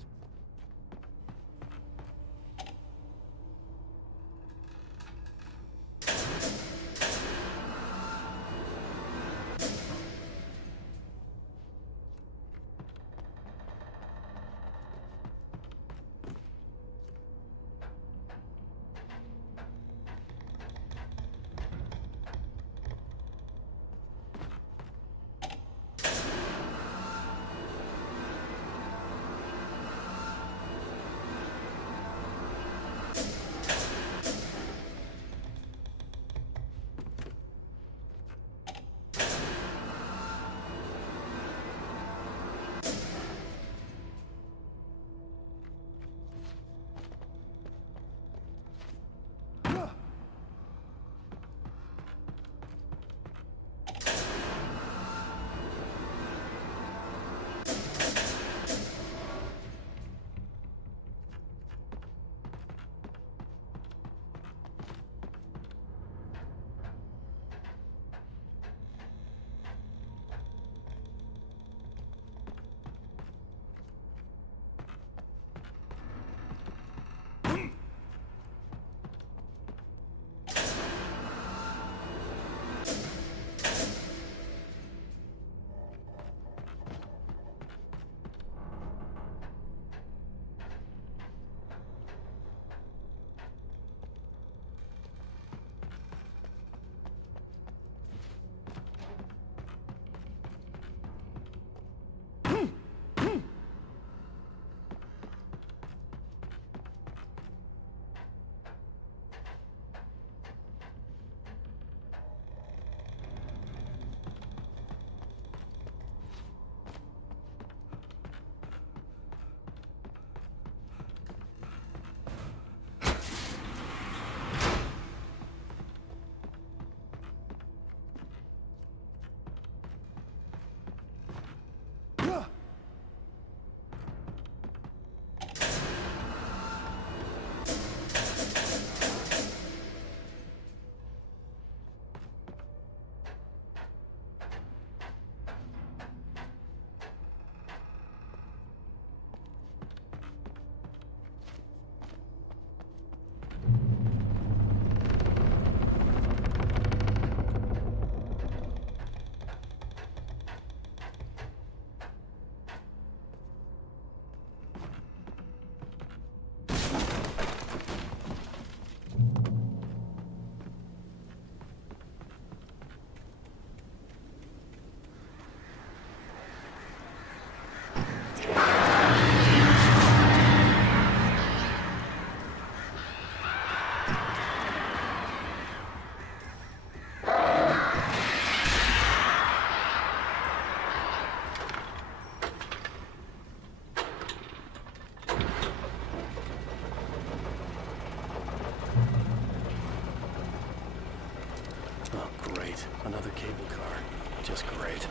cable car. Just great.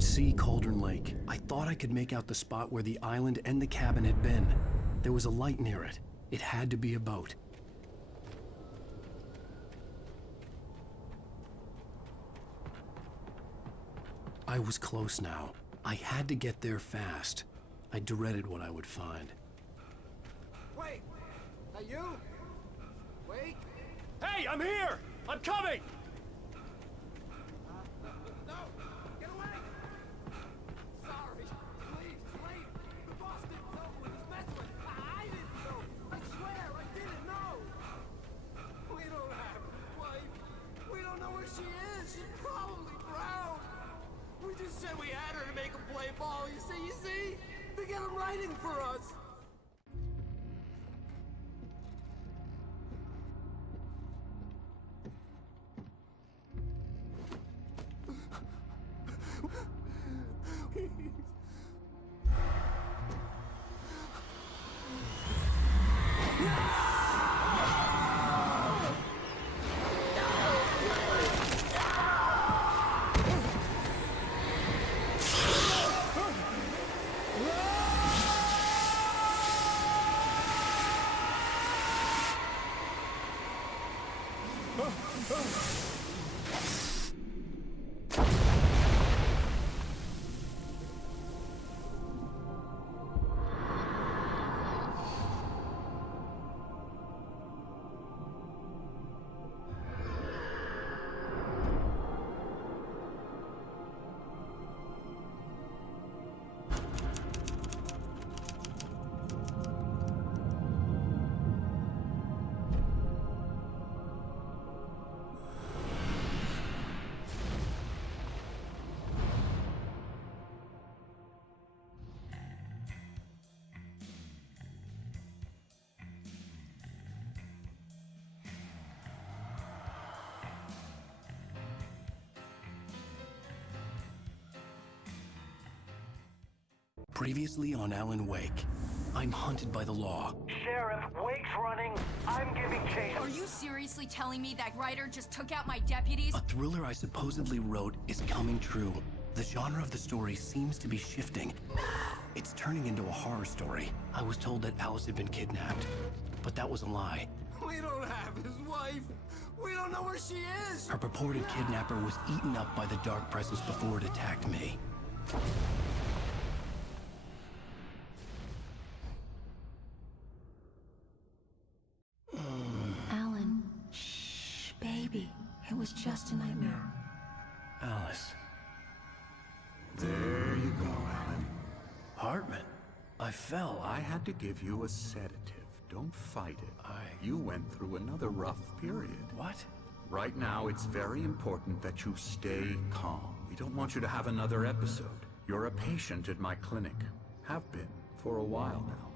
could see Cauldron Lake. I thought I could make out the spot where the island and the cabin had been. There was a light near it. It had to be a boat. I was close now. I had to get there fast. I dreaded what I would find. Wait! Are you? Wait! Hey, I'm here! I'm coming! No! Get away! Sorry. Please, wait! The boss didn't know who he was messing with. I didn't know. I swear, I didn't know. We don't have his wife. We don't know where she is. She's probably drowned. We just said we had her to make him play ball. You see? To get him writing for us. Previously on Alan Wake, I'm hunted by the law. Sheriff, Wake's running. I'm giving chase. Are you seriously telling me that writer just took out my deputies? A thriller I supposedly wrote is coming true. The genre of the story seems to be shifting. It's turning into a horror story. I was told that Alice had been kidnapped, but that was a lie. We don't have his wife. We don't know where she is. Her purported kidnapper was eaten up by the dark presence before it attacked me. Alan, shh, baby. It was just a nightmare. Alice. There you go, Alan. Hartman, I fell. I had to give you a sedative. Don't fight it. You went through another rough period. What? Right now, it's very important that you stay calm. We don't want you to have another episode. You're a patient at my clinic. Have been for a while now.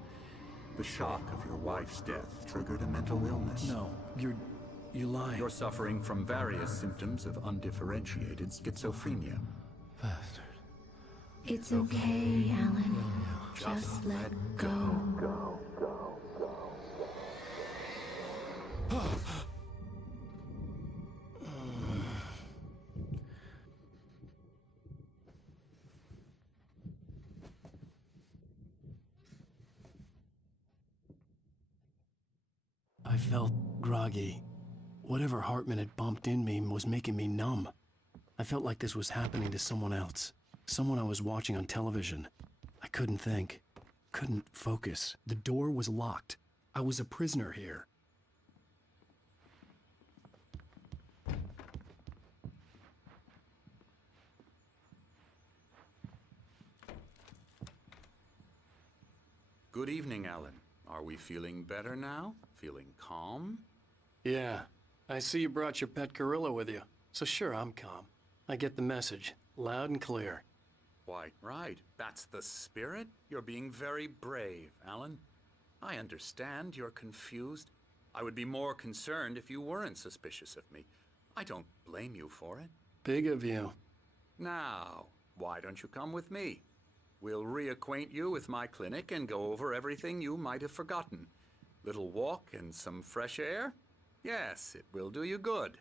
The shock of your wife's death triggered a mental illness. No, you lied. You're suffering from various symptoms of undifferentiated schizophrenia. Bastard. It's okay, Alan. Just let go. I felt groggy. Whatever Hartman had bumped in me was making me numb. I felt like this was happening to someone else. Someone I was watching on television. I couldn't think. Couldn't focus. The door was locked. I was a prisoner here. Good evening, Alan. Are we feeling better now? Feeling calm? Yeah. I see you brought your pet gorilla with you. So sure, I'm calm. I get the message. Loud and clear. Why, right. That's the spirit. You're being very brave, Alan. I understand you're confused. I would be more concerned if you weren't suspicious of me. I don't blame you for it. Big of you. Now, why don't you come with me? We'll reacquaint you with my clinic and go over everything you might have forgotten. Little walk and some fresh air? Yes, it will do you good.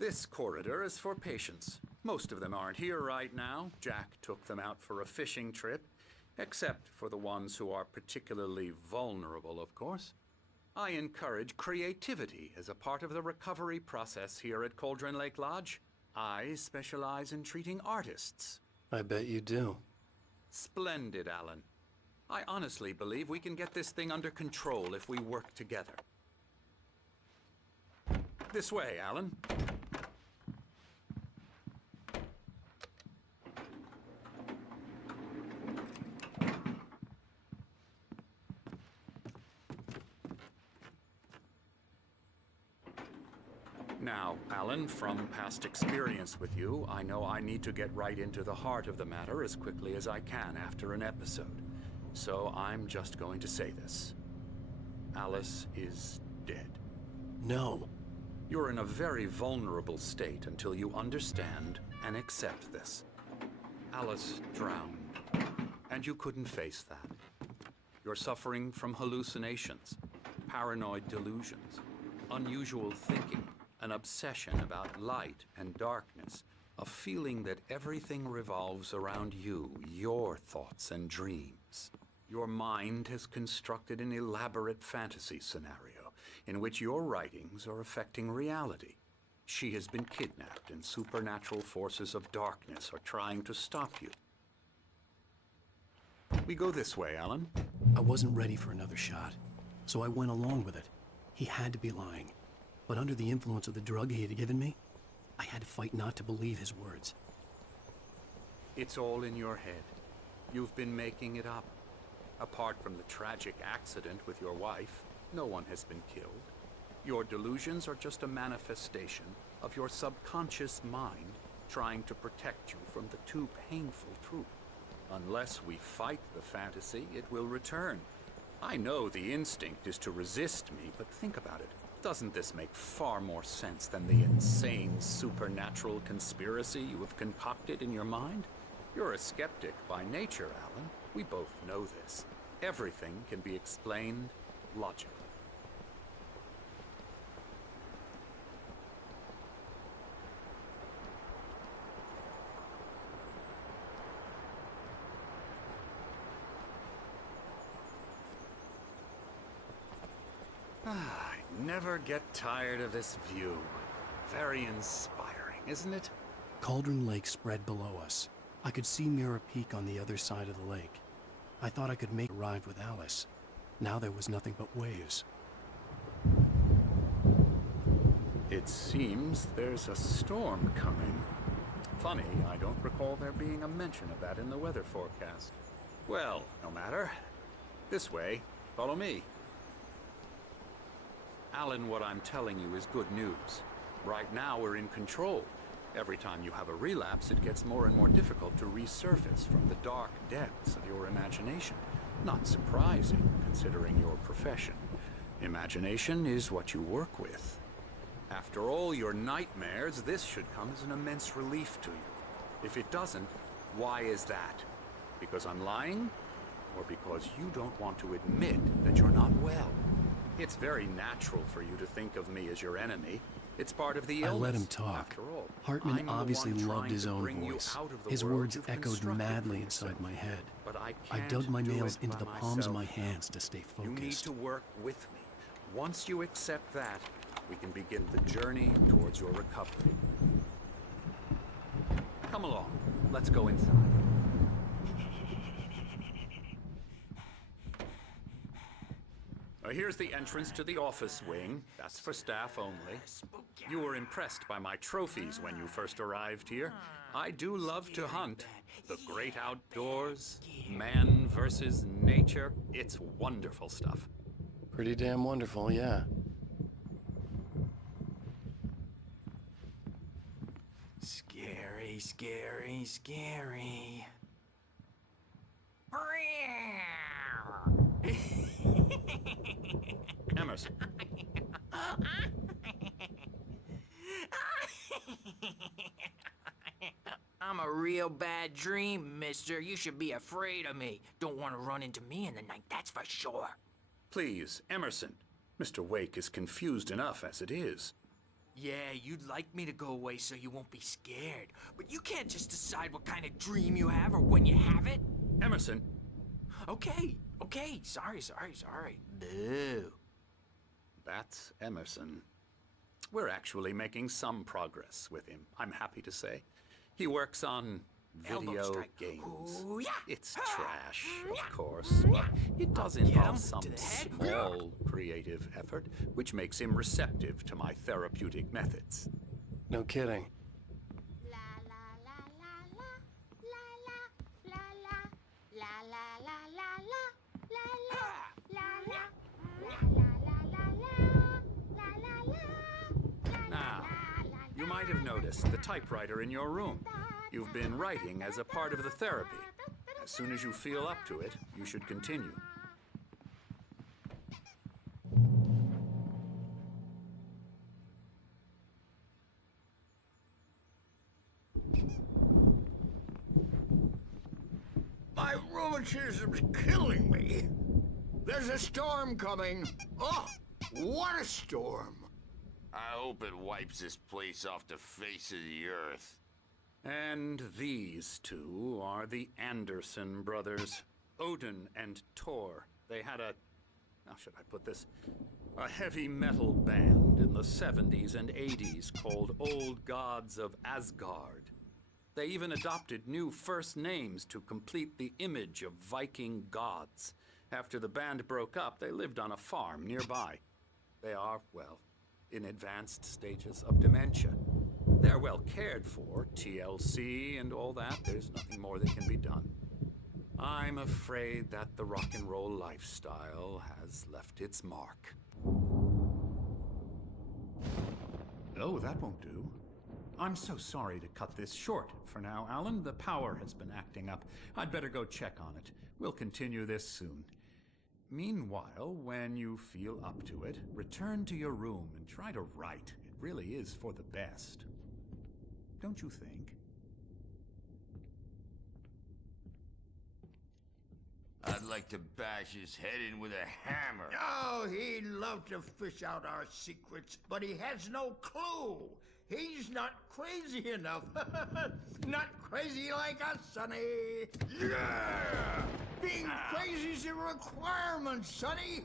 This corridor is for patients. Most of them aren't here right now. Jack took them out for a fishing trip, except for the ones who are particularly vulnerable, of course. I encourage creativity as a part of the recovery process here at Cauldron Lake Lodge. I specialize in treating artists. I bet you do. Splendid, Alan. I honestly believe we can get this thing under control if we work together. This way, Alan. Now, Alan, from past experience with you, I know I need to get right into the heart of the matter as quickly as I can after an episode. So I'm just going to say this. Alice is dead. No. You're in a very vulnerable state until you understand and accept this. Alice drowned, and you couldn't face that. You're suffering from hallucinations, paranoid delusions, unusual thinking, an obsession about light and darkness, a feeling that everything revolves around you, your thoughts and dreams. Your mind has constructed an elaborate fantasy scenario in which your writings are affecting reality. She has been kidnapped and supernatural forces of darkness are trying to stop you. We go this way, Alan. I wasn't ready for another shot, so I went along with it. He had to be lying. But under the influence of the drug he had given me, I had to fight not to believe his words. It's all in your head. You've been making it up. Apart from the tragic accident with your wife, no one has been killed. Your delusions are just a manifestation of your subconscious mind trying to protect you from the too painful truth. Unless we fight the fantasy, it will return. I know the instinct is to resist me, but think about it. Doesn't this make far more sense than the insane supernatural conspiracy you have concocted in your mind? You're a skeptic by nature, Alan. We both know this. Everything can be explained logically. I never get tired of this view. Very inspiring, isn't it? Cauldron Lake spread below us. I could see Mirror Peak on the other side of the lake. I thought I could make a ride with Alice. Now there was nothing but waves. It seems there's a storm coming. Funny, I don't recall there being a mention of that in the weather forecast. Well, no matter. This way. Follow me. Alan, what I'm telling you is good news. Right now, we're in control. Every time you have a relapse, it gets more and more difficult to resurface from the dark depths of your imagination. Not surprising, considering your profession. Imagination is what you work with. After all your nightmares, this should come as an immense relief to you. If it doesn't, why is that? Because I'm lying? Or because you don't want to admit that you're not well? It's very natural for you to think of me as your enemy. It's part of the illness. I let him talk. After all, Hartman obviously loved his own voice. His words echoed madly inside my head. But I dug my nails into the palms of my hands to stay focused. You need to work with me. Once you accept that, we can begin the journey towards your recovery. Come along. Let's go inside. Here's the entrance to the office wing. That's for staff only. You were impressed by my trophies when you first arrived here. I do love to hunt. The great outdoors, man versus nature. It's wonderful stuff. Pretty damn wonderful, yeah. Scary, scary, scary. Emerson. I'm a real bad dream, mister. You should be afraid of me. Don't want to run into me in the night, that's for sure. Please, Emerson. Mr. Wake is confused enough as it is. Yeah, you'd like me to go away so you won't be scared. But you can't just decide what kind of dream you have or when you have it. Emerson. Okay. Sorry. Boo. That's Emerson. We're actually making some progress with him, I'm happy to say. He works on video games. Ooh, yeah. It's trash, of course, but it does involve some small creative effort, which makes him receptive to my therapeutic methods. No kidding. Now, you might have noticed the typewriter in your room. You've been writing as a part of the therapy. As soon as you feel up to it, you should continue. My rheumatism's killing me. There's a storm coming. Oh, what a storm. I hope it wipes this place off the face of the earth. And these two are the Anderson brothers, Odin and Thor. They had a, how should I put this, a heavy metal band in the 70s and 80s called Old Gods of Asgard. They even adopted new first names to complete the image of Viking gods. After the band broke up, they lived on a farm nearby. They are, well, in advanced stages of dementia. They're well cared for, TLC and all that. There's nothing more that can be done. I'm afraid that the rock and roll lifestyle has left its mark. Oh, that won't do. I'm so sorry to cut this short for now, Alan. The power has been acting up. I'd better go check on it. We'll continue this soon. Meanwhile, when you feel up to it, return to your room and try to write. It really is for the best. Don't you think? I'd like to bash his head in with a hammer. Oh, he'd love to fish out our secrets, but he has no clue. He's not crazy enough. Not crazy like us, Sonny. Yeah! Being crazy's a requirement, Sonny.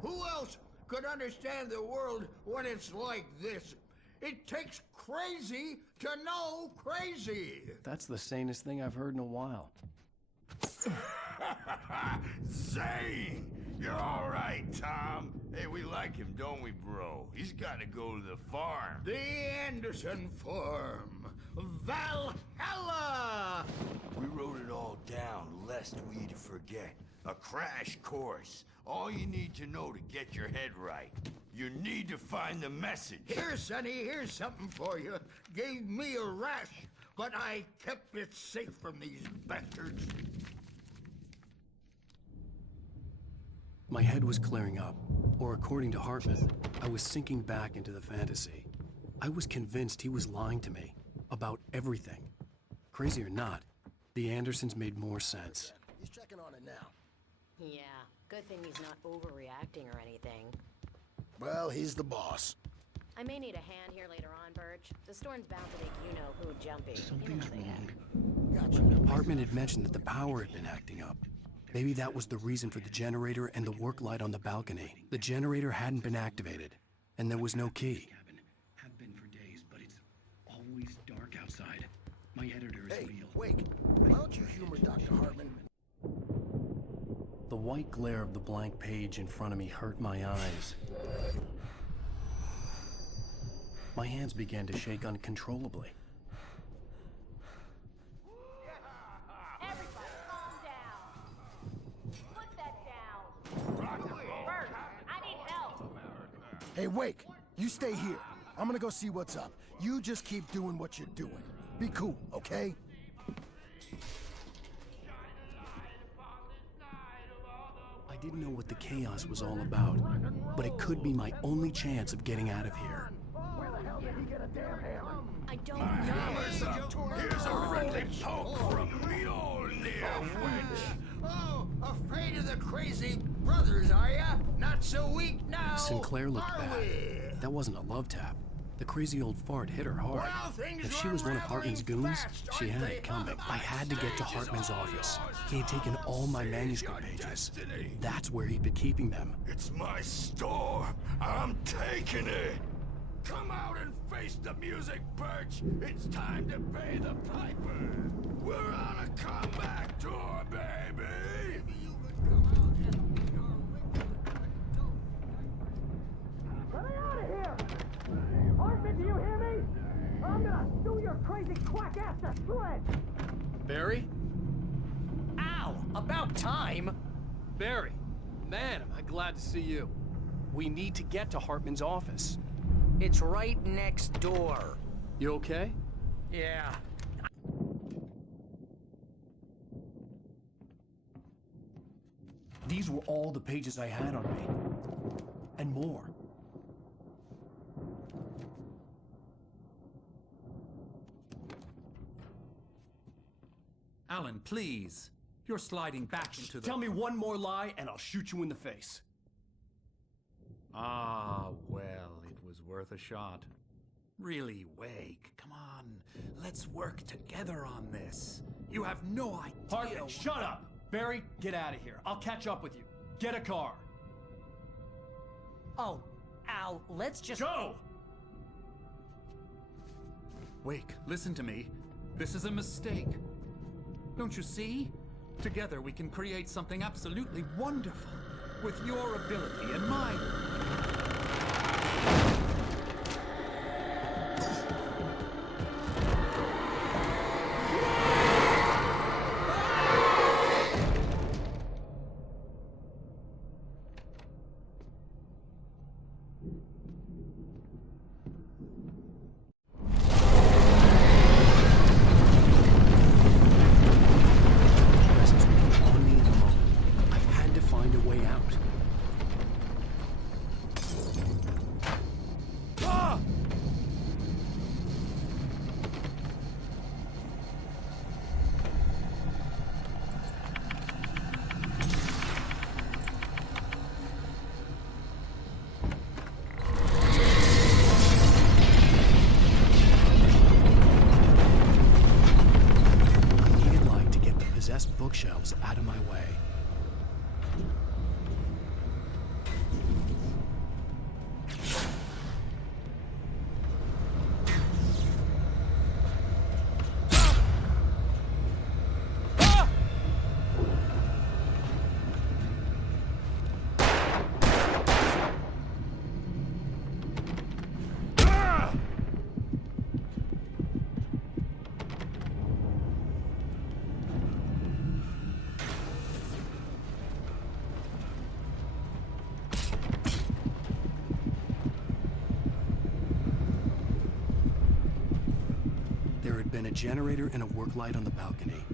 Who else could understand the world when it's like this? It takes crazy to know crazy. That's the sanest thing I've heard in a while. Zane! You're all right, Tom. Hey, we like him, don't we, bro? He's got to go to the farm. The Anderson farm. Valhalla! We wrote it all down, lest we forget. A crash course. All you need to know to get your head right. You need to find the message. Here, Sonny, here's something for you. Gave me a rash, but I kept it safe from these bastards. My head was clearing up, or according to Hartman, I was sinking back into the fantasy. I was convinced he was lying to me about everything. Crazy or not, the Andersons made more sense. He's checking on it now. Yeah, good thing he's not overreacting or anything. Well, he's the boss. I may need a hand here later on, Birch. The storm's bound to make you-know-who jumpy. Something's wrong. Gotcha. Hartman had mentioned that the power had been acting up. Maybe that was the reason for the generator and the work light on the balcony. The generator hadn't been activated, and there was no key. Have been for days, but it's always dark outside. My editor is real. Wake, why don't you humor Dr. Hartman? The white glare of the blank page in front of me hurt my eyes. My hands began to shake uncontrollably. Everybody, calm down. Put that down. Bert, I need help. Hey, Wake, you stay here. I'm gonna go see what's up. You just keep doing what you're doing. Be cool, okay? I didn't know what the chaos was all about, but it could be my only chance of getting out of here. Where the hell did he get a damn hammer? I don't know. Hammer's up. Here's a friendly poke from Mjolnir, wench. Oh, afraid of the crazy brothers, are ya? Not so weak now, Sinclair looked are bad. we? That wasn't a love tap. The crazy old fart hit her hard. If she was one of Hartman's goons, she had it coming. I had to get to Hartman's office. He had taken all my manuscript pages. That's where he'd been keeping them. It's my store. I'm taking it. Come out and face the music, Birch. It's time to pay the piper. We're on a comeback tour, baby. Let me out of here! Hartman, do you hear me? I'm gonna sue your crazy quack ass to shreds! Barry? Ow! About time! Barry, man, am I glad to see you. We need to get to Hartman's office. It's right next door. You okay? Yeah. These were all the pages I had on me. And more. Alan, please. You're sliding back into the... Tell me one more lie and I'll shoot you in the face. Ah, well, it was worth a shot. Really, Wake, come on. Let's work together on this. You have no idea... Hartman, shut up! Barry, get out of here. I'll catch up with you. Get a car. Oh, Al, let's just... Go! Wake, listen to me. This is a mistake. Don't you see? Together we can create something absolutely wonderful. With your ability and mine. Bookshelves out of my way. There had been a generator and a work light on the balcony.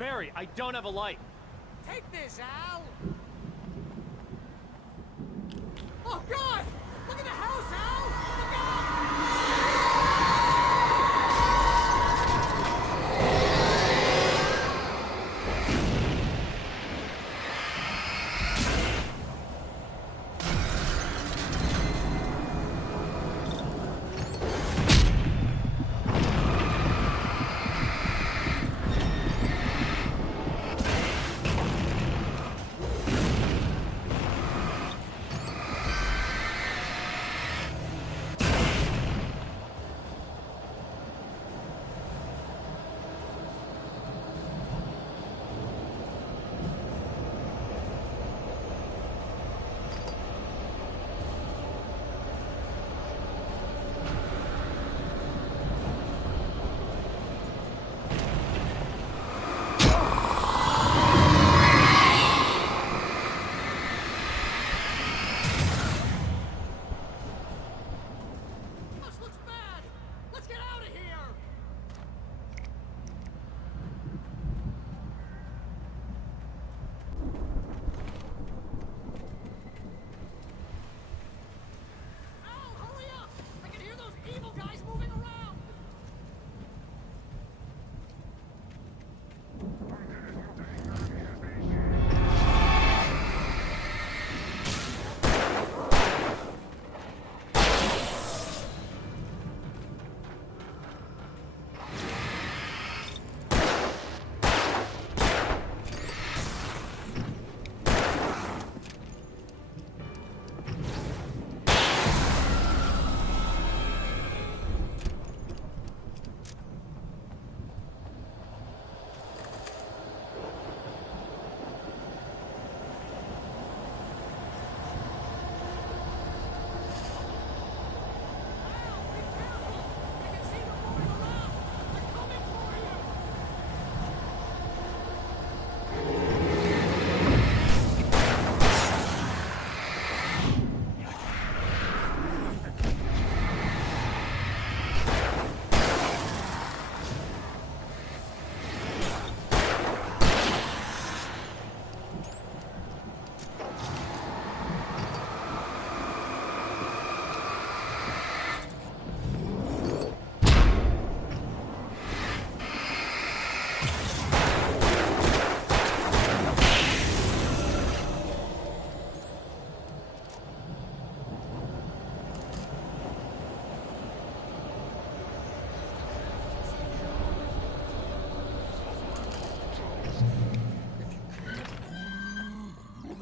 Barry, I don't have a light. Take this, Al! Oh, God! Look at the house, Al! Look out!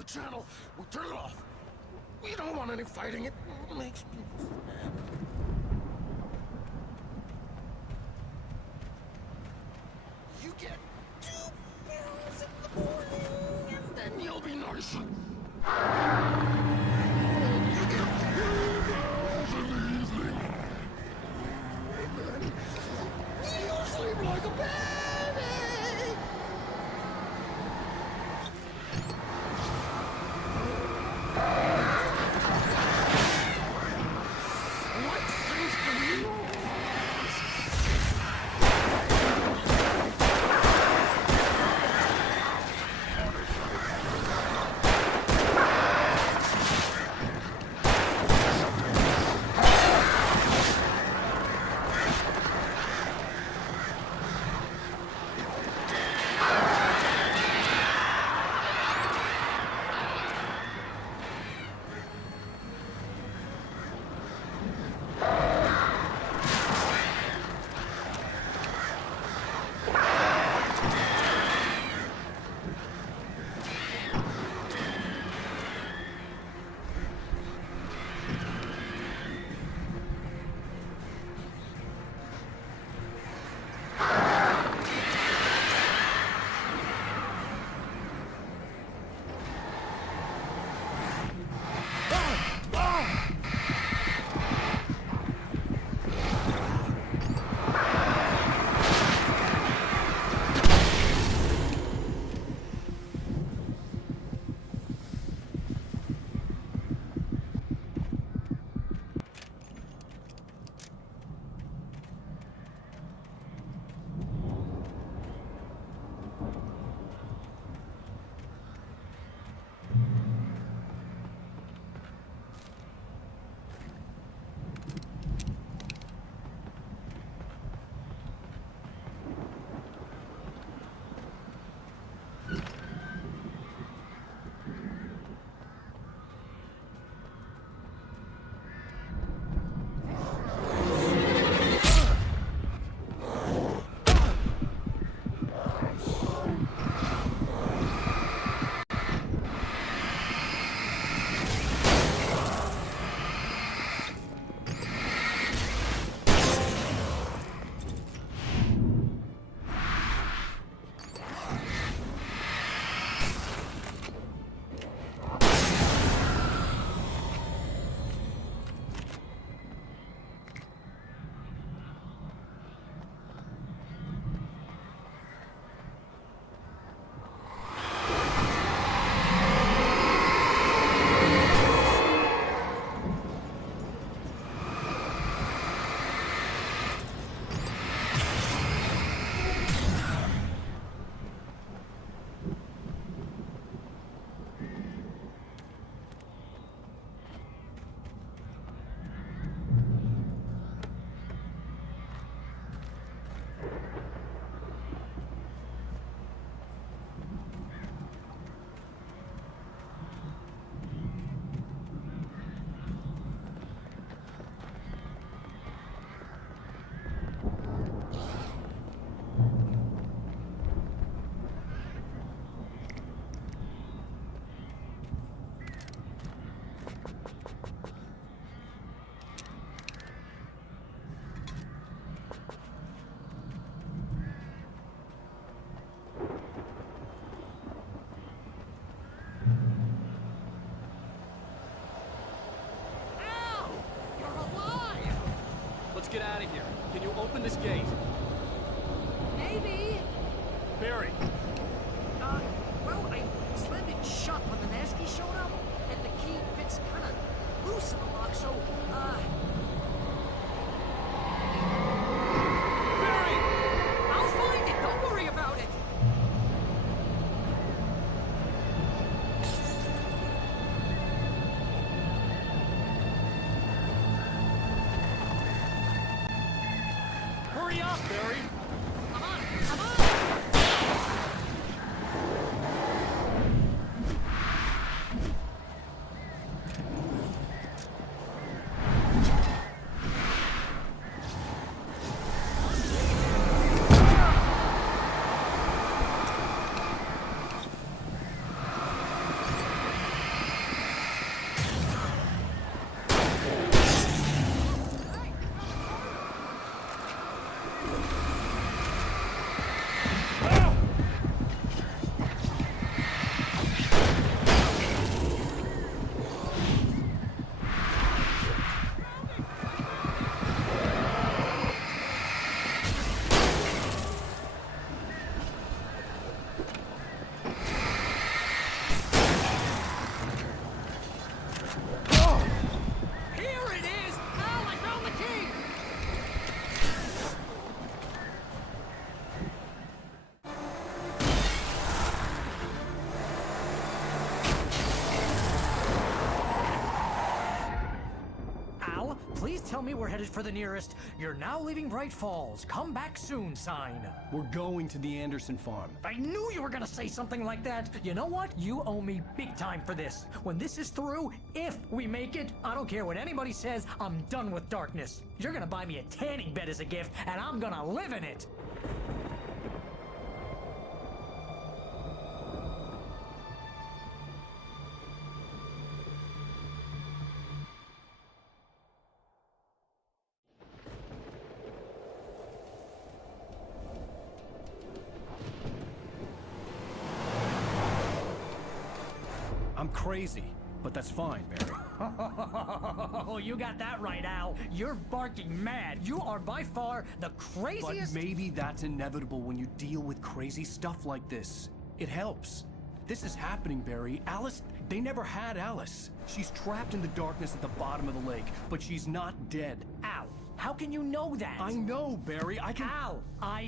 channel. We turn it off. We don't want any fighting. It makes people sad. You get 2 pills in the morning, and then you'll be nice. You get 3 pills in the evening. And then you sleep like a baby. open this gate. Maybe. Barry. Well, I slammed it shut when the Nasty showed up, and the key fits kind of loose in the lock, so, Barry! I'll find it, don't worry about it! Hurry up, Barry! Come on, come on! Please tell me we're headed for the nearest "You're now leaving Bright Falls. Come back soon" sign. We're going to the Anderson farm. I knew you were gonna say something like that. You know what? You owe me big time for this. When this is through, if we make it, I don't care what anybody says, I'm done with darkness. You're gonna buy me a tanning bed as a gift, and I'm gonna live in it. I'm crazy, but that's fine, Barry. Oh, you got that right, Al. You're barking mad. You are by far the craziest— But maybe that's inevitable when you deal with crazy stuff like this. It helps. This is happening, Barry. Alice, they never had Alice. She's trapped in the darkness at the bottom of the lake, but she's not dead. Al, how can you know that? I know, Barry. I can— Al,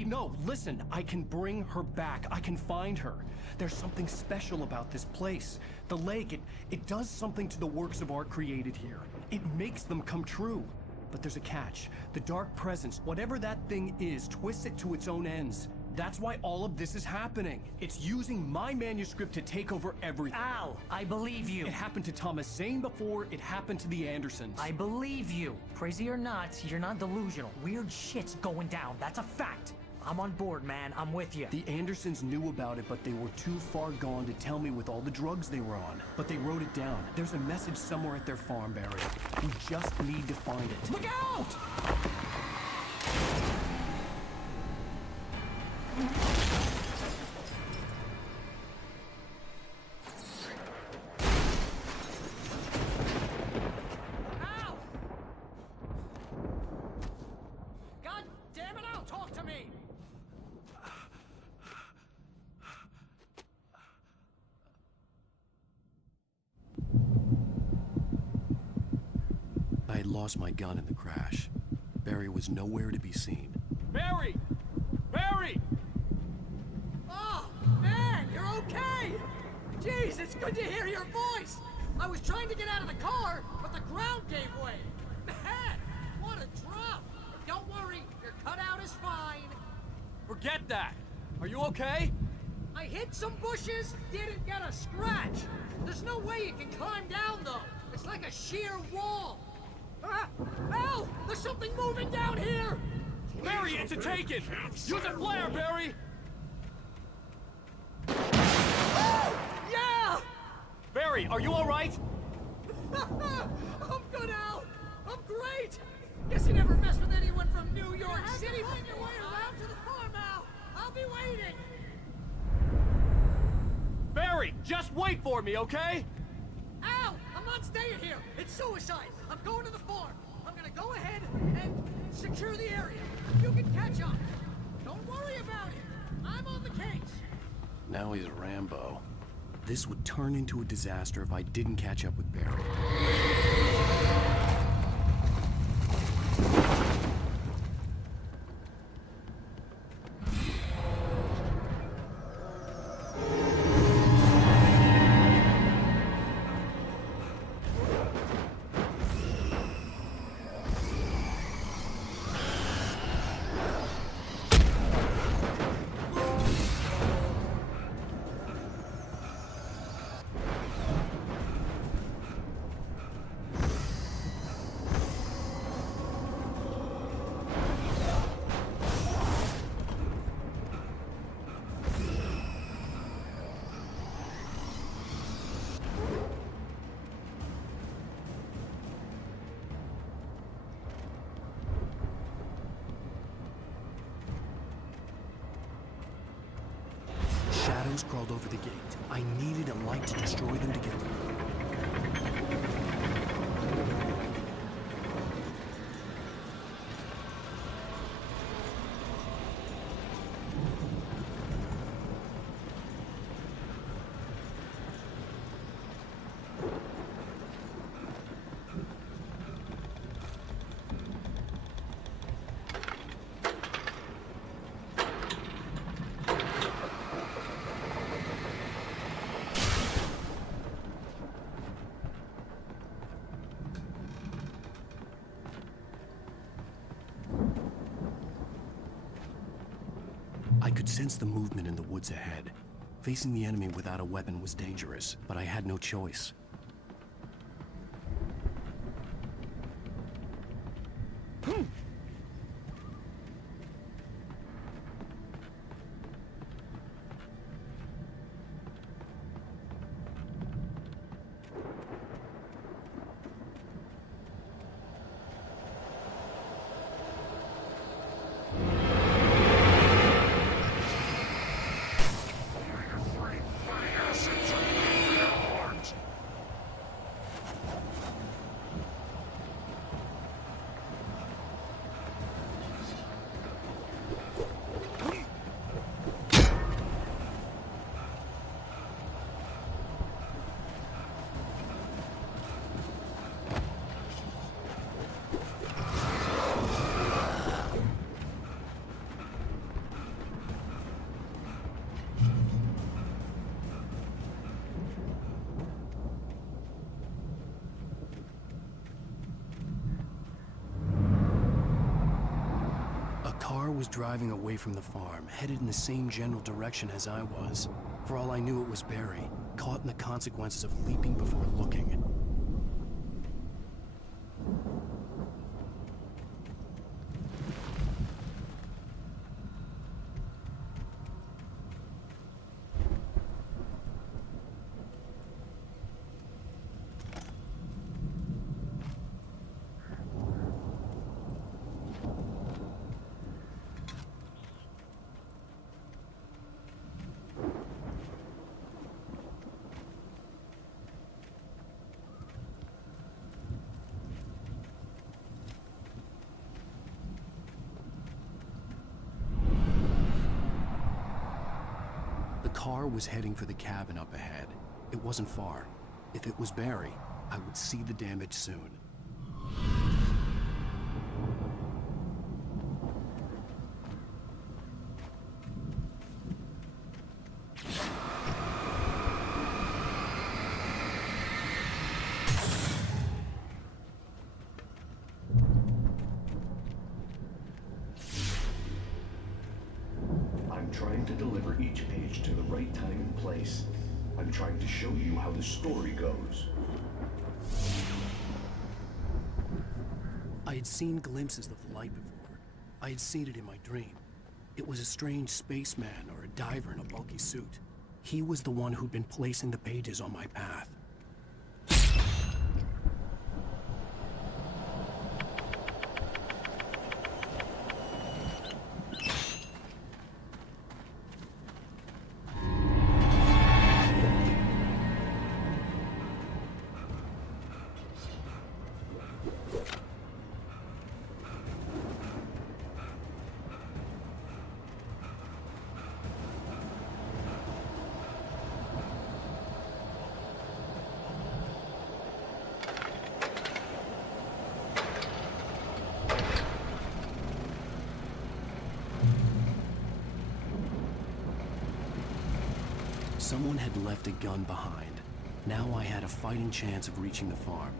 No, listen. I can bring her back. I can find her. There's something special about this place. The lake, it does something to the works of art created here. It makes them come true. But there's a catch. The dark presence, whatever that thing is, twists it to its own ends. That's why all of this is happening. It's using my manuscript to take over everything. Al, I believe you. It happened to Thomas Zane before, it happened to the Andersons. I believe you. Crazy or not, you're not delusional. Weird shit's going down. That's a fact. I'm on board, man. I'm with you. The Andersons knew about it, but they were too far gone to tell me with all the drugs they were on. But they wrote it down. There's a message somewhere at their farm, Barry. We just need to find it. Look out! Ow! God damn it, Al, talk to me! I had lost my gun in the crash. Barry was nowhere to be seen. Barry! Barry! Oh, man, you're okay! Jeez, it's good to hear your voice! I was trying to get out of the car, but the ground gave way. Man, what a drop! But don't worry, your cutout is fine. Forget that! Are you okay? I hit some bushes, didn't get a scratch. There's no way you can climb down, though. It's like a sheer wall. Ah! Al! There's something moving down here! Barry, it's a taken! Use a flare, Barry! Oh! Yeah! Barry, are you alright? I'm good, Al! I'm great! Guess you never mess with anyone from New York City. Find your way around to the farm, Al! I'll be waiting! Barry, just wait for me, okay? Al! I'm not staying here! It's suicide! I'm going to the farm! I'm gonna go ahead and Secure the area. You can catch up. Don't worry about it. I'm on the case. Now he's Rambo. This would turn into a disaster if I didn't catch up with Barry. Shadows crawled over the gate. I needed a light to destroy them to get through. I could sense the movement in the woods ahead. Facing the enemy without a weapon was dangerous, but I had no choice. Was driving away from the farm, headed in the same general direction as I was. For all I knew, it was Barry, caught in the consequences of leaping before looking. The car was heading for the cabin up ahead. It wasn't far. If it was Barry, I would see the damage soon. I'm trying to deliver each page to the right time and place. I'm trying to show you how the story goes. I had seen glimpses of the light before. I had seen it in my dream. It was a strange spaceman or a diver in a bulky suit. He was the one who'd been placing the pages on my path. Someone had left a gun behind. Now I had a fighting chance of reaching the farm.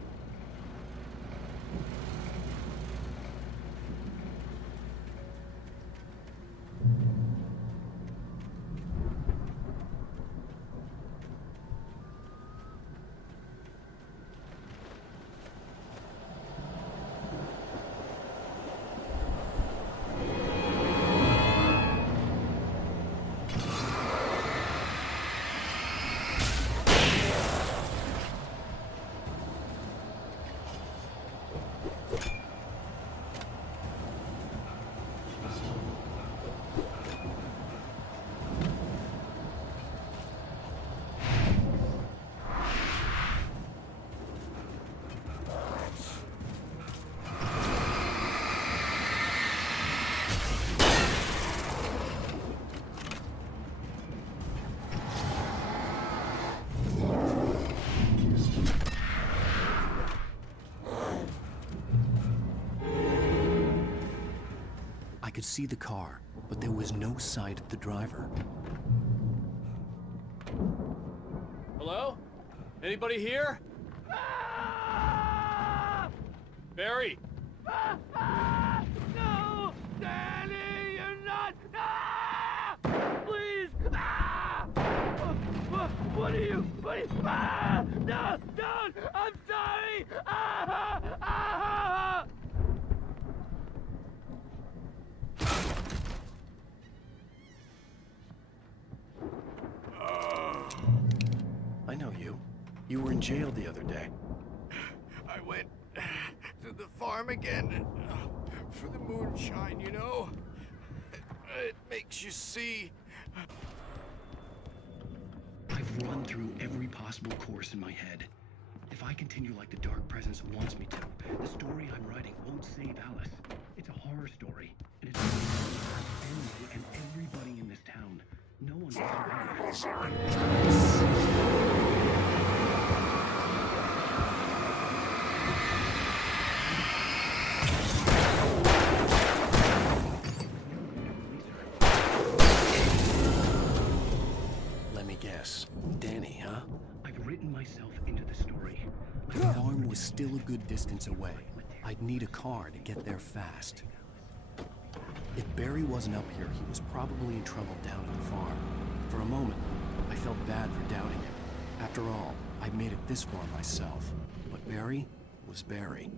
I could see the car, but there was no sight of the driver. Hello? Anybody here? Barry! No! Danny, you're not! Please! What are you? No! Don't! I'm sorry! I know you. You were in jail the other day. I went to the farm again for the moonshine, you know? It makes you see. I've run through every possible course in my head. If I continue like the Dark Presence wants me to, the story I'm writing won't save Alice. It's a horror story, and it's going to hurt me and everybody in this town. No one will survive. Let me guess. Danny, huh? I've written myself into the story. The farm was still a good distance away. I'd need a car to get there fast. If Barry wasn't up here, he was probably in trouble down at the farm. For a moment, I felt bad for doubting him. After all, I'd made it this far myself. But Barry was Barry.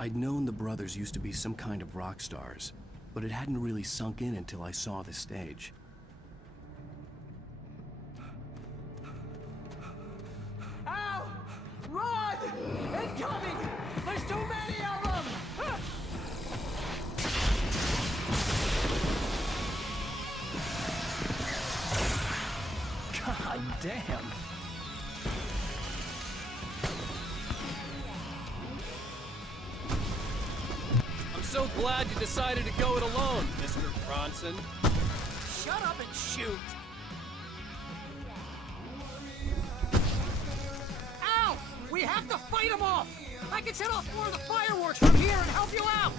I'd known the brothers used to be some kind of rock stars, but it hadn't really sunk in until I saw the stage. Ow! Run! Incoming! There's too many of them! God damn. I'm so glad you decided to go it alone, Mr. Bronson. Shut up and shoot! Ow! We have to fight them off! I can set off more of the fireworks from here and help you out!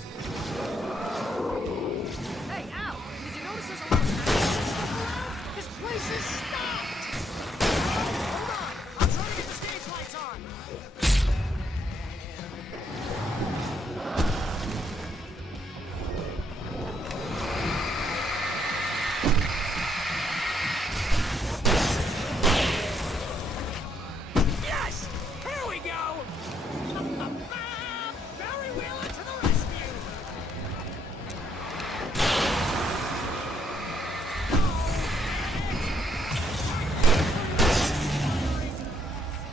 Hey, Al! Did you notice there's a lot of stuff around? This place is stopped! Hold on! I'm trying to get the stage lights on! Yes! Here we go! Barry Wheeler to the rescue!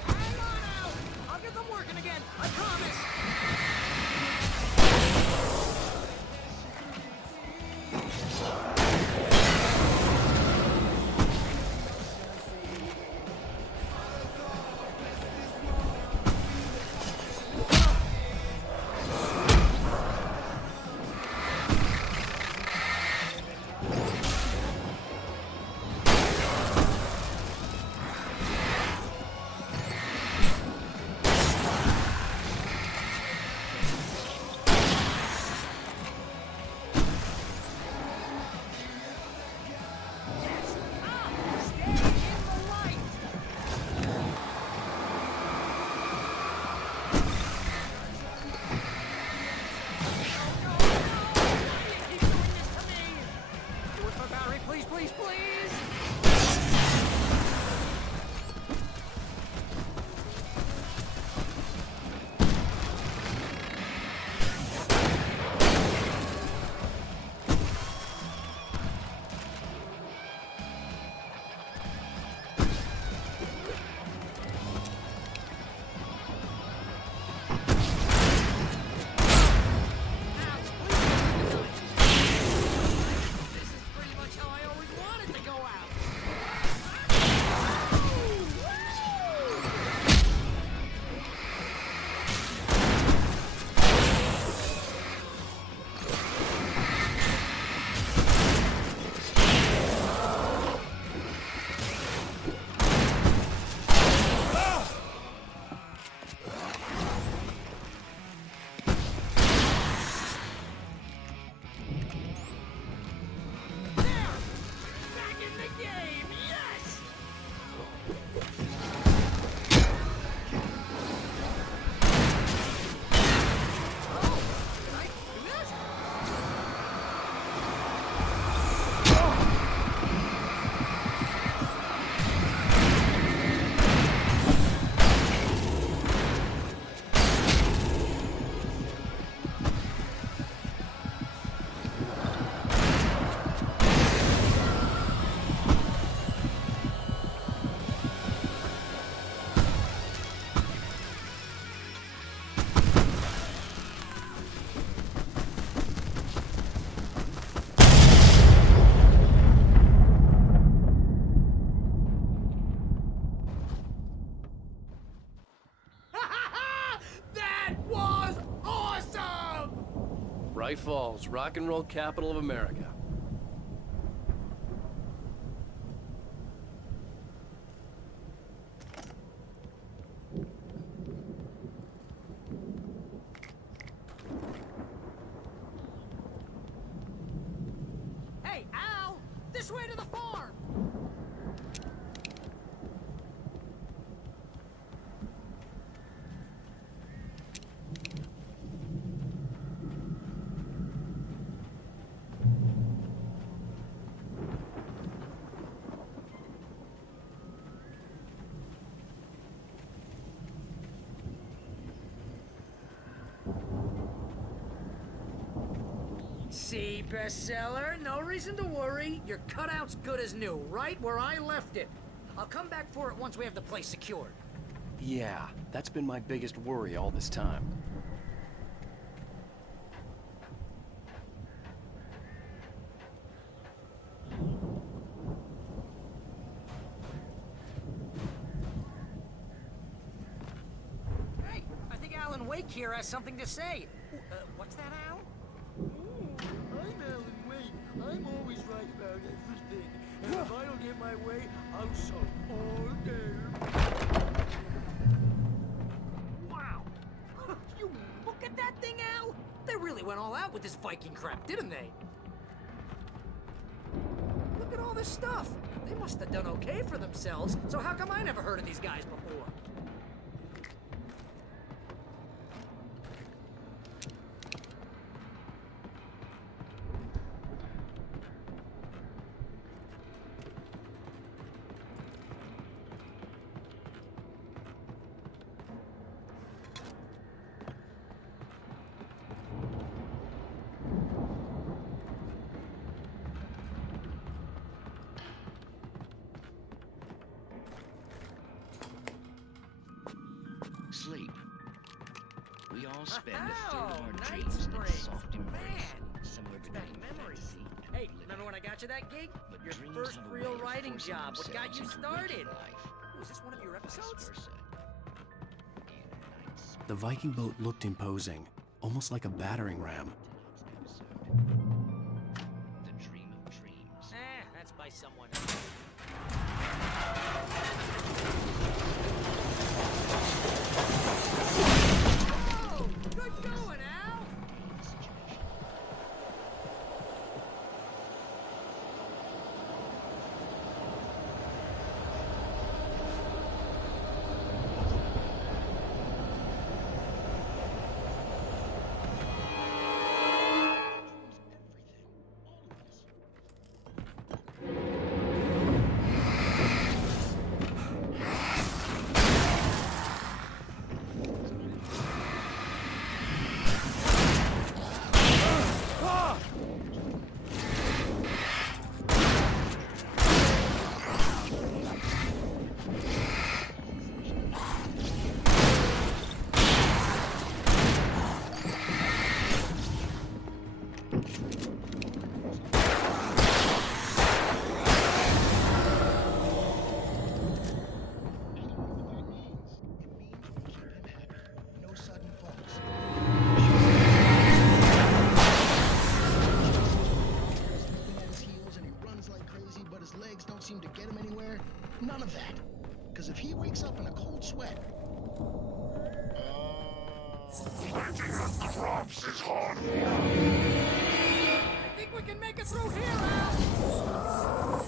Hang on, Al! I'll get them working again, I promise! Do it for Barry, please, please, please! This is pretty much how I always wanted to go out. There! Back in the game! Yes! Oh! Can I do this? That was awesome! Bright Falls, rock and roll capital of America. Hey, Al! This way to the farm! See, bestseller, no reason to worry. Your cutout's good as new, right where I left it. I'll come back for it once we have the place secured. Yeah, that's been my biggest worry all this time. Hey, I think Alan Wake here has something to say. What's that, Al? I'm Alan Wake. I'm always right about everything. And if I don't get my way, I'll sulk all day. Wow. You look at that thing, Al. They really went all out with this Viking crap, didn't they? Look at all this stuff. They must have done okay for themselves. So how come I never heard of these guys before? Sleep. We all spend a Oh, third of our night dreams in springs. soft embrace, Man, somewhere brings back between memories. fantasy and Hey, remember when I got you that gig? But Your dreams first have a real way of writing forcing job. What got you themselves into started? waking life, Was this one of your episodes? versa. The Viking boat looked imposing, almost like a battering ram. The dream of dreams. That's by someone else. Oh, good going, Al. No sudden falls. Nipping at his heels and he runs like crazy, but his legs don't seem to get him anywhere. None of that. Because if he wakes up in a cold sweat, I think we can make it through here, Al.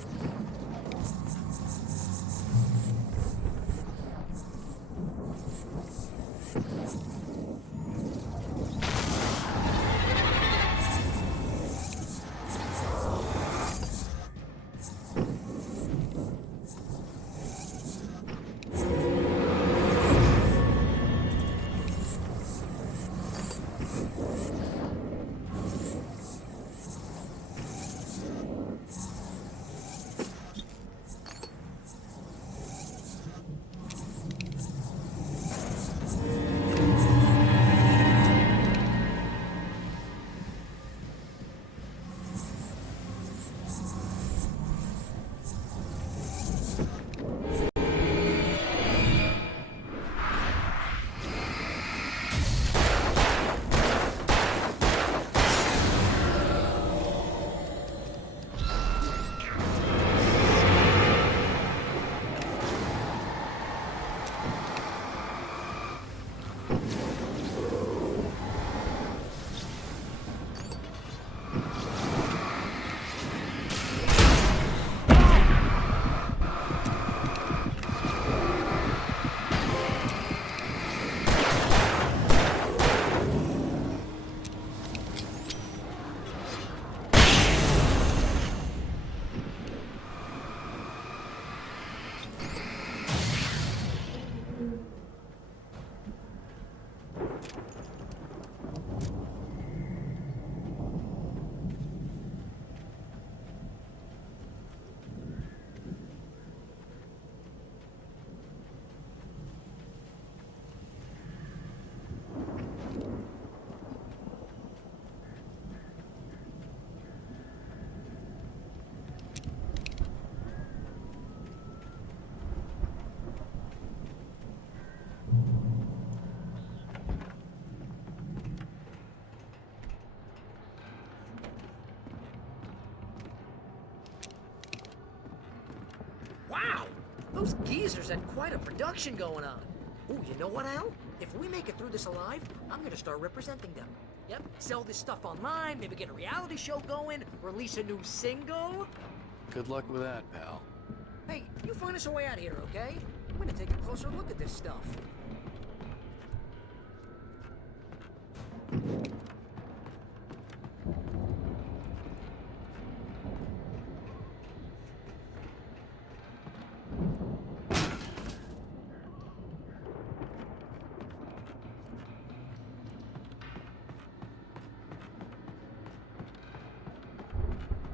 Those geezers had quite a production going on. Ooh, you know what, Al? If we make it through this alive, I'm gonna start representing them. Yep, sell this stuff online, maybe get a reality show going, release a new single. Good luck with that, pal. Hey, you find us a way out of here, okay? I'm gonna take a closer look at this stuff.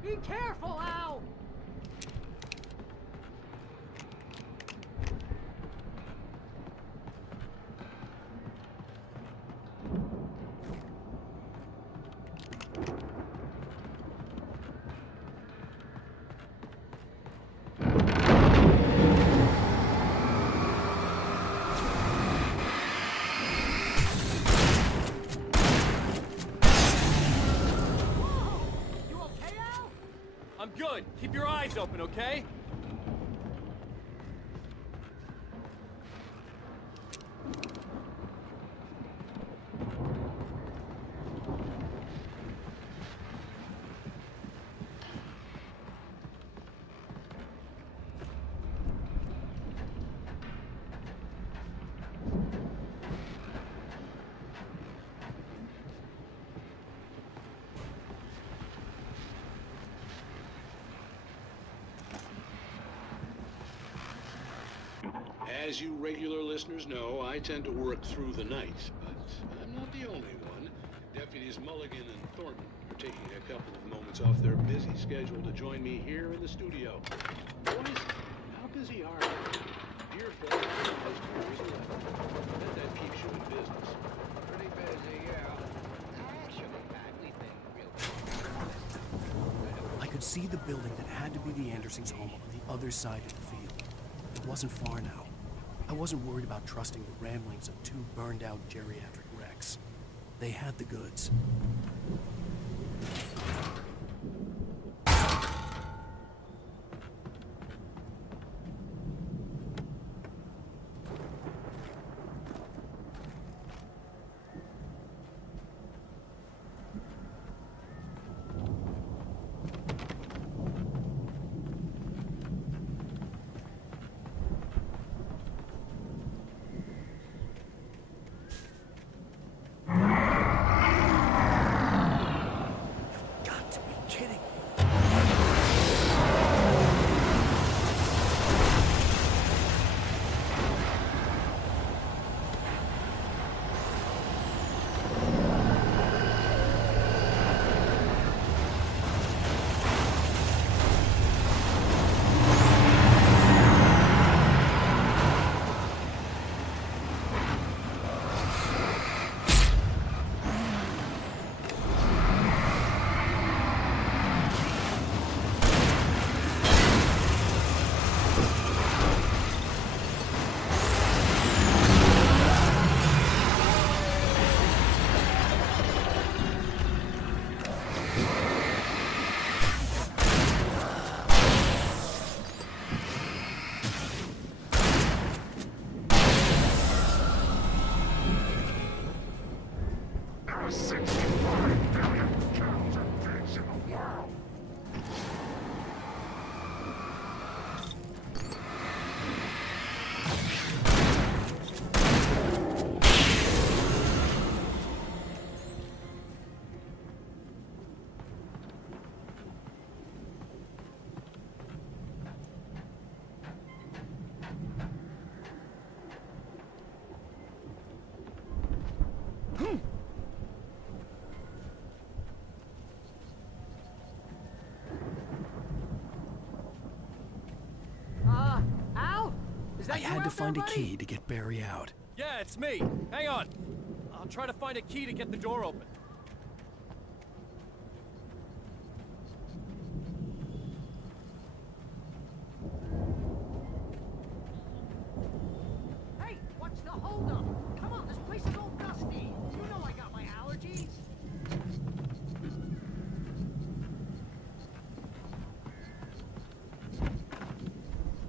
Be careful, Al! I'm good. Keep your eyes open, okay? As you regular listeners know, I tend to work through the night, but I'm not the only one. Deputies Mulligan and Thornton are taking a couple of moments off their busy schedule to join me here in the studio. Boys, how busy are you? Dear fellow, as good as 11. Bet that keeps you in business. Pretty busy, yeah. Actually, Pat, we've been real I could see the building that had to be the Andersons' home on the other side of the field. It wasn't far now. I wasn't worried about trusting the ramblings of two burned-out geriatric wrecks. They had the goods. Al? Is that I you had to out there, find a buddy? key to get Barry out. Yeah, it's me. Hang on. I'll try to find a key to get the door open. Hey, what's the holdup? Come on, this place is all dusty. You know I got my allergies.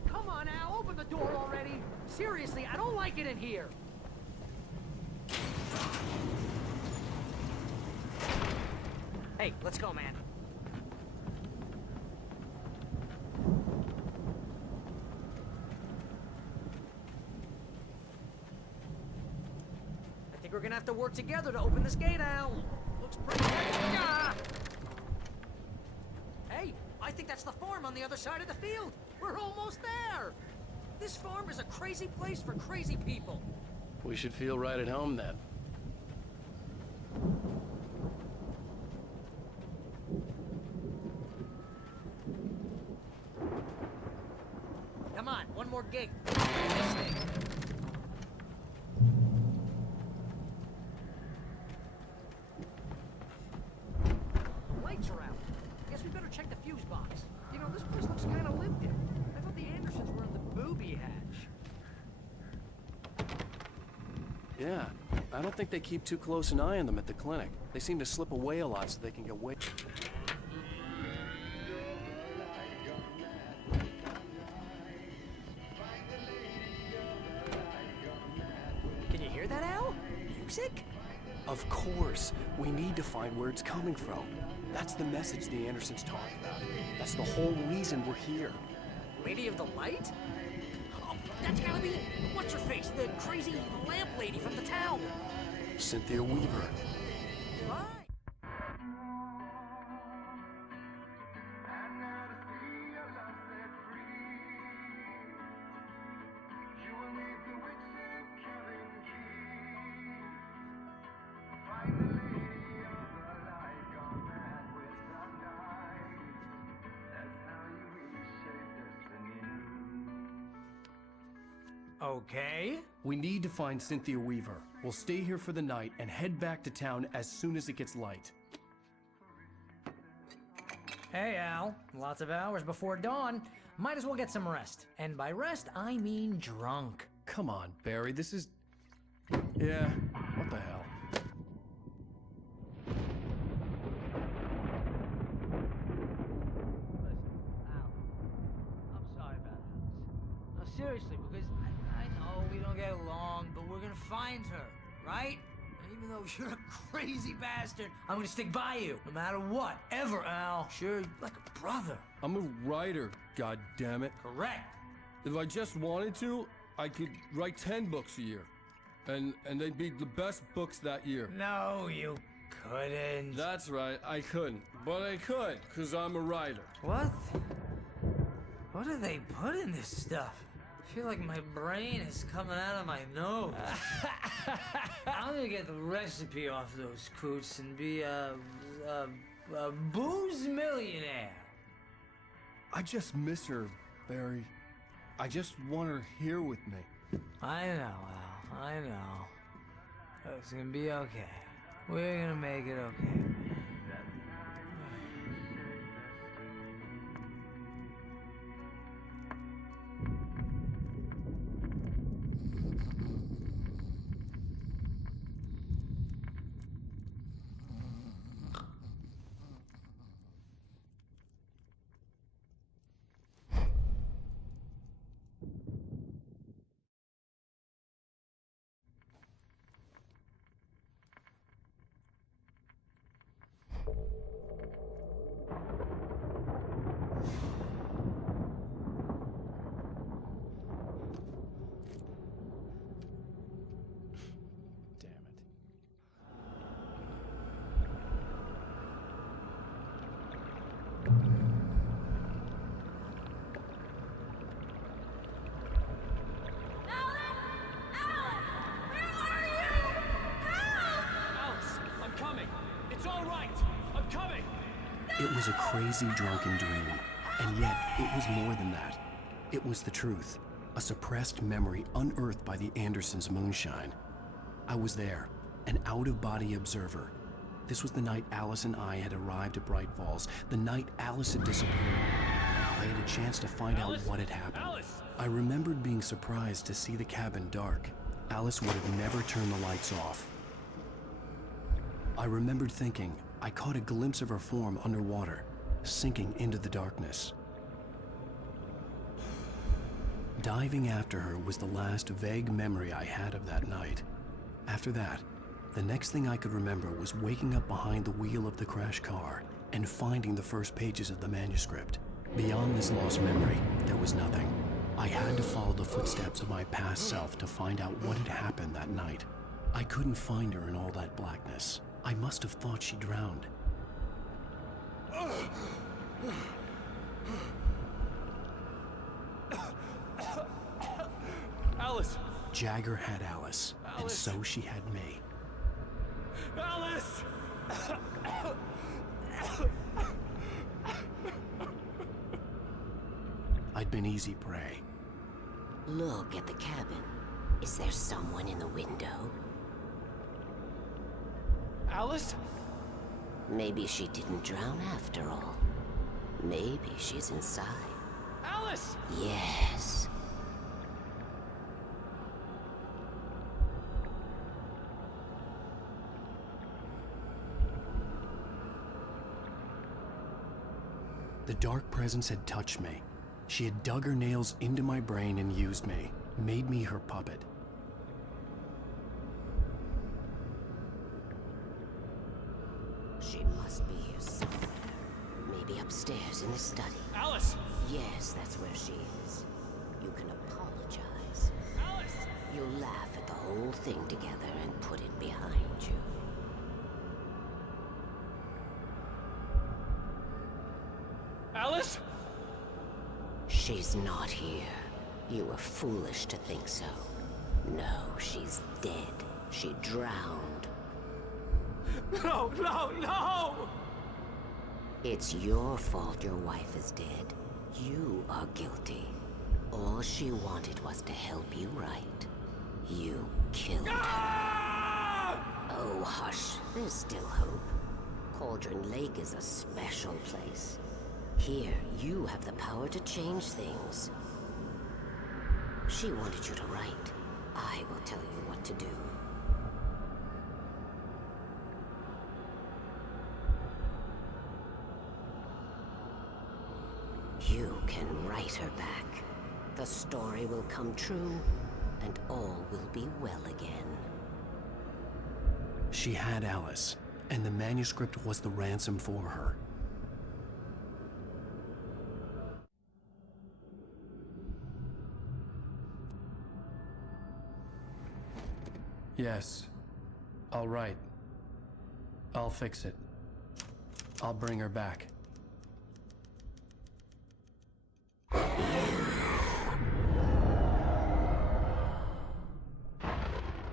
Come on, Al, open the door. don't like it in here. Hey, let's go, man. I think we're gonna have to work together to open this gate, Al. Looks pretty good. Ah! Hey, I think that's the farm on the other side of the field. We're almost there. This farm is a crazy place for crazy people. We should feel right at home then. Come on, one more gate. This thing. The lights are out. Guess we better check the fuse box. You know, this place looks kind of lived in. I thought the Andersons were in the booby hatch. Yeah, I don't think they keep too close an eye on them at the clinic. They seem to slip away a lot so they can get away. Can you hear that, Al? Music? Of course. We need to find where it's coming from. That's the message the Andersons talked about. That's the whole reason we're here. Lady of the Light? Oh, that's gotta be... What's-her-face? The crazy lamp lady from the town. Cynthia Weaver. Right. Okay. We need to find Cynthia Weaver. We'll stay here for the night and head back to town as soon as it gets light. Hey, Al. Lots of hours before dawn. Might as well get some rest. And by rest, I mean drunk. Come on, Barry, this is... Yeah, what the hell? I'm sorry about this. No, seriously, because I know we don't get along, but we're gonna find her, right? And even though you're a crazy bastard, I'm gonna stick by you, no matter what, ever, Al. Sure, like a brother. I'm a writer, goddammit. Correct. If I just wanted to, I could write 10 books a year. And they'd be the best books that year. No, you couldn't. That's right, I couldn't. But I could, because I'm a writer. What? What do they put in this stuff? I feel like my brain is coming out of my nose. I'm gonna get the recipe off those coots and be a booze millionaire. I just miss her, Barry. I just want her here with me. I know, Al. I know. It's gonna be okay. We're gonna make it okay. It was a crazy drunken dream, and yet it was more than that. It was the truth, a suppressed memory unearthed by the Andersons' moonshine. I was there, an out-of-body observer. This was the night Alice and I had arrived at Bright Falls, the night Alice had disappeared. I had a chance to find out what had happened. I remembered being surprised to see the cabin dark. Alice would have never turned the lights off. I remembered thinking, I caught a glimpse of her form underwater, sinking into the darkness. Diving after her was the last vague memory I had of that night. After that, the next thing I could remember was waking up behind the wheel of the crashed car and finding the first pages of the manuscript. Beyond this lost memory, there was nothing. I had to follow the footsteps of my past self to find out what had happened that night. I couldn't find her in all that blackness. I must have thought she drowned. Alice! Jagger had Alice, and so she had me. Alice! I'd been easy prey. Look at the cabin. Is there someone in the window? Alice? Maybe she didn't drown after all. Maybe she's inside. Alice! Yes. The dark presence had touched me. She had dug her nails into my brain and used me, made me her puppet. She must be here somewhere. Maybe upstairs in the study. Alice! Yes, that's where she is. You can apologize. Alice! You'll laugh at the whole thing together and put it behind you. Alice? She's not here. You were foolish to think so. No, she's dead. She drowned. No, no, no! It's your fault your wife is dead. You are guilty. All she wanted was to help you right. You killed her. Oh, hush. There's still hope. Cauldron Lake is a special place. Here, you have the power to change things. She wanted you to write. I will tell you what to do. You can write her back. The story will come true, and all will be well again. She had Alice, and the manuscript was the ransom for her. Yes. All right. I'll fix it. I'll bring her back.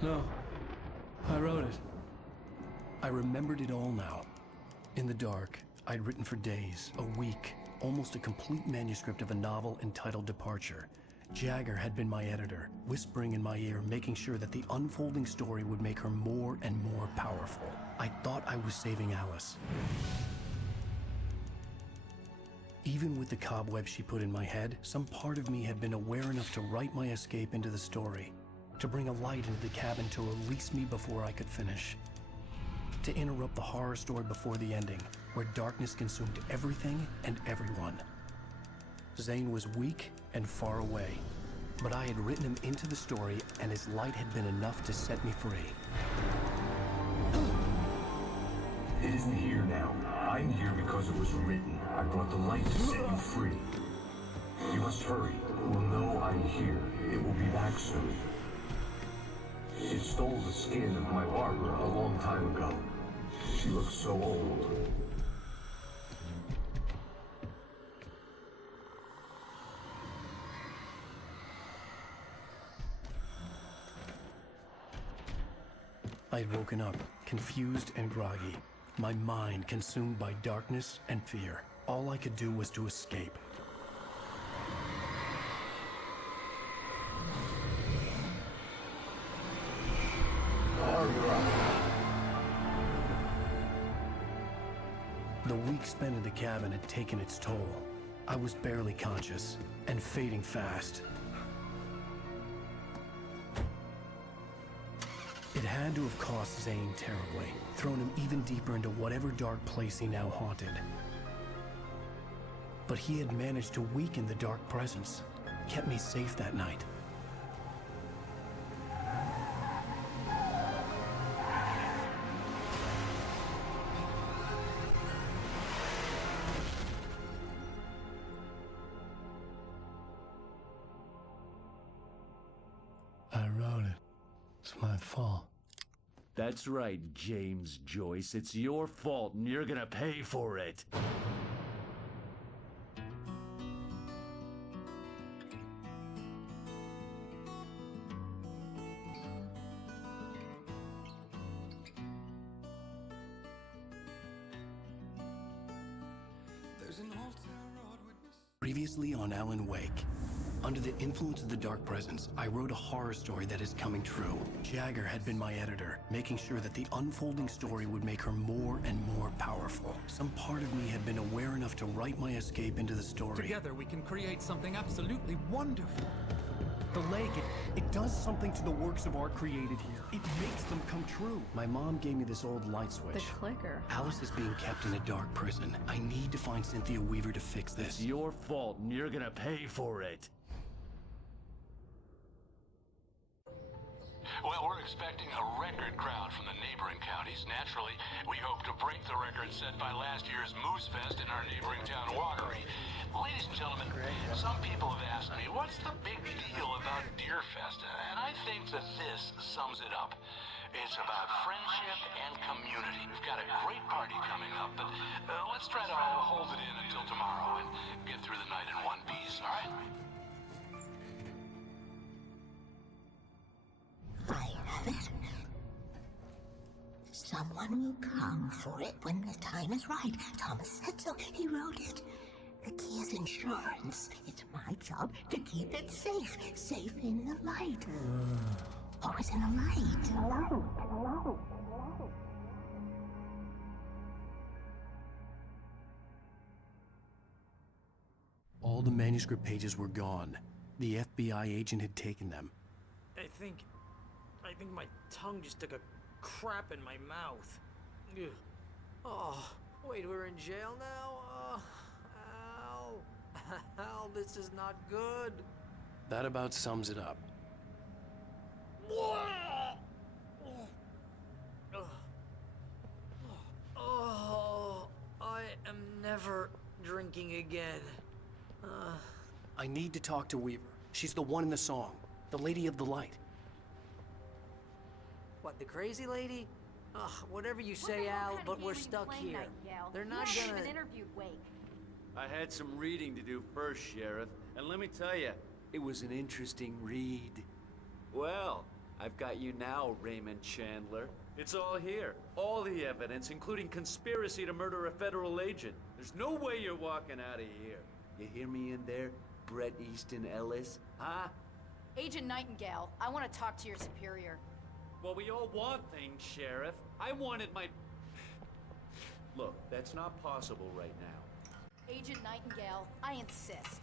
No. I wrote it. I remembered it all now. In the dark, I'd written for days, a week, almost a complete manuscript of a novel entitled Departure. Jagger had been my editor, whispering in my ear, making sure that the unfolding story would make her more and more powerful. I thought I was saving Alice. Even with the cobwebs she put in my head, some part of me had been aware enough to write my escape into the story, to bring a light into the cabin to release me before I could finish, to interrupt the horror story before the ending, where darkness consumed everything and everyone. Zane was weak and far away, but I had written him into the story, and his light had been enough to set me free. It isn't here now. I'm here because it was written. I brought the light to set you free. You must hurry. We'll know I'm here. It will be back soon. It stole the skin of my barber a long time ago. She looks so old. I'd woken up, confused and groggy, my mind consumed by darkness and fear. All I could do was to escape. The week spent in the cabin had taken its toll. I was barely conscious, and fading fast. It had to have cost Zane terribly, thrown him even deeper into whatever dark place he now haunted. But he had managed to weaken the dark presence, kept me safe that night. I wrote it. It's my fault. That's right, James Joyce. It's your fault, and you're gonna pay for it. Previously on Alan Wake. Under the influence of the Dark Presence, I wrote a horror story that is coming true. Jagger had been my editor, making sure that the unfolding story would make her more and more powerful. Some part of me had been aware enough to write my escape into the story. Together we can create something absolutely wonderful. The lake, it does something to the works of art created here. It makes them come true. My mom gave me this old light switch. The clicker. Alice is being kept in a dark prison. I need to find Cynthia Weaver to fix this. It's your fault, and you're gonna pay for it. Well, we're expecting a record crowd from the neighboring counties. Naturally, we hope to break the record set by last year's Moose Fest in our neighboring town, Watery. Ladies and gentlemen, some people have asked me, what's the big deal about Deer Fest? And I think that this sums it up. It's about friendship and community. We've got a great party coming up, but let's try to hold it in until tomorrow and get through the night in one piece, all right? I have it. Someone will come for it when the time is right. Thomas said so. He wrote it. The key is insurance. It's my job to keep it safe. Safe in the light. Always in the light. Hello. All the manuscript pages were gone. The FBI agent had taken them. I think my tongue just took a crap in my mouth. Ugh. Oh, wait, we're in jail now? Al, this is not good. That about sums it up. Oh, I am never drinking again. I need to talk to Weaver. She's the one in the song. The Lady of the Light. What, the crazy lady? Ugh, whatever you say, Al, but we're stuck here. They're not gonna... even interviewed Wake. I had some reading to do first, Sheriff, and let me tell you, it was an interesting read. Well, I've got you now, Raymond Chandler. It's all here. All the evidence, including conspiracy to murder a federal agent. There's no way you're walking out of here. You hear me in there, Bret Easton Ellis? Huh? Agent Nightingale, I want to talk to your superior. Well, we all want things, Sheriff. I wanted my... Look, that's not possible right now. Agent Nightingale, I insist.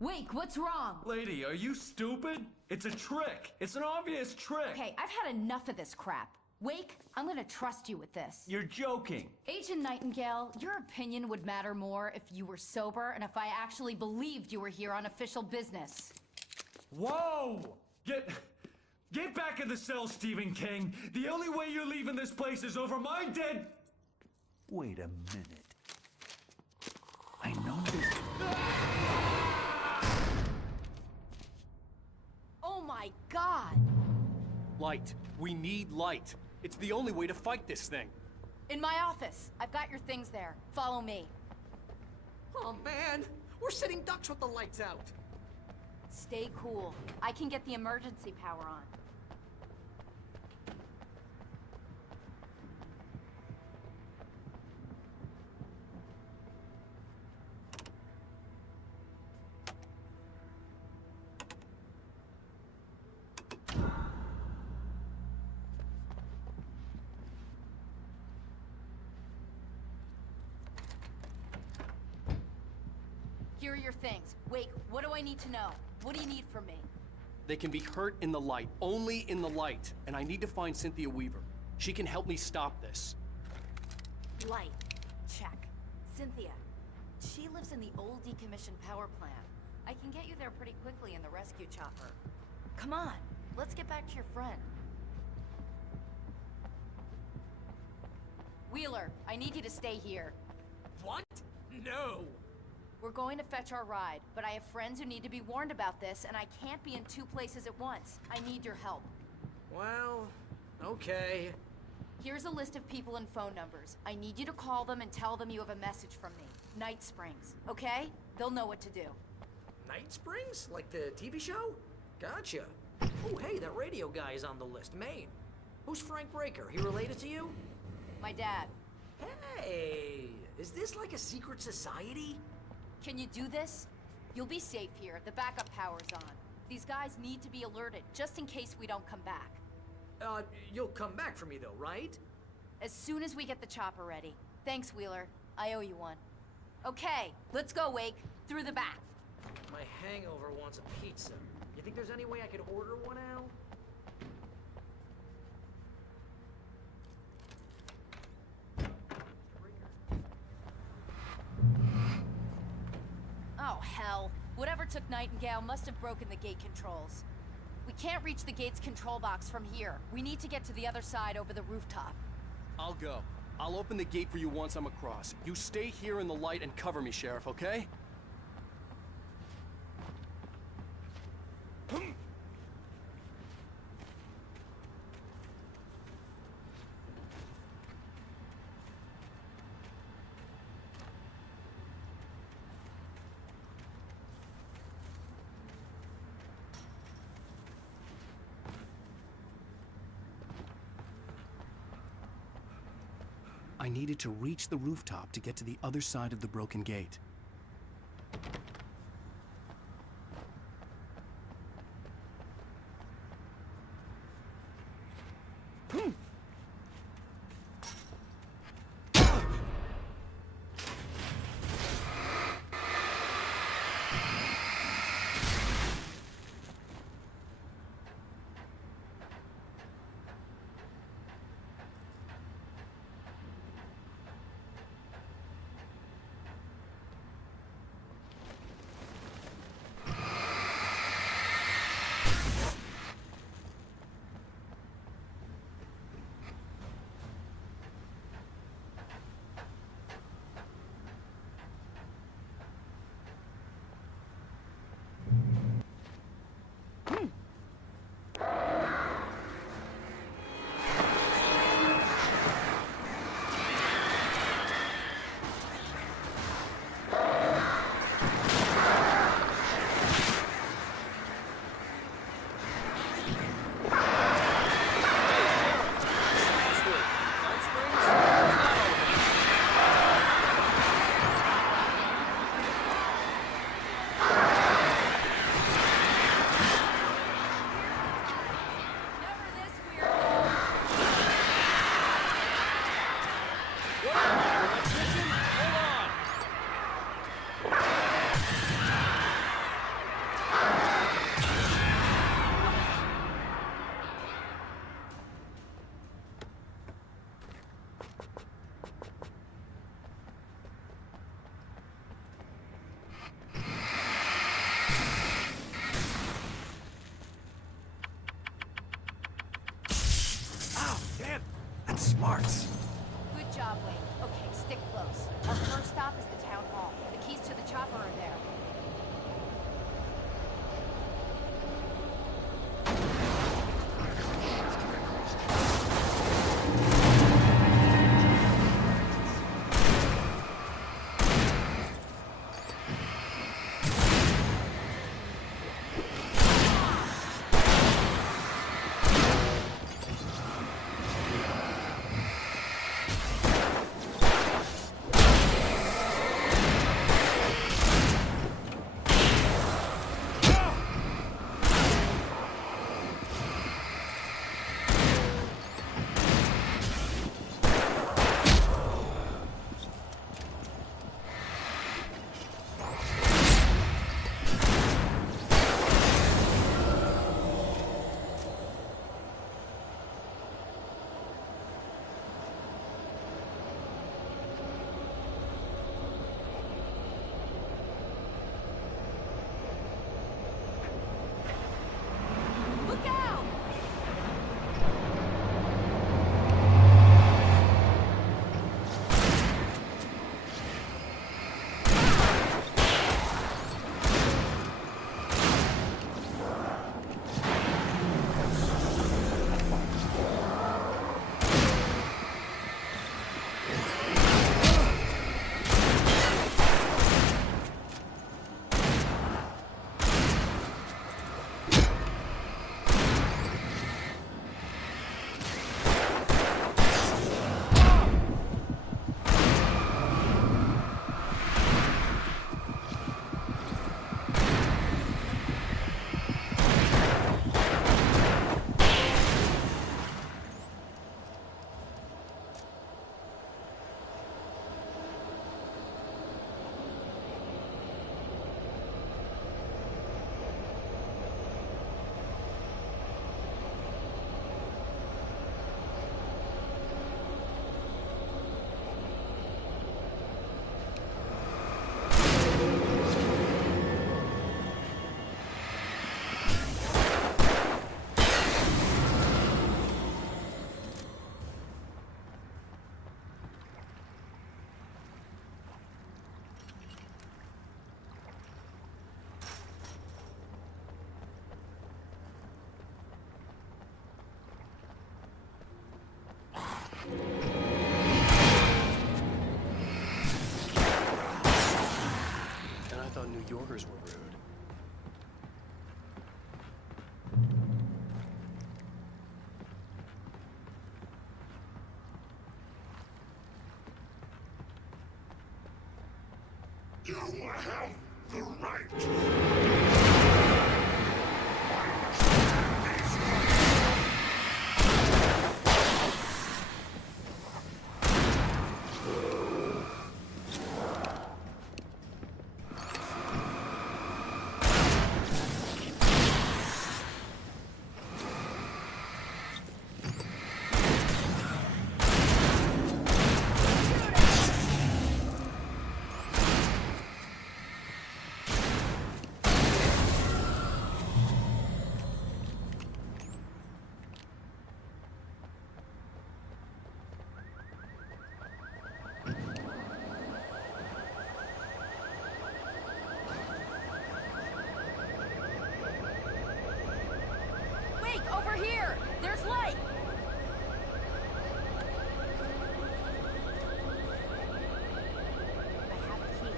Wake, what's wrong? Lady, are you stupid? It's a trick. It's an obvious trick. Okay, I've had enough of this crap. Wake, I'm gonna trust you with this. You're joking. Agent Nightingale, your opinion would matter more if you were sober and if I actually believed you were here on official business. Whoa! Get back in the cell, Stephen King. The only way you're leaving this place is over my dead... Wait a minute. I know this... Oh my God! Light. We need light. It's the only way to fight this thing. In my office. I've got your things there. Follow me. Oh man, we're sitting ducks with the lights out. Stay cool. I can get the emergency power on. Here are your things. Wake, what do I need to know? What do you need from me? They can be hurt in the light, only in the light. And I need to find Cynthia Weaver. She can help me stop this. Light. Check. Cynthia. She lives in the old decommissioned power plant. I can get you there pretty quickly in the rescue chopper. Come on, let's get back to your friend. Wheeler, I need you to stay here. What? No! We're going to fetch our ride, but I have friends who need to be warned about this, and I can't be in 2 places at once. I need your help. Well, okay. Here's a list of people and phone numbers. I need you to call them and tell them you have a message from me. Night Springs, okay? They'll know what to do. Night Springs? Like the TV show? Gotcha. Oh, hey, that radio guy is on the list. Maine. Who's Frank Breaker? He related to you? My dad. Hey, is this like a secret society? Can you do this? You'll be safe here. The backup power's on. These guys need to be alerted, just in case we don't come back. You'll come back for me though, right? As soon as we get the chopper ready. Thanks, Wheeler. I owe you one. Okay, let's go, Wake. Through the back. My hangover wants a pizza. You think there's any way I could order one, Al? Oh, hell. Whatever took Nightingale must have broken the gate controls. We can't reach the gate's control box from here. We need to get to the other side over the rooftop. I'll go. I'll open the gate for you once I'm across. You stay here in the light and cover me, Sheriff, okay? I needed to reach the rooftop to get to the other side of the broken gate. Smarts. Good job, Wayne. Okay, stick close. Our first stop is the town hall. The keys to the chopper are there. Yorkers were rude. You have the right. Over here! There's light! I have a key.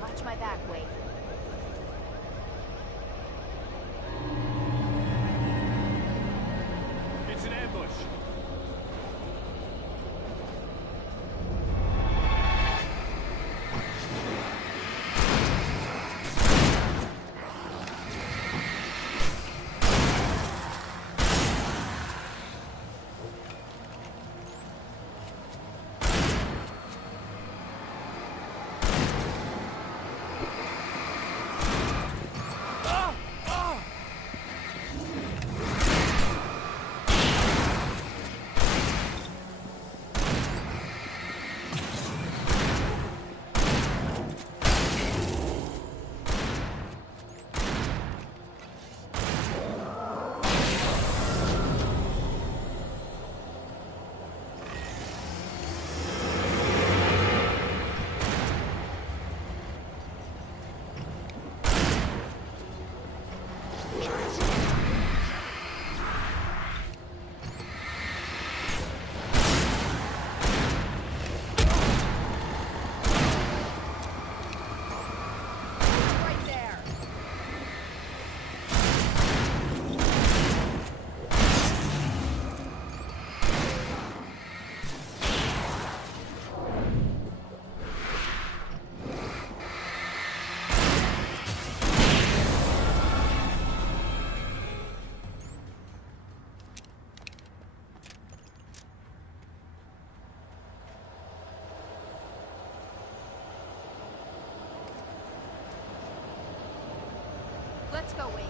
Watch my back, Wake. It's an ambush. Let's go, Wake.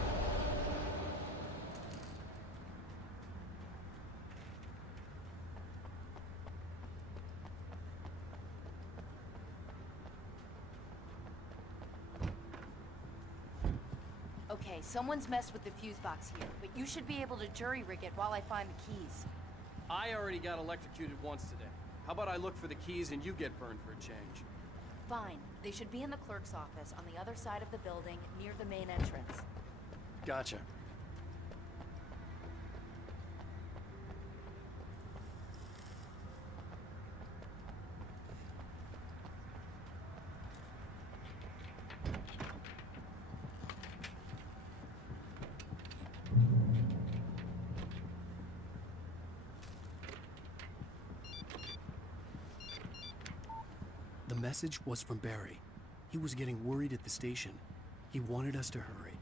Okay, someone's messed with the fuse box here, but you should be able to jury-rig it while I find the keys. I already got electrocuted once today. How about I look for the keys and you get burned for a change? Fine. They should be in the clerk's office on the other side of the building, near the main entrance. Gotcha. The message was from Barry. He was getting worried at the station. He wanted us to hurry.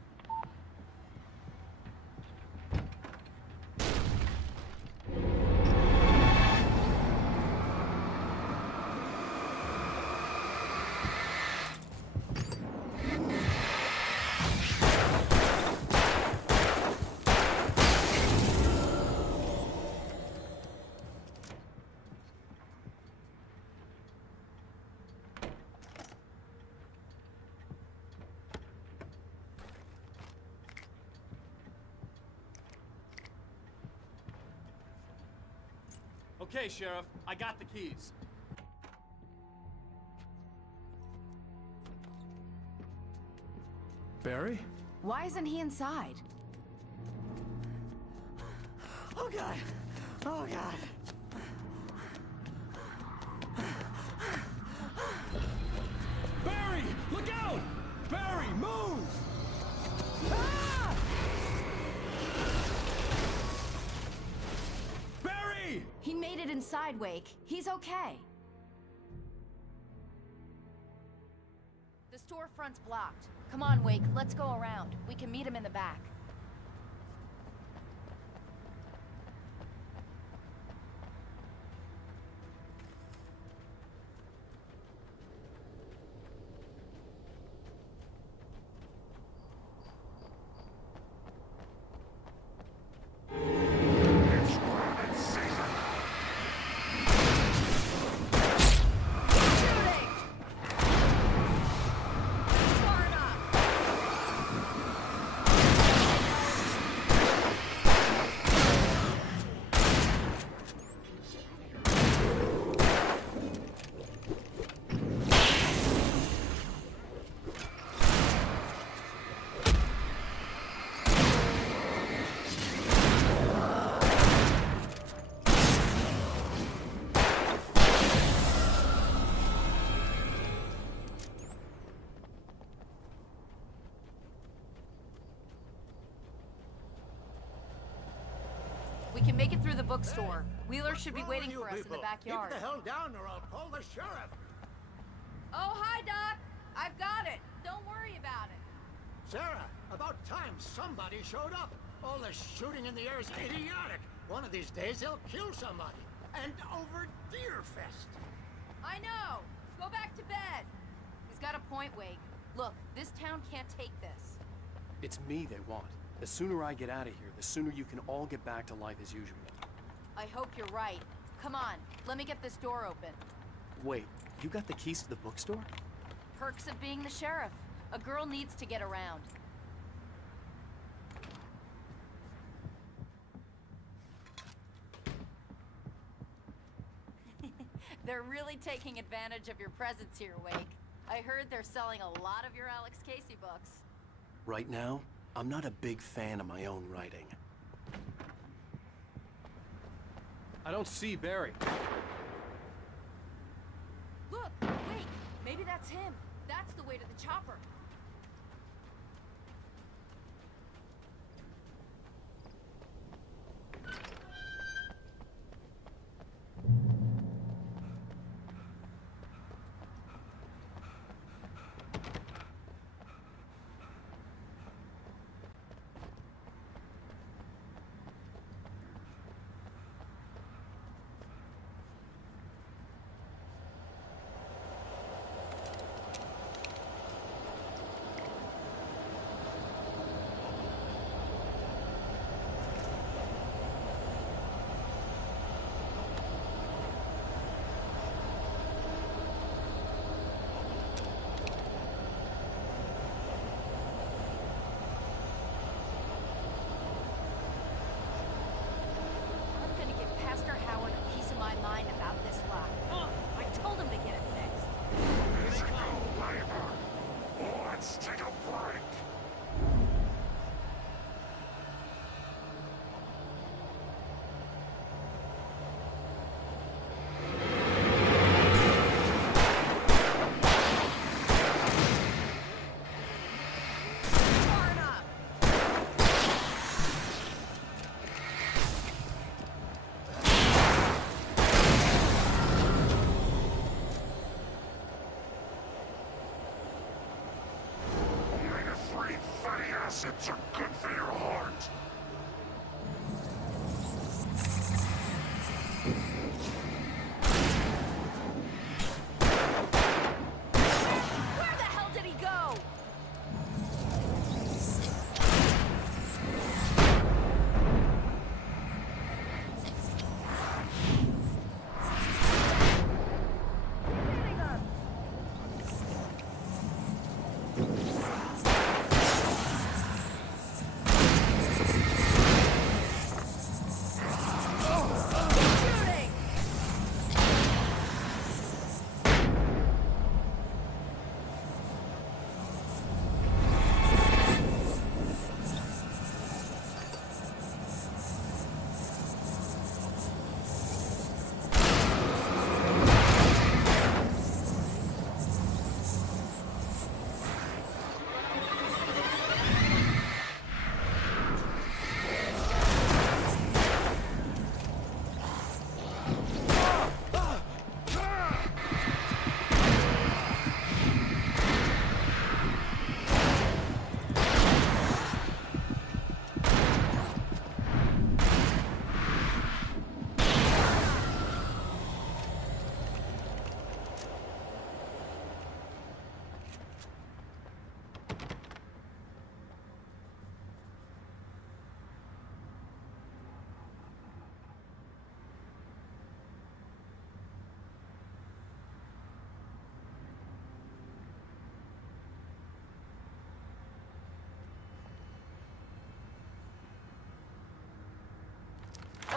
Okay, Sheriff, I got the keys. Barry? Why isn't he inside? Oh, God. Oh, God. Barry! Look out! Barry, move! He made it inside, Wake. He's okay. The storefront's blocked. Come on, Wake, let's go around. We can meet him in the back. We can make it through the bookstore. Wheeler should be waiting for us in the backyard. Keep the hell down or I'll call the sheriff. Oh, hi, Doc. I've got it. Don't worry about it. Sarah, about time somebody showed up. All the shooting in the air is idiotic. One of these days they'll kill somebody. And over Deerfest. I know. Go back to bed. He's got a point, Wake. Look, this town can't take this. It's me they want. The sooner I get out of here, the sooner you can all get back to life as usual. I hope you're right. Come on, let me get this door open. Wait, you got the keys to the bookstore? Perks of being the sheriff. A girl needs to get around. They're really taking advantage of your presence here, Wake. I heard they're selling a lot of your Alex Casey books. Right now, I'm not a big fan of my own writing. I don't see Barry. Look, wait, maybe that's him. That's the way to the chopper.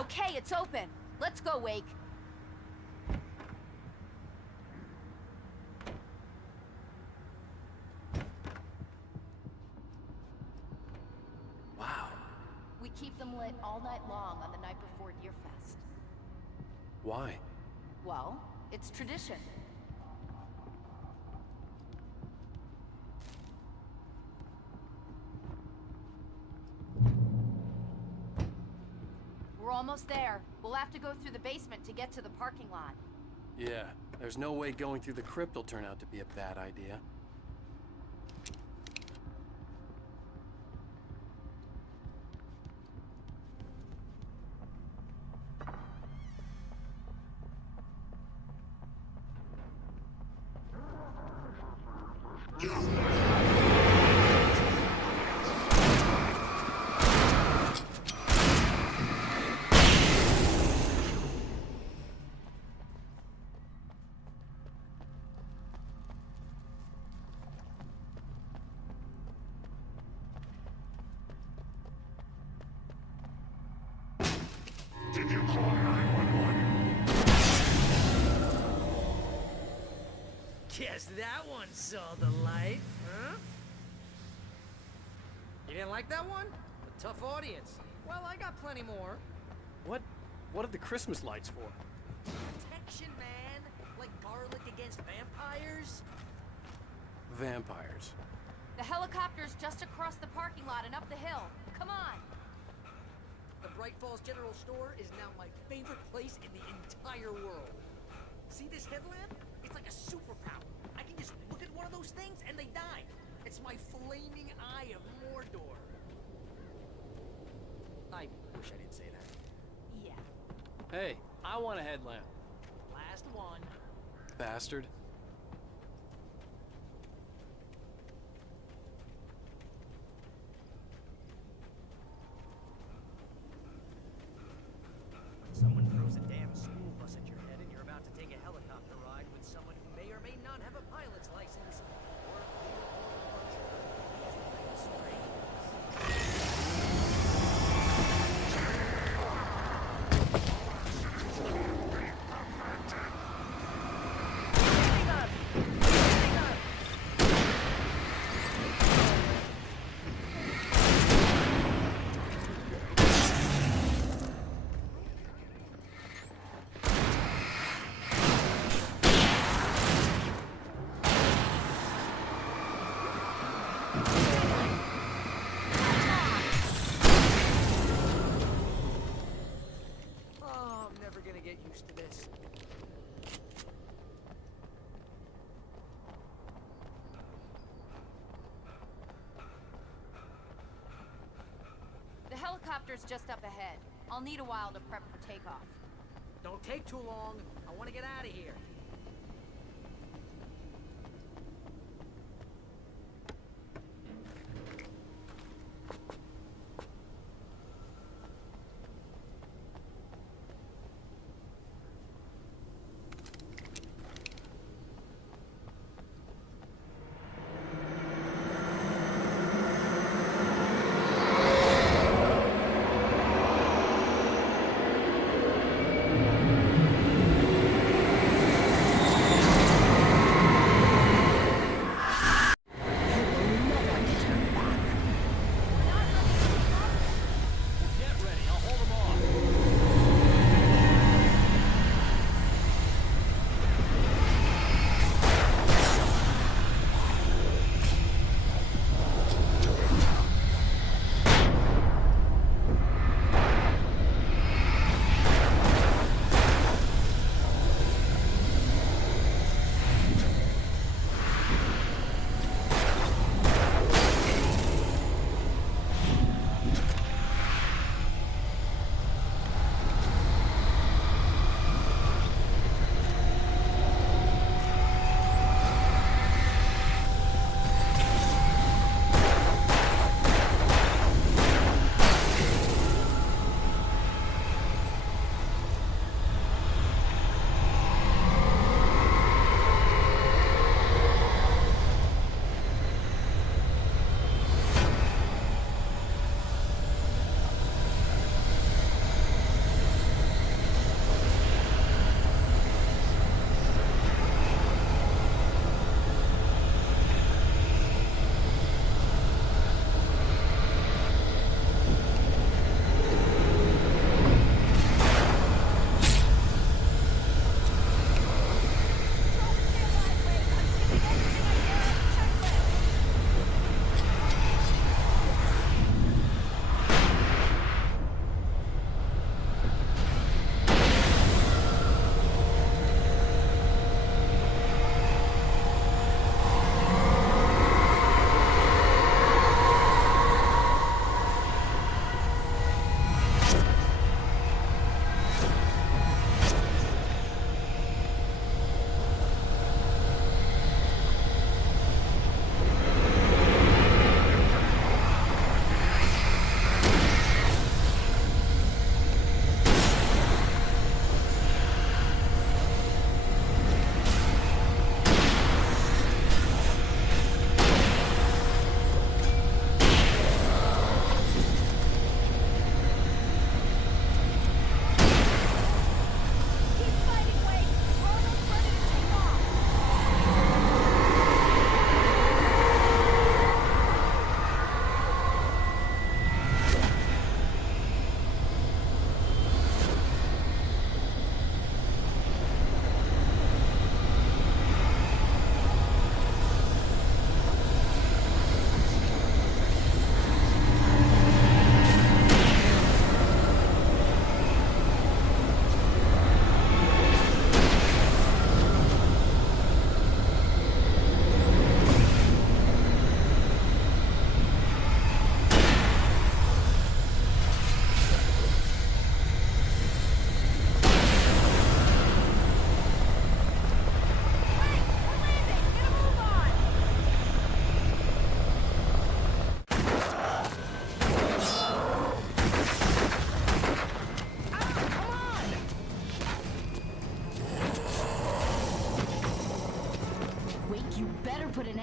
Okay, it's open. Let's go, Wake. Wow. We keep them lit all night long on the night before Deerfest. Why? Well, it's tradition. We're almost there. We'll have to go through the basement to get to the parking lot. Yeah, there's no way going through the crypt will turn out to be a bad idea. Did you call 911? Guess that one saw the light, huh? You didn't like that one? A tough audience. Well, I got plenty more. What are the Christmas lights for? Protection, man. Like garlic against vampires. Vampires. The helicopter's just across the parking lot and up the hill. Come on! The Bright Falls General Store is now my favorite place in the entire world. See this headlamp? It's like a superpower. I can just look at one of those things and they die. It's my flaming eye of Mordor. I wish I didn't say that. Yeah. Hey, I want a headlamp. Last one. Bastard. Someone throws a damn school bus at your head and you're about to take a helicopter ride with someone who may or may not have a pilot's license. Or get used to this. The helicopter's just up ahead. I'll need a while to prep for takeoff. Don't take too long. I want to get out of here.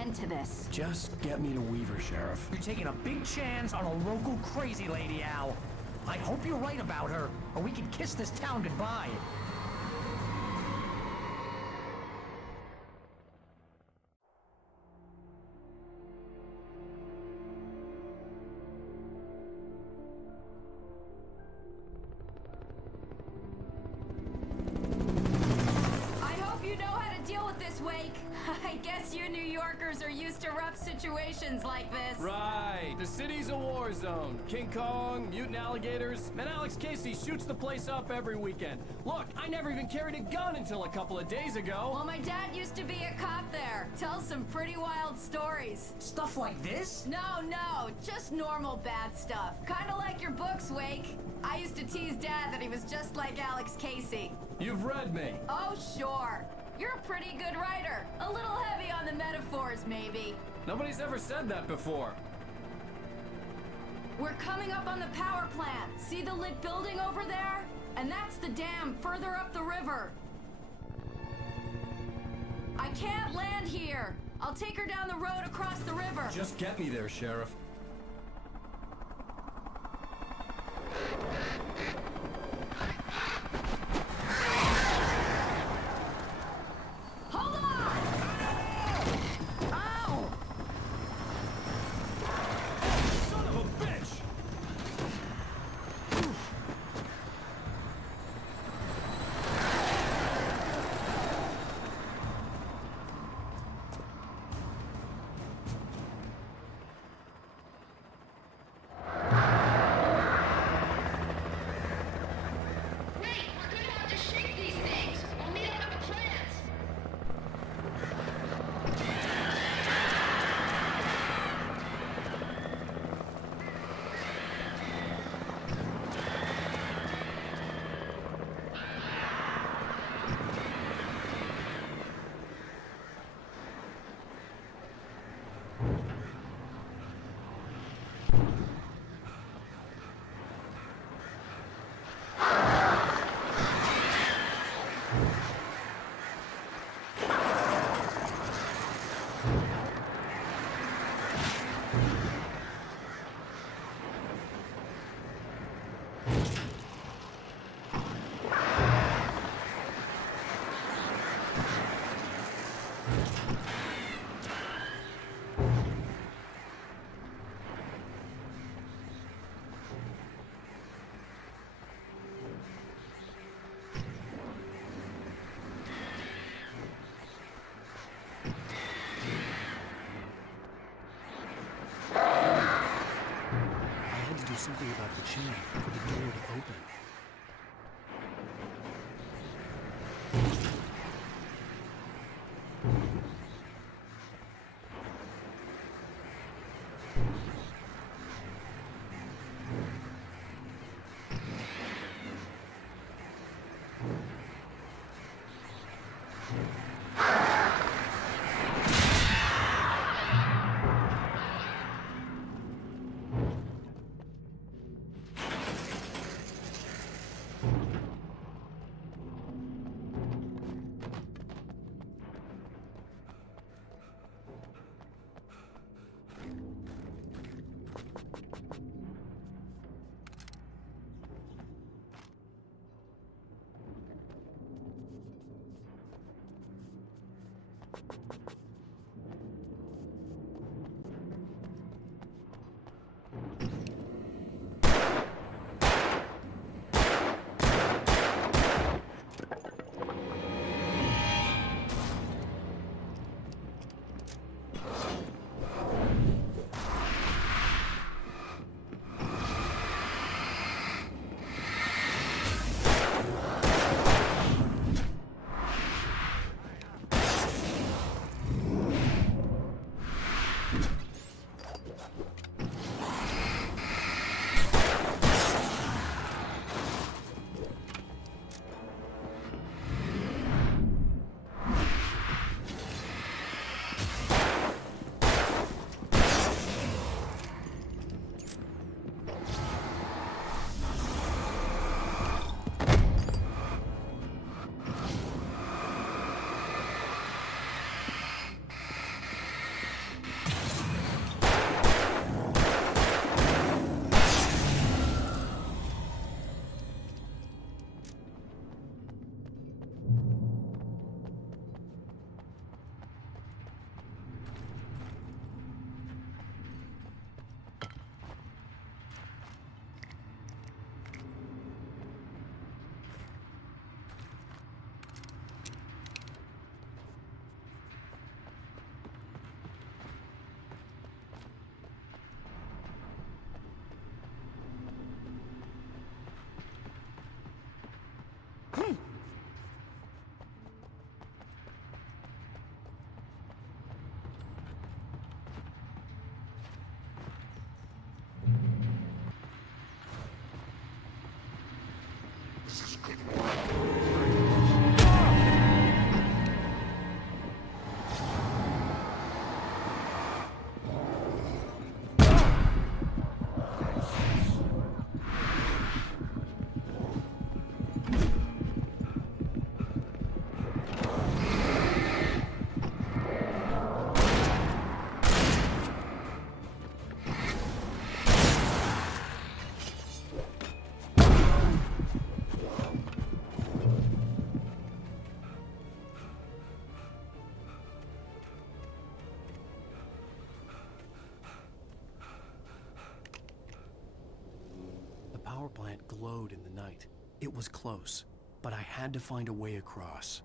end to this. Just get me to Weaver, Sheriff. You're taking a big chance on a local crazy lady, Al. I hope you're right about her, or we can kiss this town goodbye. Wake. I guess you New Yorkers are used to rough situations like this. Right. The city's a war zone. King Kong, mutant alligators, and Alex Casey shoots the place up every weekend. Look, I never even carried a gun until a couple of days ago. Well, my dad used to be a cop there. Tells some pretty wild stories. Stuff like this? No, just normal bad stuff. Kinda like your books, Wake. I used to tease Dad that he was just like Alex Casey. You've read me. Oh, sure. You're a pretty good writer. A little heavy on the metaphors, maybe. Nobody's ever said that before. We're coming up on the power plant. See the lit building over there? And that's the dam further up the river. I can't land here. I'll take her down the road across the river. Just get me there, Sheriff. Hold on! Ow! Son of a bitch! Something about the chain for the door to open. The power plant glowed in the night. It was close, but I had to find a way across.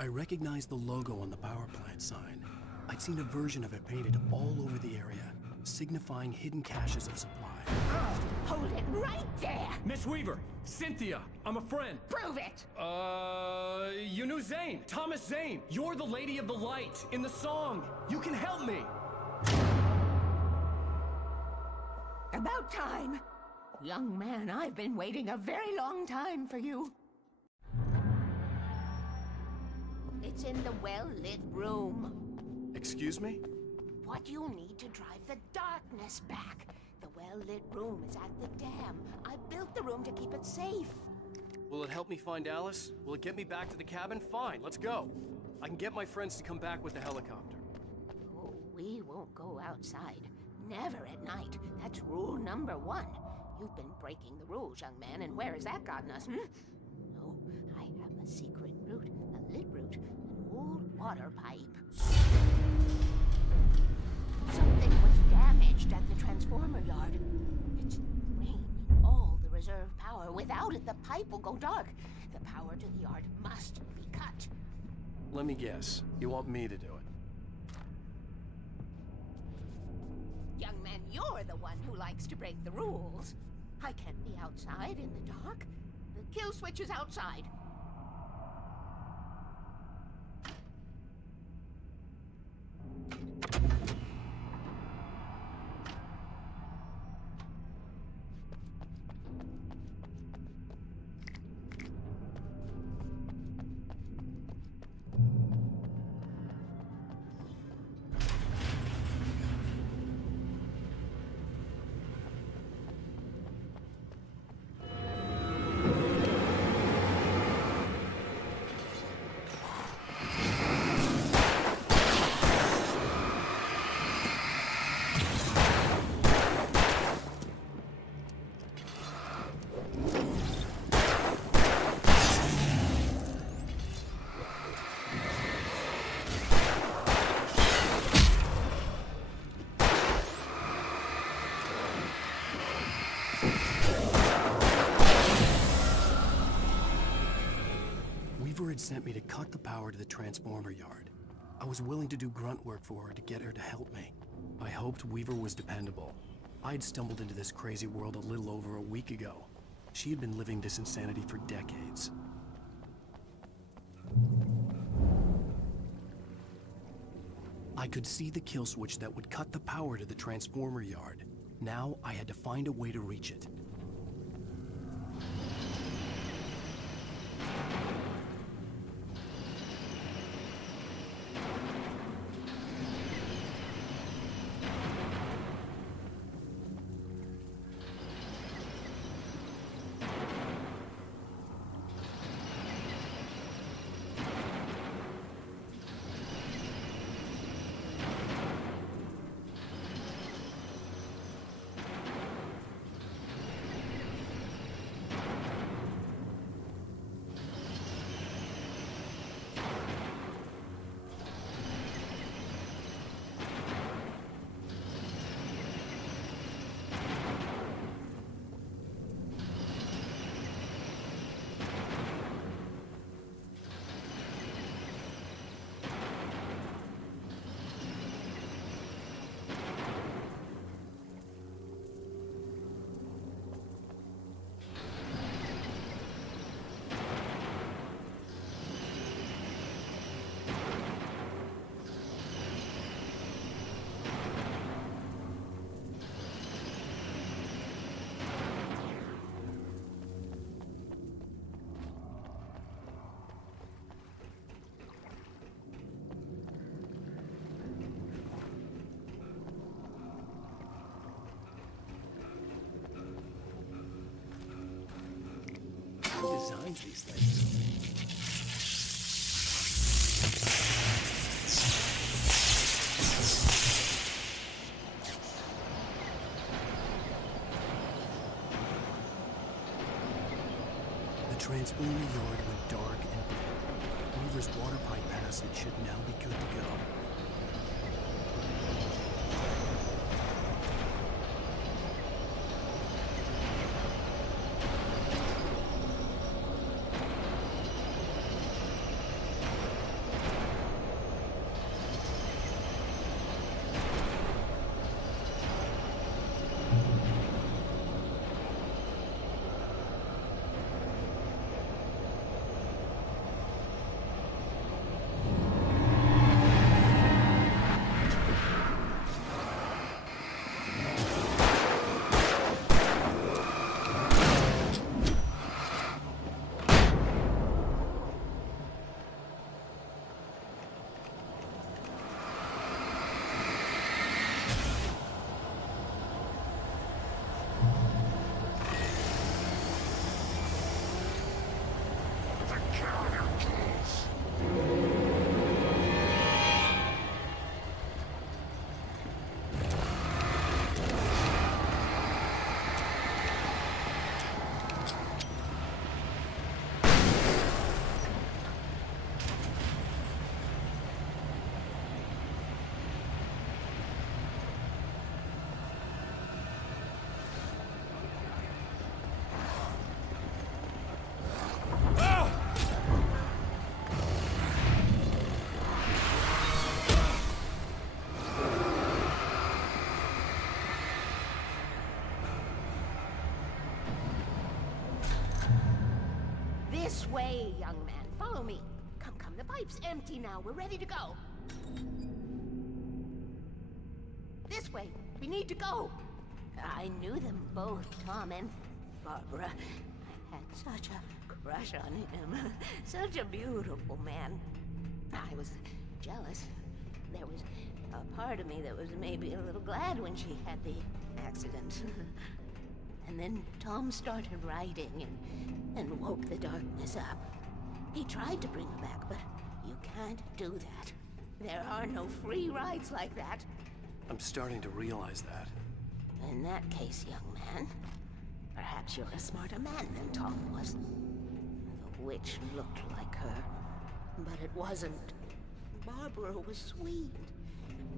I recognized the logo on the power plant sign. I'd seen a version of it painted all over the area, signifying hidden caches of supply. Hold it right there! Miss Weaver! Cynthia! I'm a friend! Prove it! You knew Zane! Thomas Zane! You're the Lady of the Light in the song! You can help me! About time! Young man, I've been waiting a very long time for you. It's in the well-lit room. Excuse me? What you need to drive the darkness back. The well-lit room is at the dam. I built the room to keep it safe. Will it help me find Alice? Will it get me back to the cabin? Fine, let's go. I can get my friends to come back with the helicopter. Oh, we won't go outside. Never at night. That's rule number 1. You've been breaking the rules, young man, and where has that gotten us, No, I have a secret route, a lit route, an old water pipe. Something was damaged at the transformer yard. It's draining all the reserve power. Without it, the pipe will go dark. The power to the yard must be cut. Let me guess. You want me to do it? Young man, you're the one who likes to break the rules. I can't be outside in the dark. The kill switch is outside. Weaver had sent me to cut the power to the transformer yard. I was willing to do grunt work for her to get her to help me. I hoped Weaver was dependable. I'd stumbled into this crazy world a little over a week ago. She had been living this insanity for decades. I could see the kill switch that would cut the power to the transformer yard. Now I had to find a way to reach it. Who designs these things? The transformer yard went dark and dead. Weaver's water pipe passage should now be good to go. This way, young man. Follow me. Come, come. The pipe's empty now. We're ready to go. This way. We need to go. I knew them both, Tom and Barbara. I had such a crush on him. Such a beautiful man. I was jealous. There was a part of me that was maybe a little glad when she had the accident. And then Tom started writing and woke the darkness up. He tried to bring her back, but you can't do that. There are no free rides like that. I'm starting to realize that. In that case, young man, perhaps you're a smarter man than Tom was. The witch looked like her, but it wasn't. Barbara was sweet.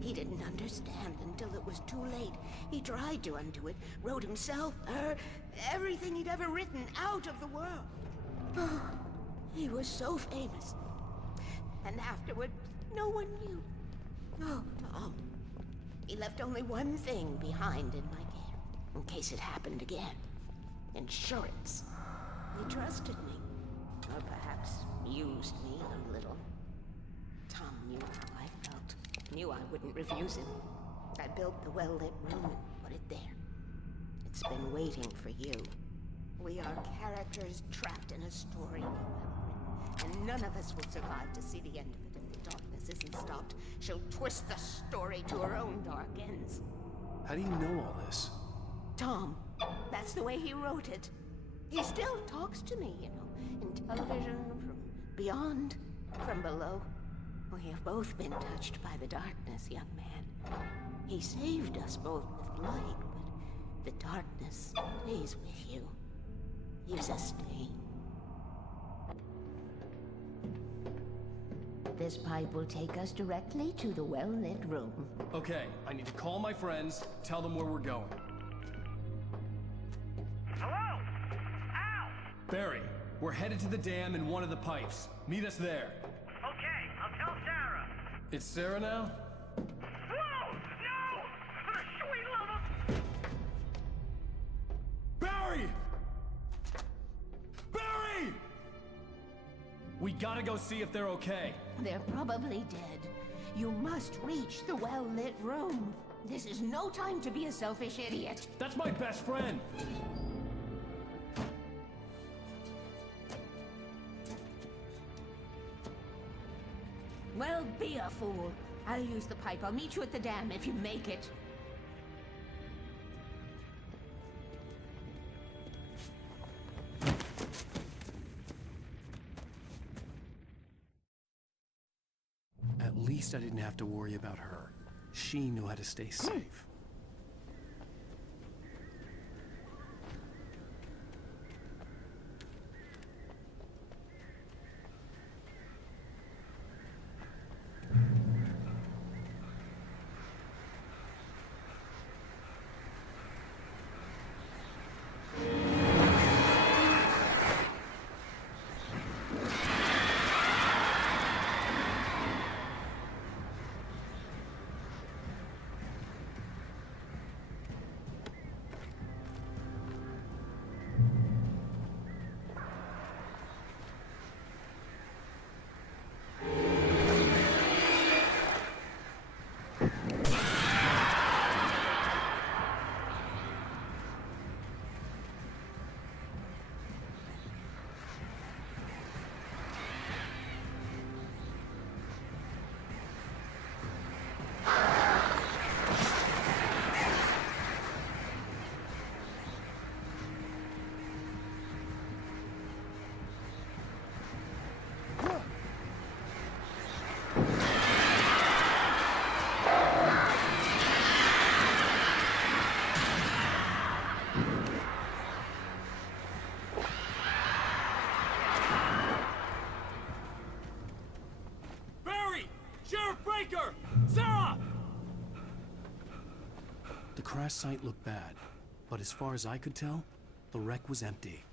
He didn't understand until it was too late. He tried to undo it, wrote himself, her, everything he'd ever written out of the world. Oh, he was so famous. And afterward, no one knew. Oh, Tom. He left only one thing behind in my care, in case it happened again. Insurance. He trusted me. Or perhaps used me a little. Tom knew how I felt. Knew I wouldn't refuse him. I built the well-lit room and put it there. It's been waiting for you. We are characters trapped in a story you have written, and none of us will survive to see the end of it if the darkness isn't stopped. She'll twist the story to her own dark ends. How do you know all this? Tom, that's the way he wrote it. He still talks to me, in television, from beyond, from below. We have both been touched by the darkness, young man. He saved us both with light, but the darkness stays with you. Leaves a stain. This pipe will take us directly to the well-lit room. Okay, I need to call my friends, tell them where we're going. Hello? Al! Barry, we're headed to the dam in one of the pipes. Meet us there. Okay, I'll tell Sarah. It's Sarah now? Whoa! No! For the sweet love of... Barry! Barry! We gotta go see if they're okay. They're probably dead. You must reach the well-lit room. This is no time to be a selfish idiot. That's my best friend. Well, be a fool. I'll use the pipe. I'll meet you at the dam if you make it. At least I didn't have to worry about her. She knew how to stay safe. Sarah! The crash site looked bad, but as far as I could tell, the wreck was empty.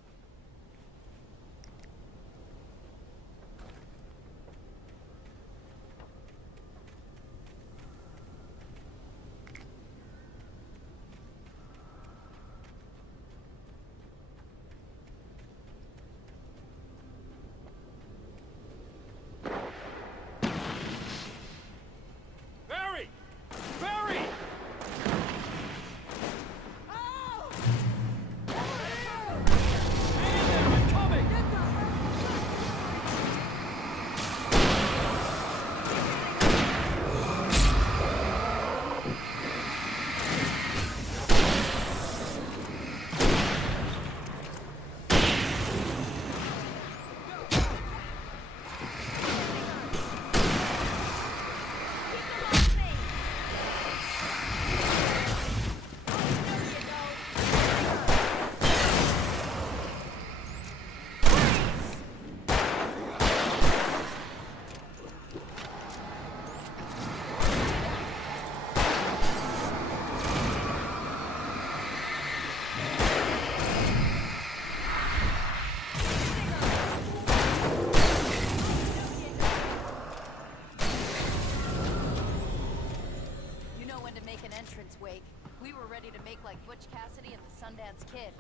Butch Cassidy and the Sundance Kid.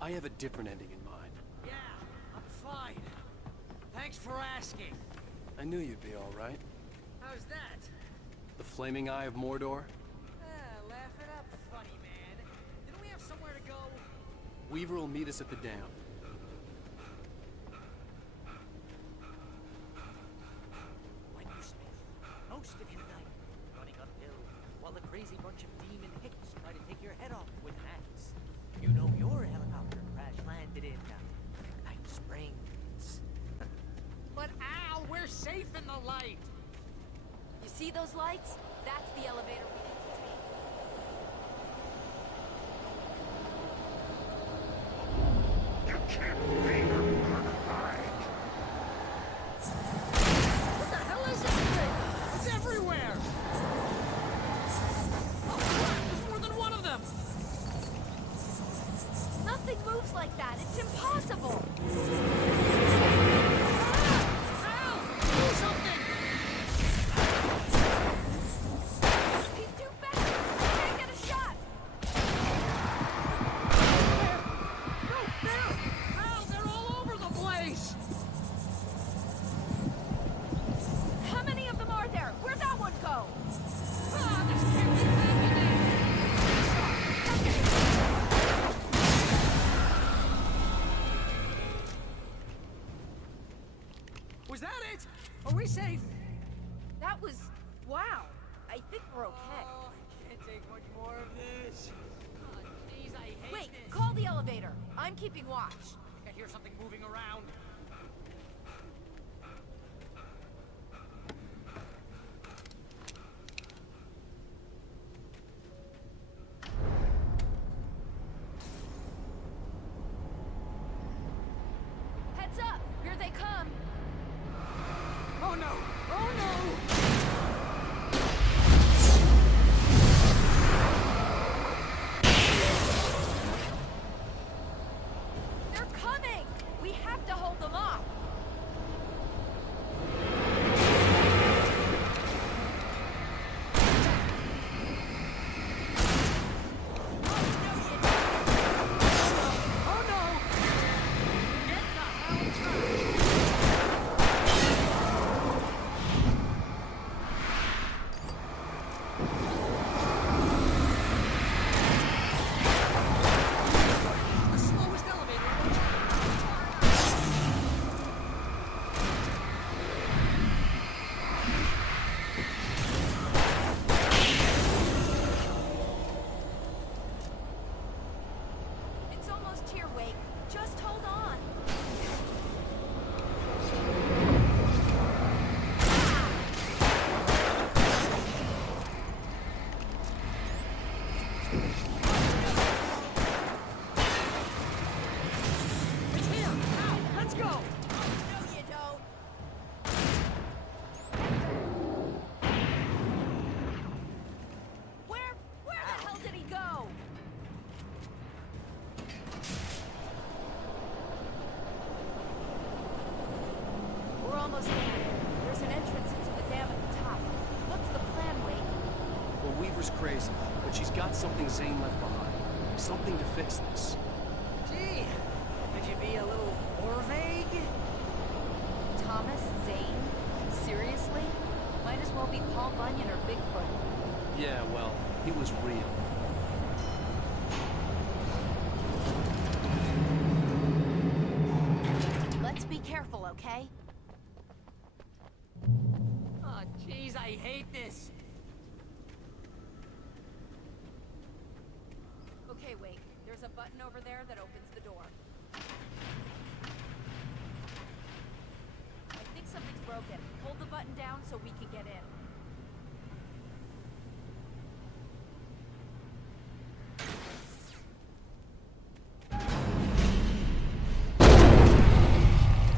I have a different ending in mind. Yeah, I'm fine. Thanks for asking. I knew you'd be all right. How's that? The flaming eye of Mordor? Laugh it up, funny man. Didn't we have somewhere to go? Weaver will meet us at the dam. When you spent most of your night running uphill while a crazy bunch of demon hicks try to take your head off with an axe. You know your helicopter crash landed in Night Springs. But ow, we're safe in the light. You see those lights? That's the elevator we need to take. You can't be alive. What the hell is this thing? It's everywhere! Oh, crap, there's more than one of them! Nothing moves like that. It's impossible. Al! Do something! He's too fast. I can't get a shot. No, there! Al, they're all over the place! How many of them are there? Where'd that one go? Ah, this can't be happening! Was that it? Are we safe? That was... wow. I think we're okay. Oh, I can't take much more of this. Oh, jeez, I hate Wait, this. call the elevator. I'm keeping watch. I think I hear something moving around. Heads up! Here they come! Oh no! Oh no! They're coming! We have to hold them off! Oh no! Get the hell back! The slowest elevator. It's almost here, Wake. Just hold on. It's here! Now, let's go! No, you don't. Where the hell did he go? We're almost there. There's an entrance into the dam at the top. What's the plan, Wake? Well, Weaver's crazy, but she's got something Zane left behind. Something to fix this. Gee, could you be a little more vague? Thomas Zane? Seriously? Might as well be Paul Bunyan or Bigfoot. Yeah, well, he was real. Let's be careful, okay? Oh, jeez, I hate this. Okay, Wake. There's a button over there that opens the door. I think something's broken. Hold the button down so we can get in.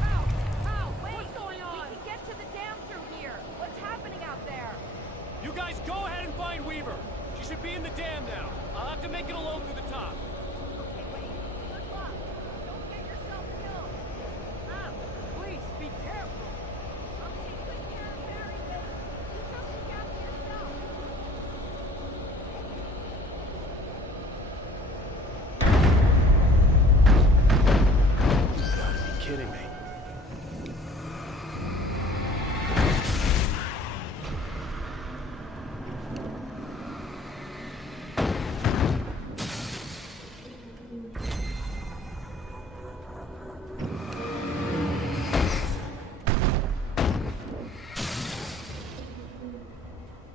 Ow! Wait! What's going on? We can get to the dam through here. What's happening out there? You guys go ahead and find Weaver. She should be in the dam now. I'll have to make it alone through the top. Okay, Wake. Good luck. Don't get yourself killed. Ah, please, be careful. I'll take good care of Barry, Wake. kidding me.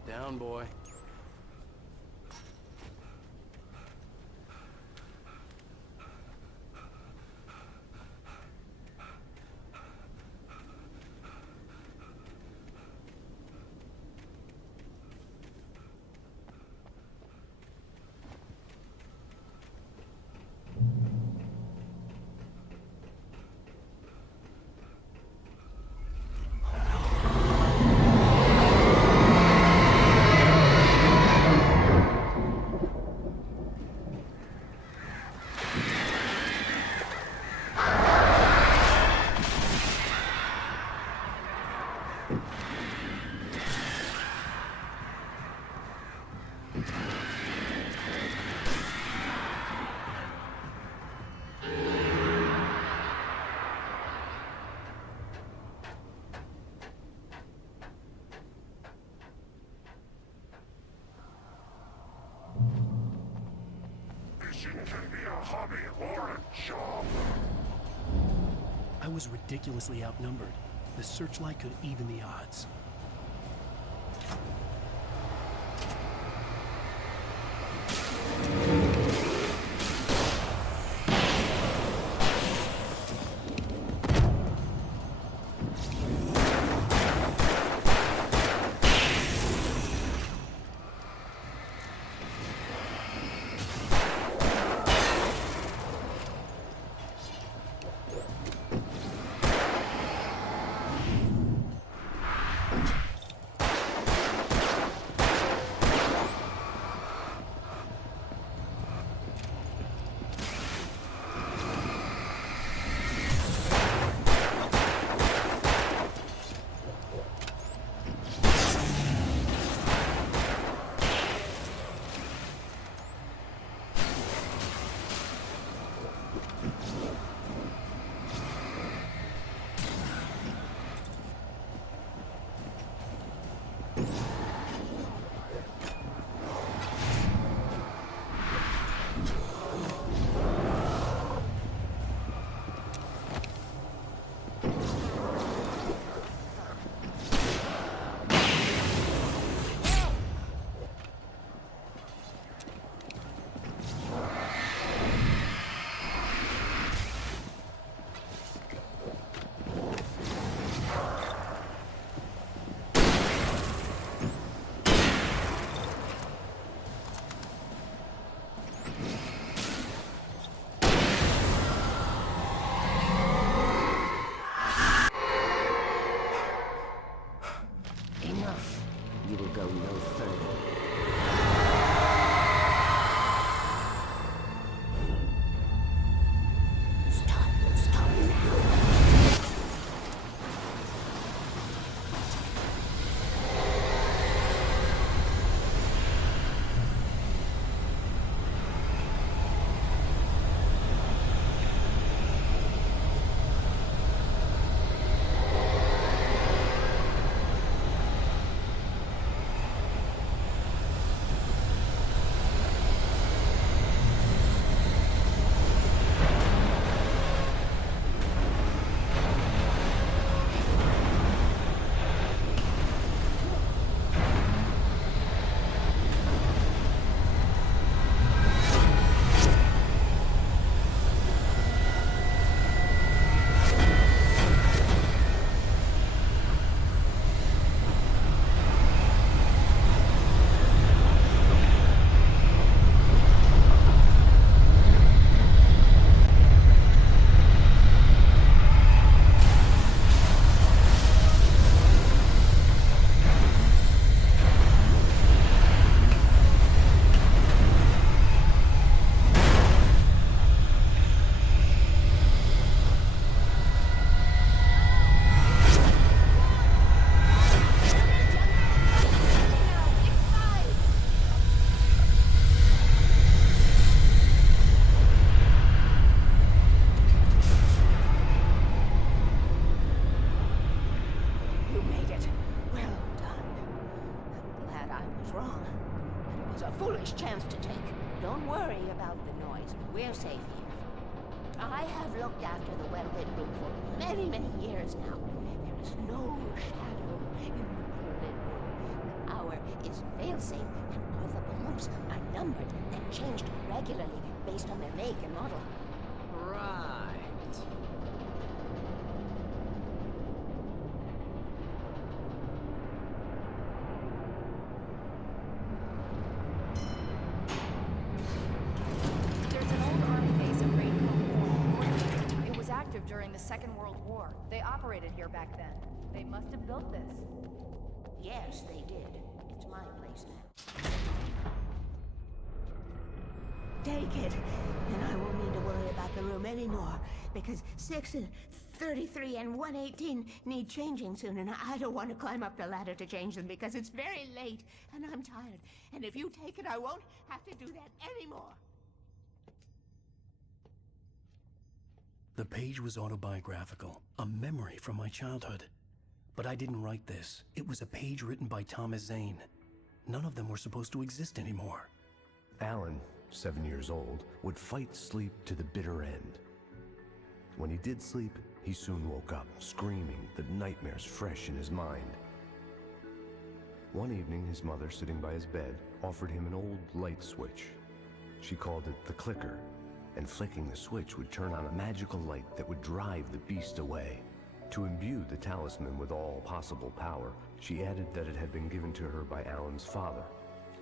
Down, boy. Fishing can be a hobby or a job. I was ridiculously outnumbered. The searchlight could even the odds. last chance to take. Don't worry about the noise. We're safe here. I have looked after the well-lit room for many, many years now. There is no shadow in the well-lit room. The power is fail-safe, and all the bulbs are numbered and changed regularly based on their make and model. Right. There's an old army base at Raincoat. It was active during the Second World War. They operated here back then. They must have built this. Yes, they did. It's my place now. Take it, and I won't need to worry about the room anymore, because 6 and 33 and 118 need changing soon, and I don't want to climb up the ladder to change them because it's very late, and I'm tired. And if you take it, I won't have to do that anymore. The page was autobiographical, a memory from my childhood. But I didn't write this. It was a page written by Thomas Zane. None of them were supposed to exist anymore. Alan, 7 years old, would fight sleep to the bitter end. When he did sleep, he soon woke up, screaming, the nightmares fresh in his mind. One evening, his mother, sitting by his bed, offered him an old light switch. She called it the clicker, and flicking the switch would turn on a magical light that would drive the beast away. To imbue the talisman with all possible power, she added that it had been given to her by Alan's father.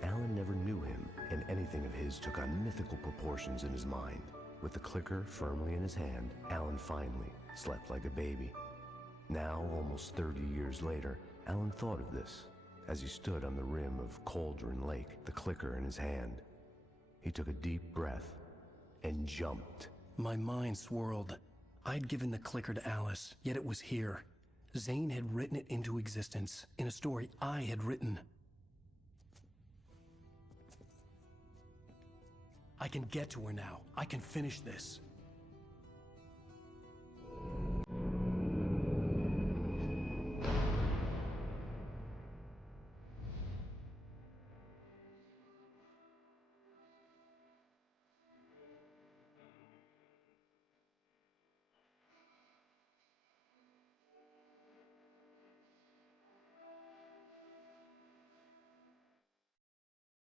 Alan never knew him, and anything of his took on mythical proportions in his mind. With the clicker firmly in his hand, Alan finally slept like a baby. Now, almost 30 years later, Alan thought of this as he stood on the rim of Cauldron Lake, the clicker in his hand. He took a deep breath and jumped. My mind swirled. I'd given the clicker to Alice, yet it was here. Zane had written it into existence, in a story I had written. I can get to her now. I can finish this.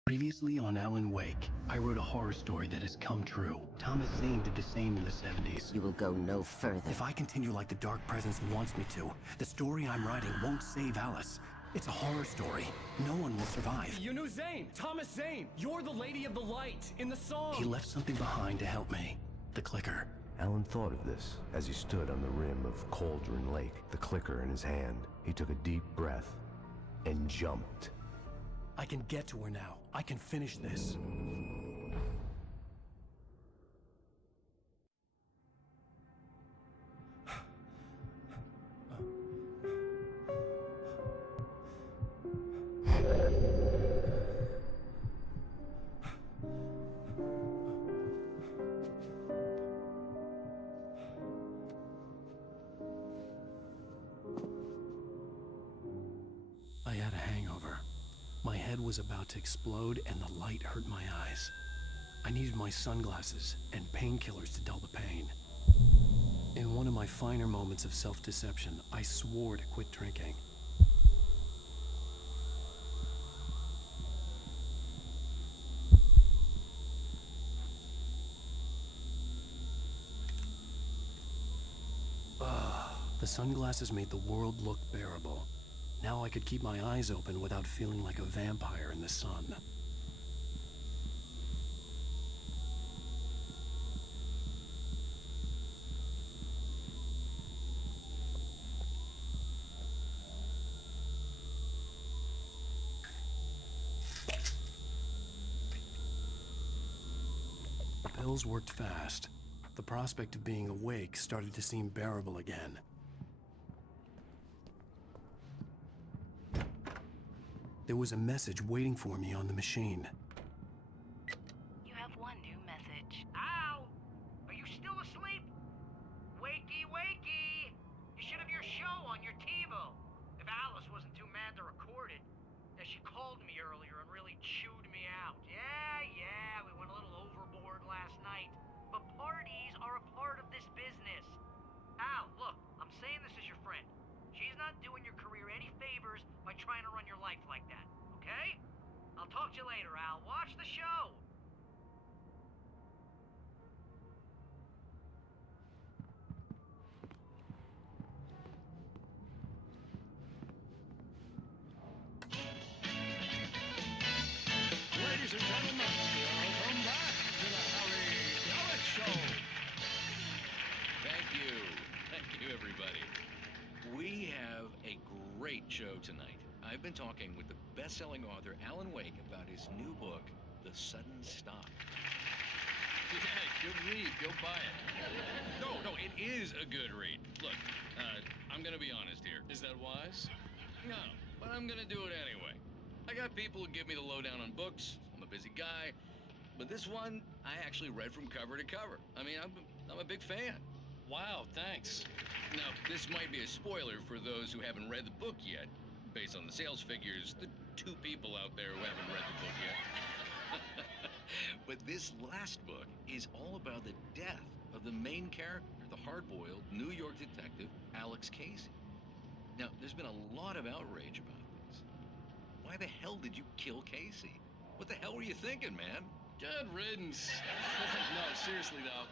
Previously on Alan Wake, I wrote a horror story that has come true. Thomas Zane did the same in the 70s. You will go no further. If I continue like the Dark Presence wants me to, the story I'm writing won't save Alice. It's a horror story. No one will survive. You knew Zane! Thomas Zane! You're the Lady of the Light in the song! He left something behind to help me. The clicker. Alan thought of this as he stood on the rim of Cauldron Lake, the clicker in his hand. He took a deep breath and jumped. I can get to her now. I can finish this. I had a hangover. My head was about to explode and the light hurt my eyes. I needed my sunglasses and painkillers to dull the pain. In one of my finer moments of self-deception, I swore to quit drinking. The sunglasses made the world look bearable. Now I could keep my eyes open without feeling like a vampire in the sun. The pills worked fast. The prospect of being awake started to seem bearable again. There was a message waiting for me on the machine. You have one new message. Ow! Are you still asleep? Wakey, wakey! You should have your show on your TiVo. If Alice wasn't too mad to record it. Yeah, she called me earlier and really chewed me out. Yeah, we went a little overboard last night. But parties are a part of this business. Al, look, I'm saying this as your friend. She's not doing your career any favors by trying to run your life like that, okay? I'll talk to you later, Al. Watch the show! Ladies and gentlemen, welcome back to the Harry Dalek Show. Thank you. Thank you, everybody. We have a great show tonight. I've been talking with the best-selling author Alan Wake about his new book, The Sudden Stop. Yeah, good read. Go buy it. No, it is a good read. Look, I'm gonna be honest here. Is that wise? No, but I'm gonna do it anyway. I got people who give me the lowdown on books. I'm a busy guy. But this one, I actually read from cover to cover. I mean, I'm a big fan. Wow, thanks. Now, this might be a spoiler for those who haven't read the book yet. Based on the sales figures, the 2 people out there who haven't read the book yet. But this last book is all about the death of the main character, the hard-boiled New York detective, Alex Casey. Now, there's been a lot of outrage about this. Why the hell did you kill Casey? What the hell were you thinking, man? Good riddance. No, seriously though.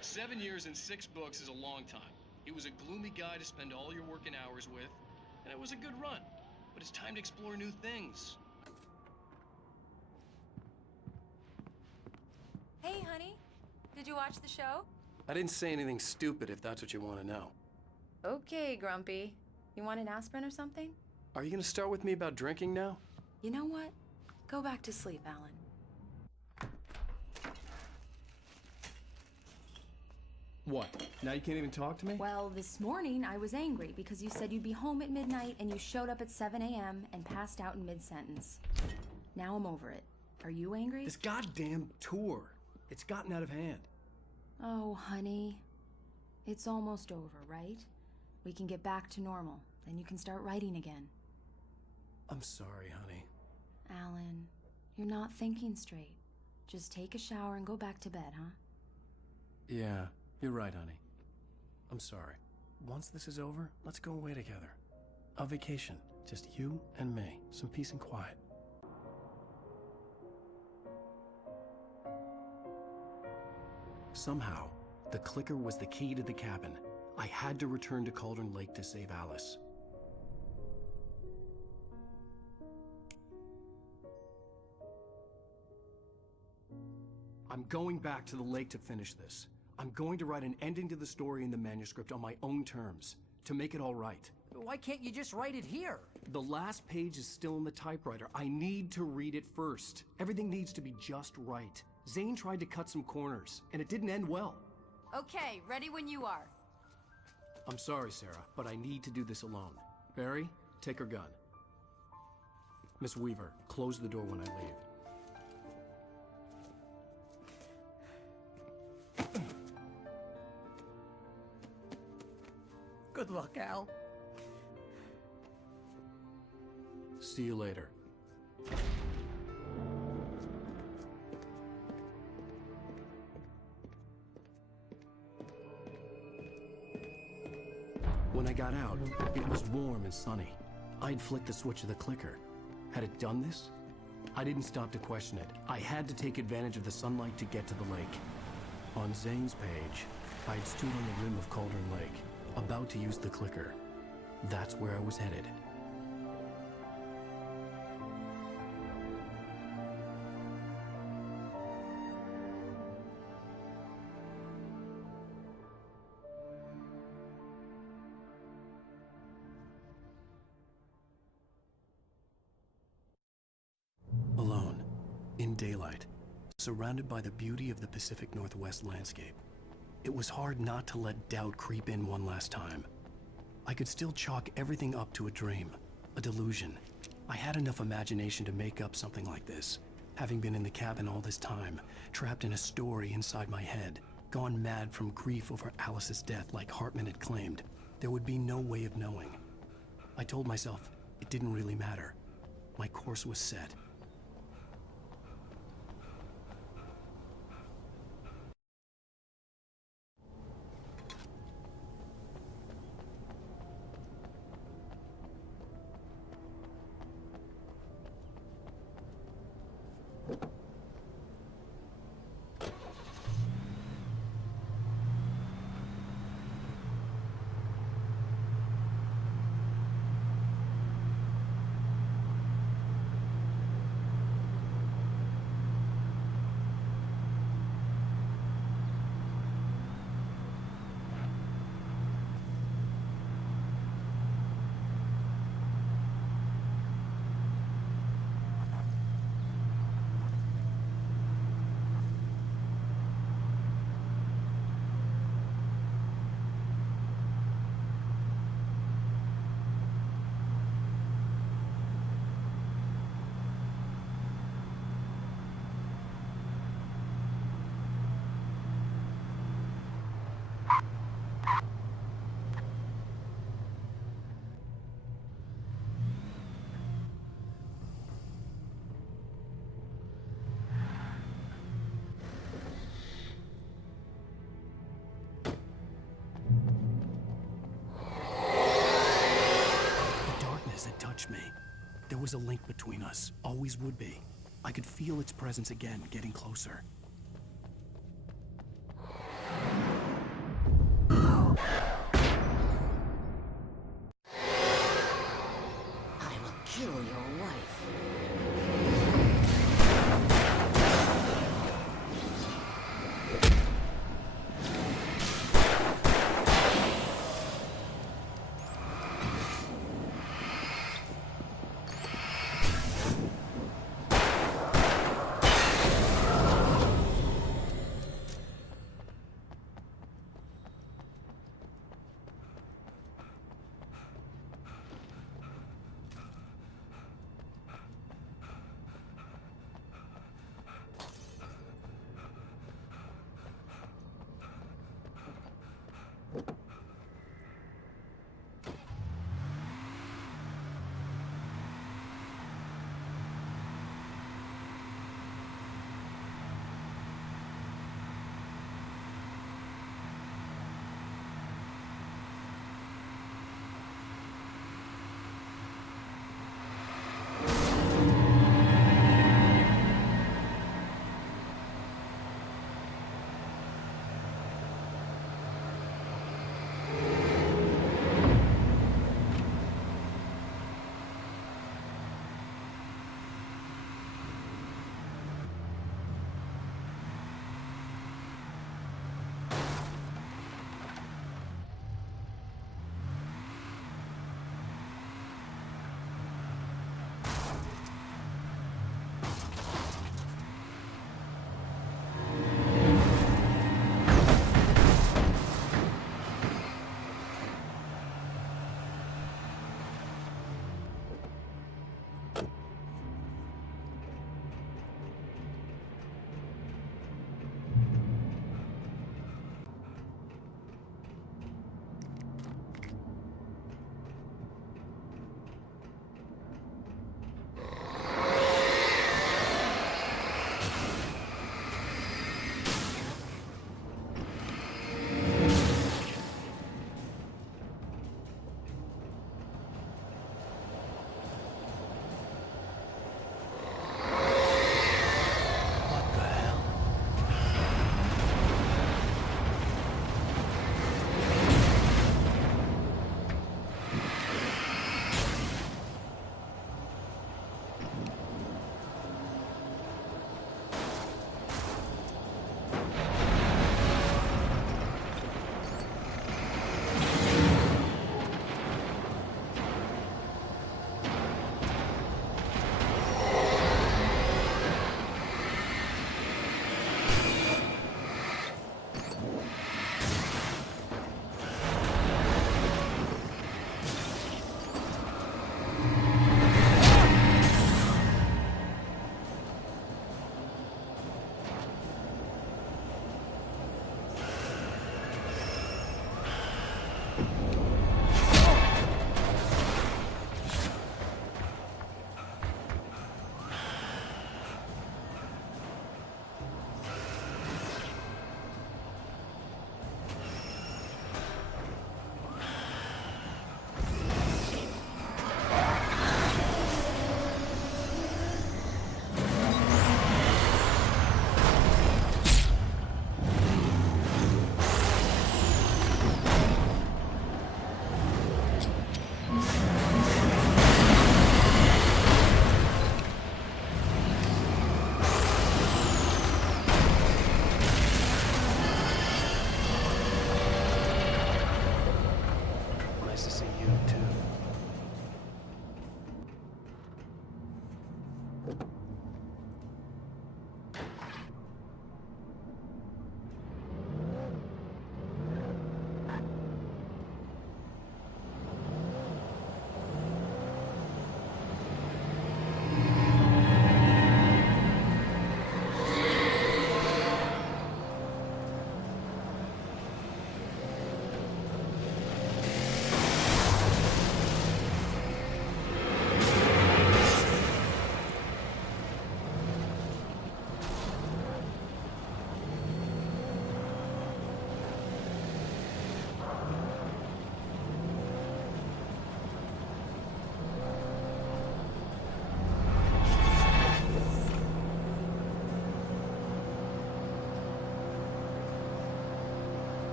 7 years and 6 books is a long time. He was a gloomy guy to spend all your working hours with, and it was a good run. But it's time to explore new things. Hey, honey. Did you watch the show? I didn't say anything stupid if that's what you want to know. Okay, Grumpy. You want an aspirin or something? Are you going to start with me about drinking now? You know what? Go back to sleep, Alan. What? Now you can't even talk to me? Well, this morning I was angry because you said you'd be home at midnight and you showed up at 7 a.m. and passed out in mid-sentence. Now I'm over it. Are you angry? This goddamn tour. It's gotten out of hand. Oh, honey. It's almost over, right? We can get back to normal. Then you can start writing again. I'm sorry, honey. Alan, you're not thinking straight. Just take a shower and go back to bed, huh? Yeah, you're right, honey. I'm sorry. Once this is over, let's go away together. A vacation. Just you and me. Some peace and quiet. Somehow, the clicker was the key to the cabin. I had to return to Cauldron Lake to save Alice. I'm going back to the lake to finish this. I'm going to write an ending to the story in the manuscript on my own terms, to make it all right. Why can't you just write it here? The last page is still in the typewriter. I need to read it first. Everything needs to be just right. Zane tried to cut some corners, and it didn't end well. Okay, ready when you are. I'm sorry, Sarah, but I need to do this alone. Barry, take her gun. Miss Weaver, close the door when I leave. Good luck, Al. See you later. When I got out, it was warm and sunny. I'd flicked the switch of the clicker. Had it done this? I didn't stop to question it. I had to take advantage of the sunlight to get to the lake. On Zane's page, I'd stood on the rim of Cauldron Lake, about to use the clicker. That's where I was headed. Alone, in daylight, surrounded by the beauty of the Pacific Northwest landscape. It was hard not to let doubt creep in one last time. I could still chalk everything up to a dream, a delusion. I had enough imagination to make up something like this, having been in the cabin all this time, trapped in a story inside my head, gone mad from grief over Alice's death like Hartman had claimed. There would be no way of knowing. I told myself it didn't really matter. My course was set. Me. There was a link between us, always would be. I could feel its presence again, getting closer. I will kill your wife.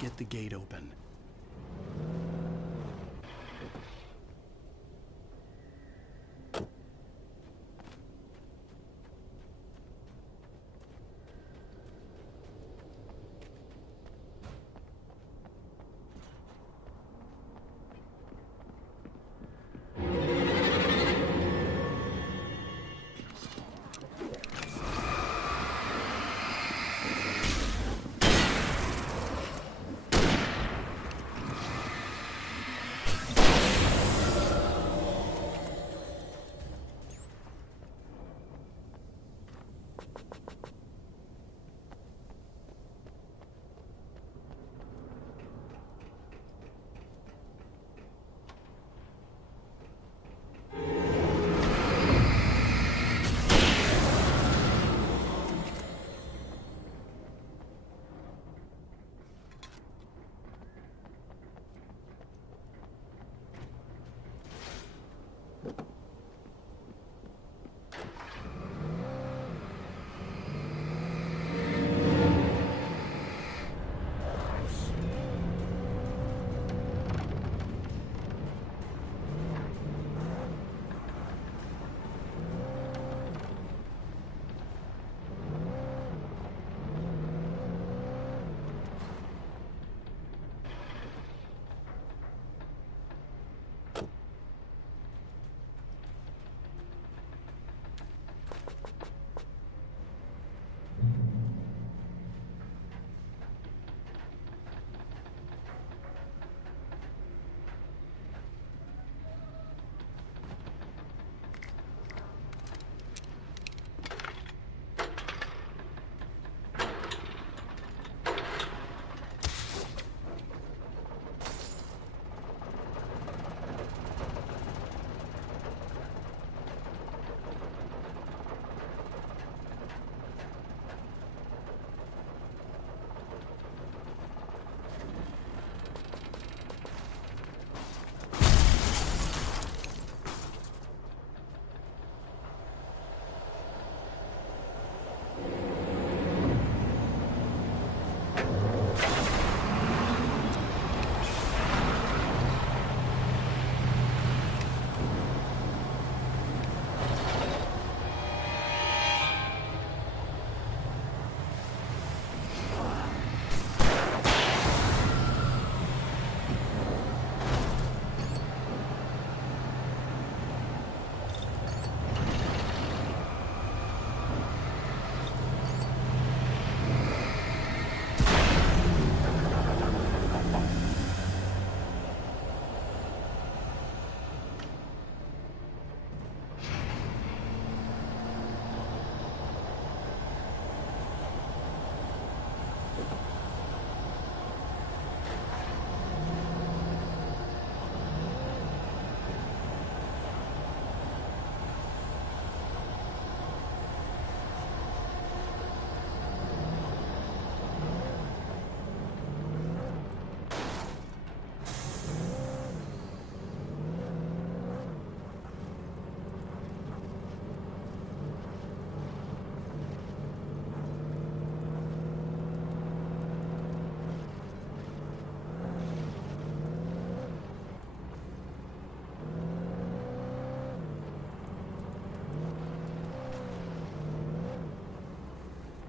get the gate open.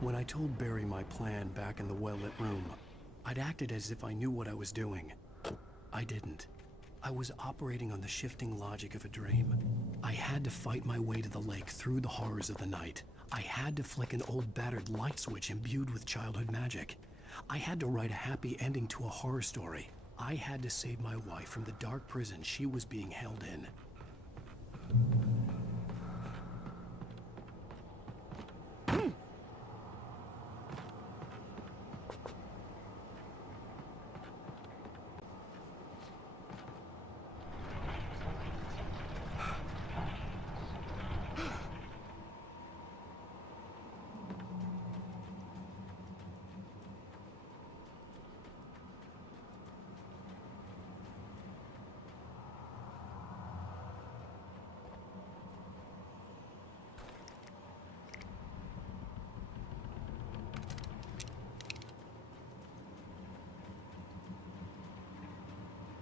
When I told Barry my plan back in the well-lit room, I'd acted as if I knew what I was doing. I didn't. I was operating on the shifting logic of a dream. I had to fight my way to the lake through the horrors of the night. I had to flick an old battered light switch imbued with childhood magic. I had to write a happy ending to a horror story. I had to save my wife from the dark prison she was being held in.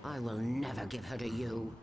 I will never give her to you.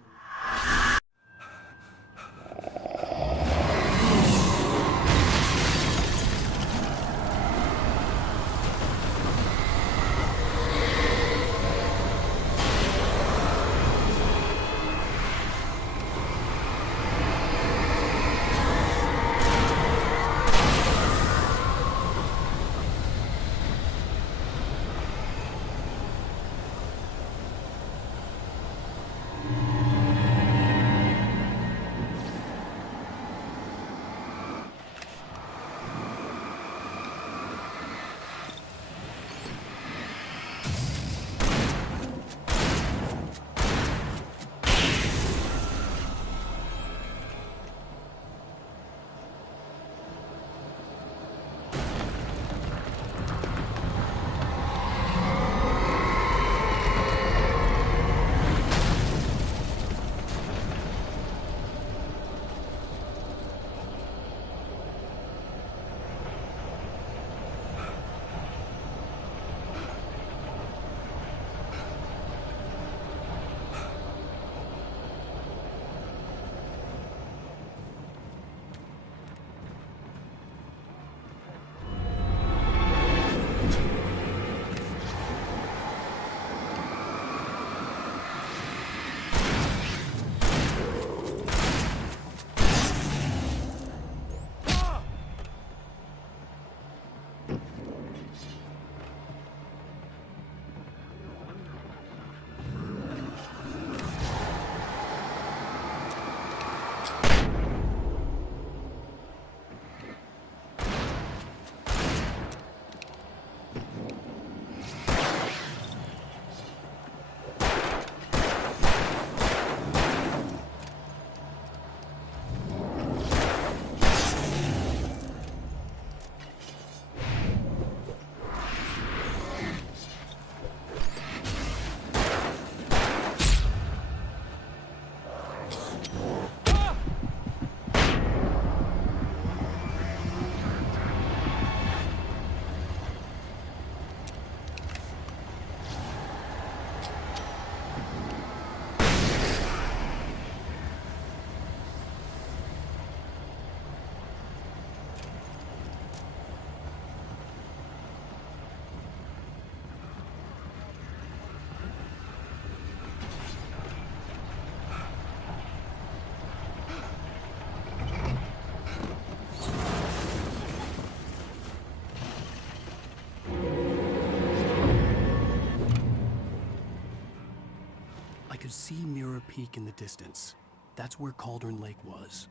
I could see Mirror Peak in the distance. That's where Cauldron Lake was.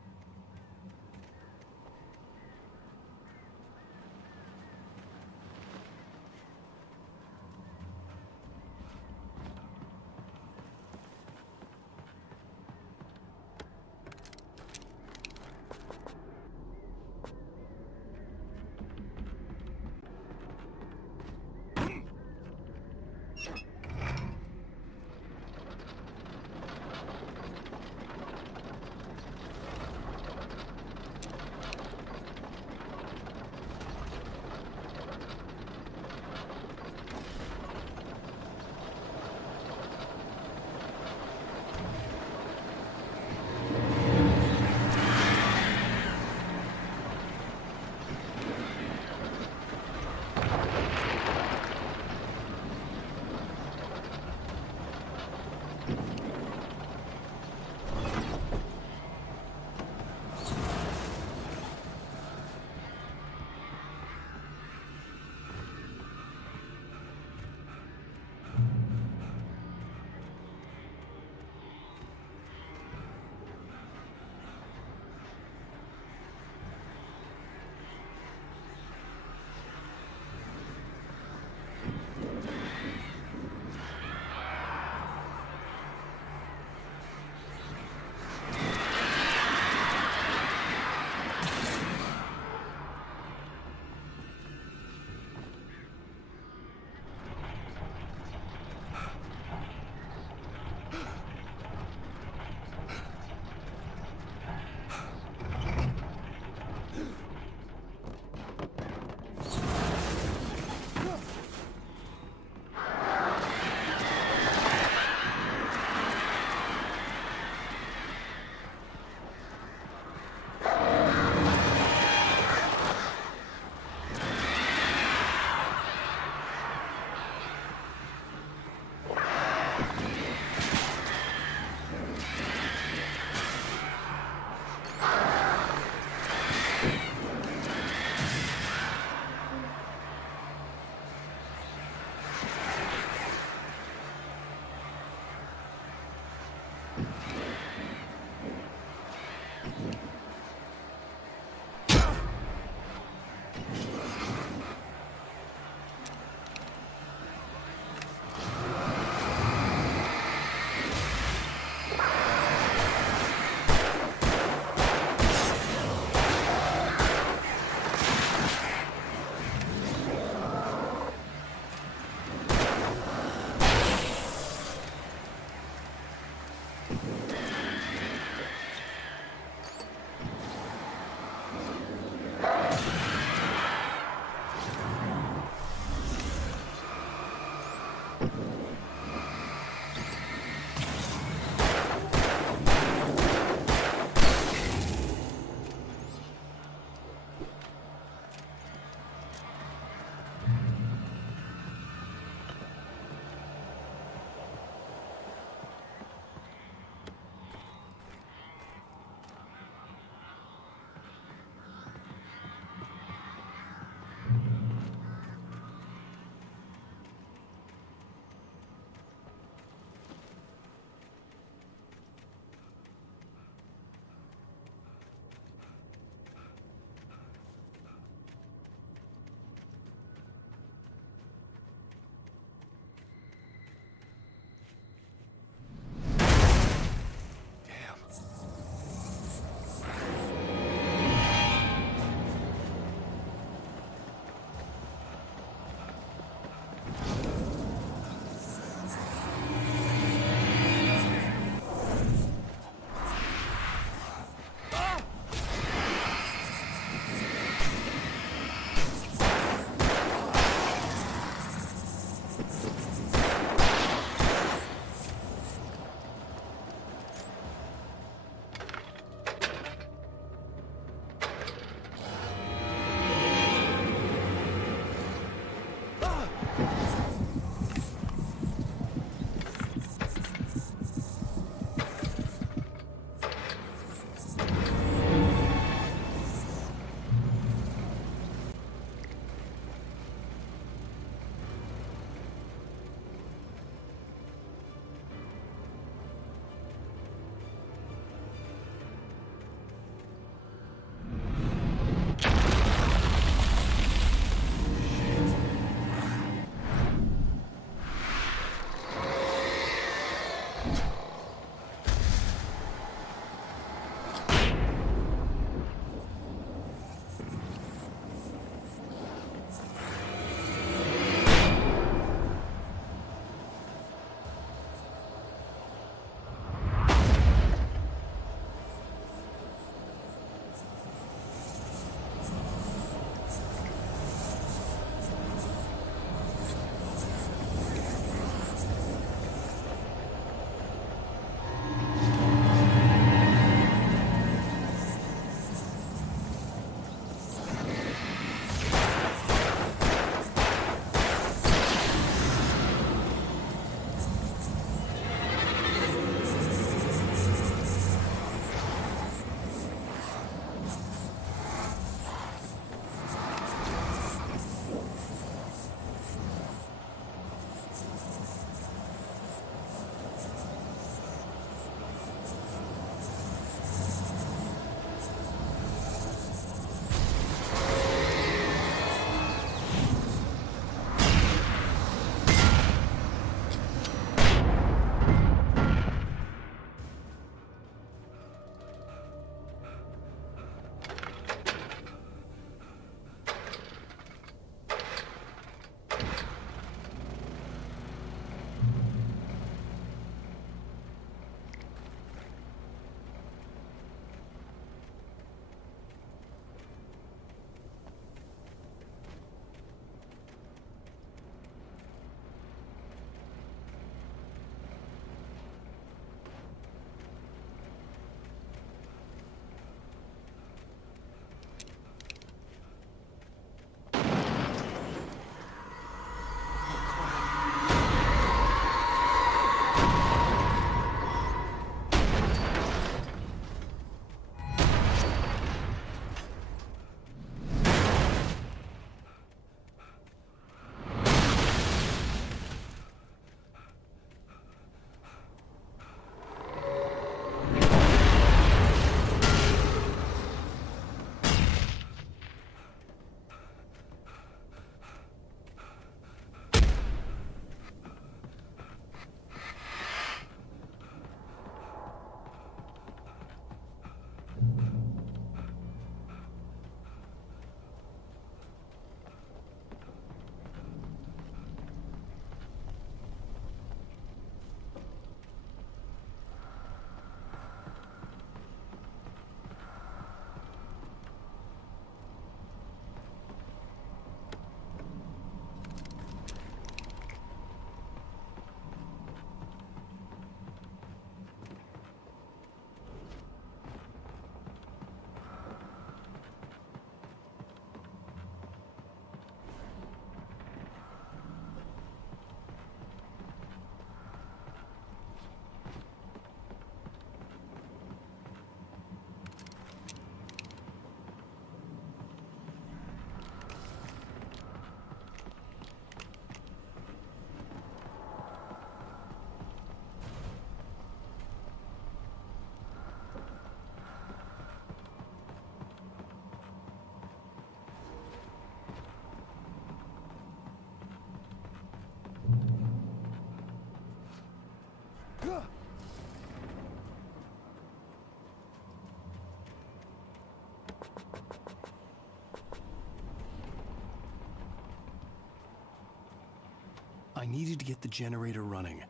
I needed to get the generator running.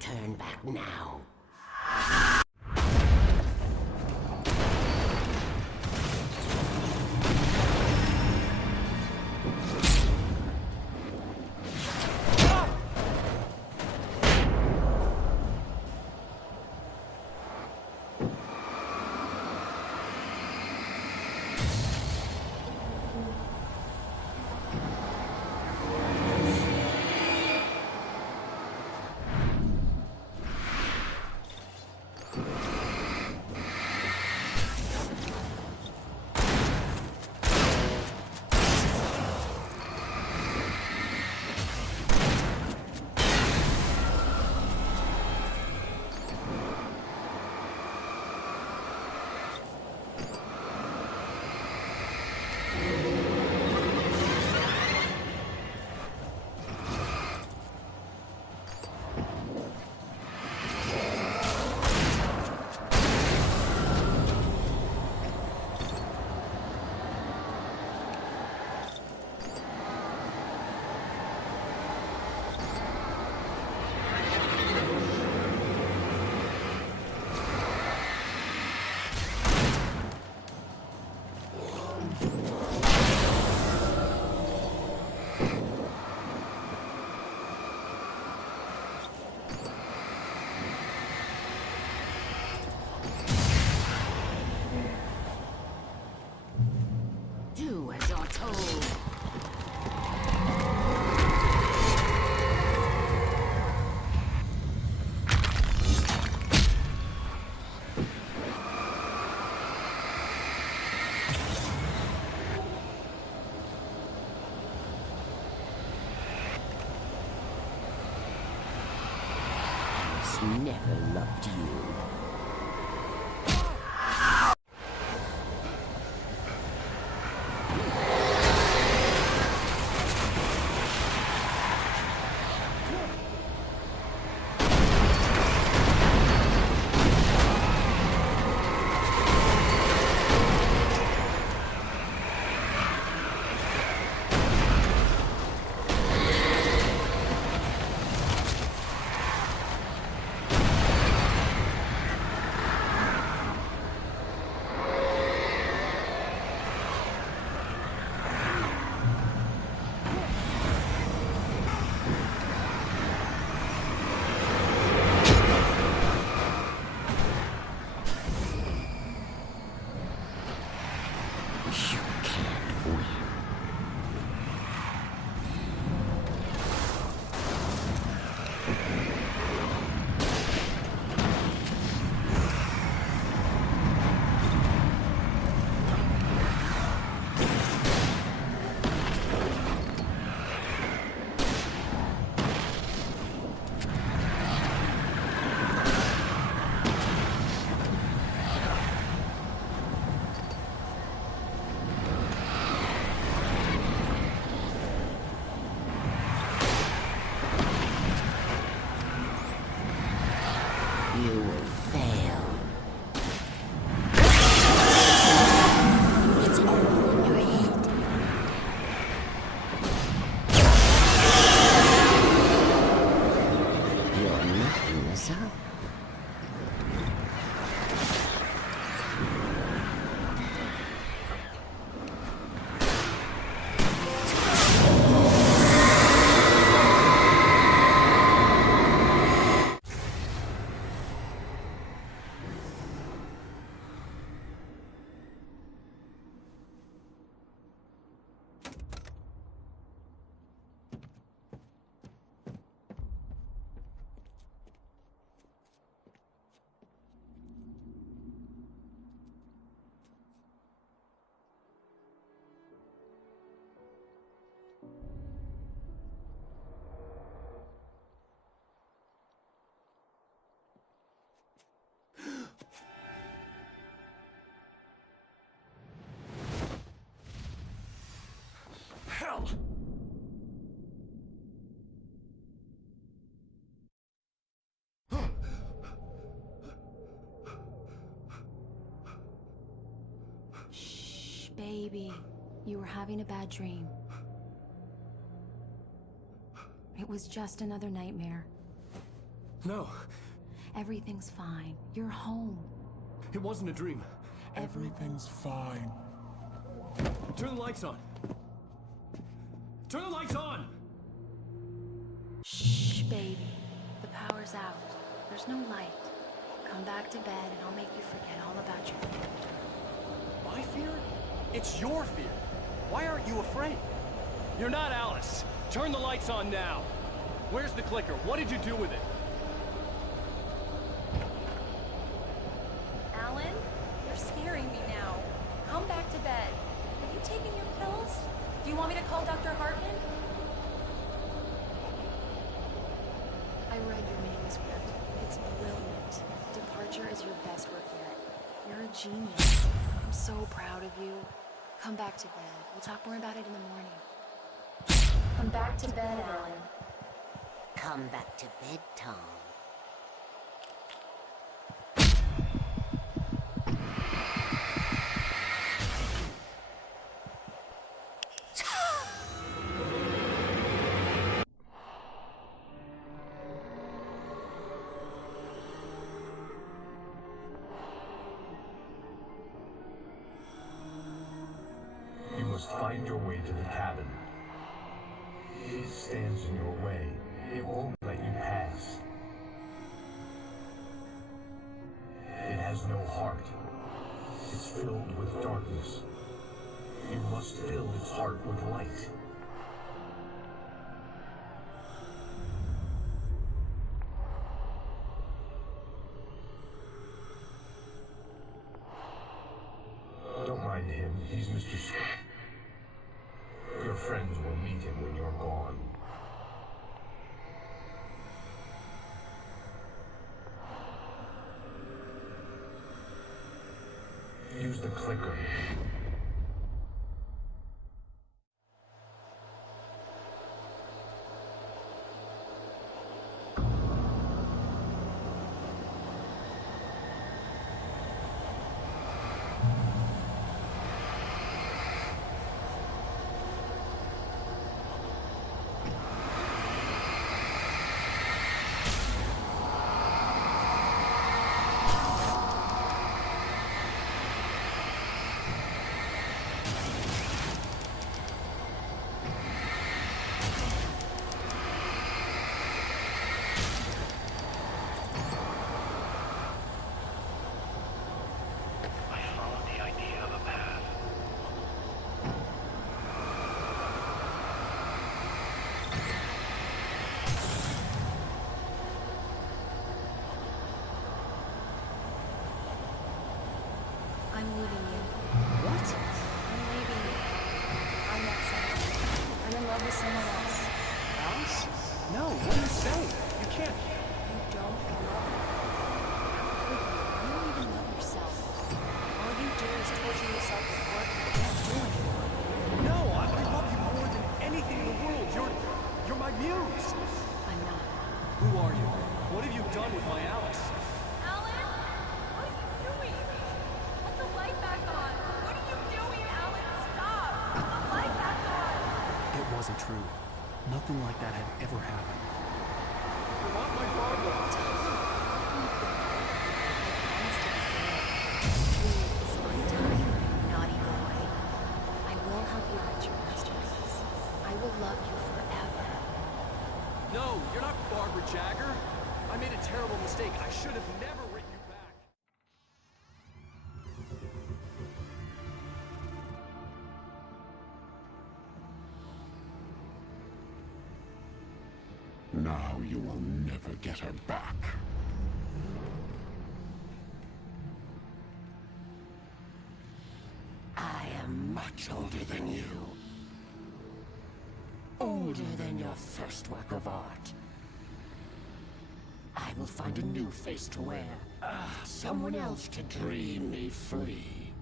Turn back now. Do as you're told. Alice never loved you. hell? Shh, baby. You were having a bad dream. It was just another nightmare. No. Everything's fine. You're home. It wasn't a dream. Everything's fine. Turn the lights on. Turn the lights on! Shh, baby. The power's out. There's no light. Come back to bed and I'll make you forget all about your fear. My fear? It's your fear. Why aren't you afraid? You're not Alice. Turn the lights on now. Where's the clicker? What did you do with it? Alan, you're scaring me now. Come back to bed. Have you taken your pills? Do you want me to call Dr. Hartman? I read your manuscript. It's brilliant. Departure is your best work yet. You're a genius. I'm so proud of you. Come back to bed. We'll talk more about it in the morning. Come back to bed, Alan. Come back to bed, Tom. You must find your way to the cabin. It stands in your way. It won't let you pass. It has no heart. It's filled with darkness. You must fill its heart with light. Don't mind him. He's Mr. Your friends will meet him when you're gone. Use the clicker. I'm leaving you. What? I'm leaving you. I met someone. I'm in love with someone else. Alice? No, what are you saying? You can't. You don't love me. You don't even love yourself. All you do is torture yourself with work you can't do anymore. No, I love you more than anything in the world. You're my muse. I'm not. Who are you? What have you done with my Alice? Alan? What are you doing? Put the light back on. What are you doing, Alan? Stop. Put the light back on. It wasn't true. Nothing like that had ever happened. You're not my Barbara. I promise to be fair. Please, untie me, naughty boy. I will help you write your masterpiece. I will love you forever. No, you're not Barbara Jagger. I made a terrible mistake. I should have never written you back. Now you will never get her back. I am much older than you. Older than your first work of art. I will find a new face to wear. Someone else to dream me free.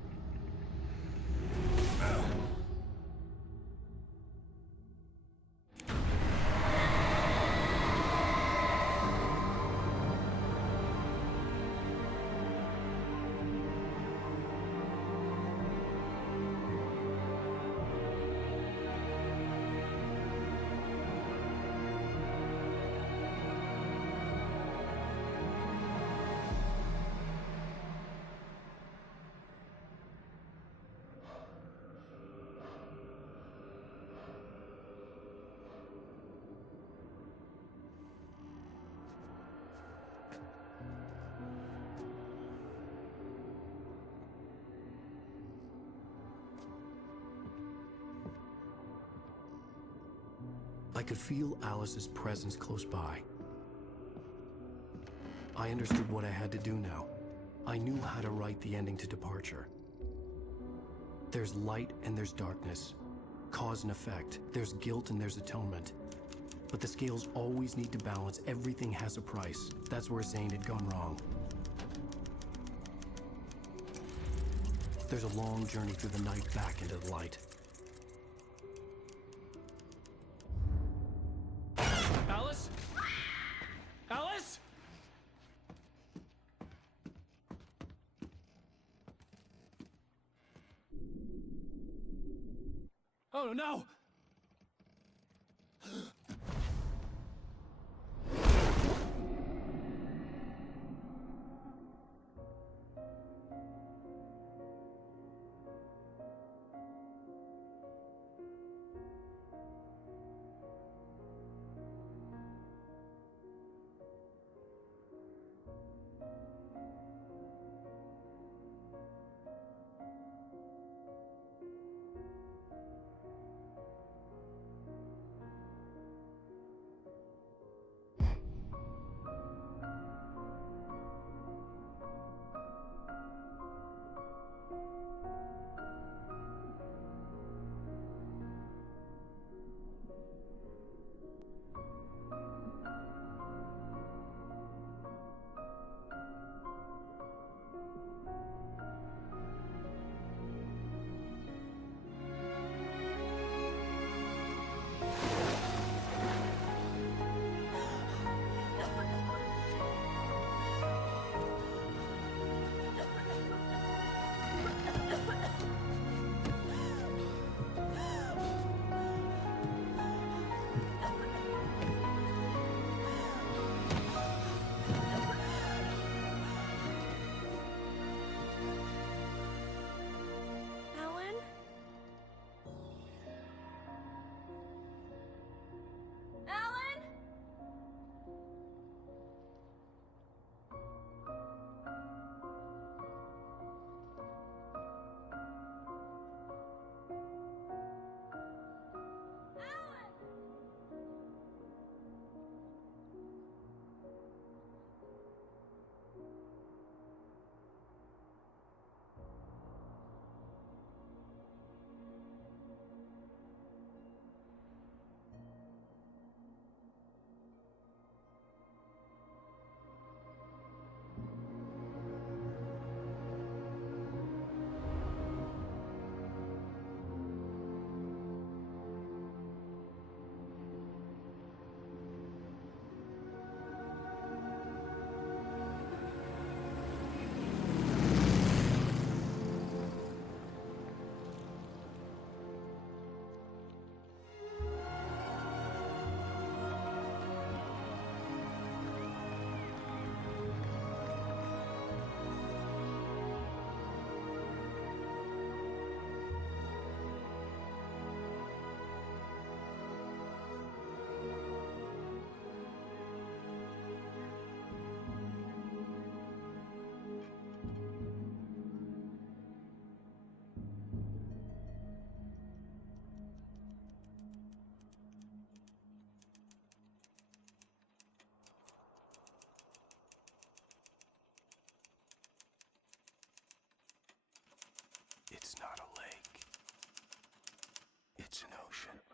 I could feel Alice's presence close by. I understood what I had to do now. I knew how to write the ending to Departure. There's light and there's darkness. Cause and effect. There's guilt and there's atonement. But the scales always need to balance. Everything has a price. That's where Zane had gone wrong. There's a long journey through the night back into the light. Alice? Alice? Oh no! It's not a lake. It's an ocean.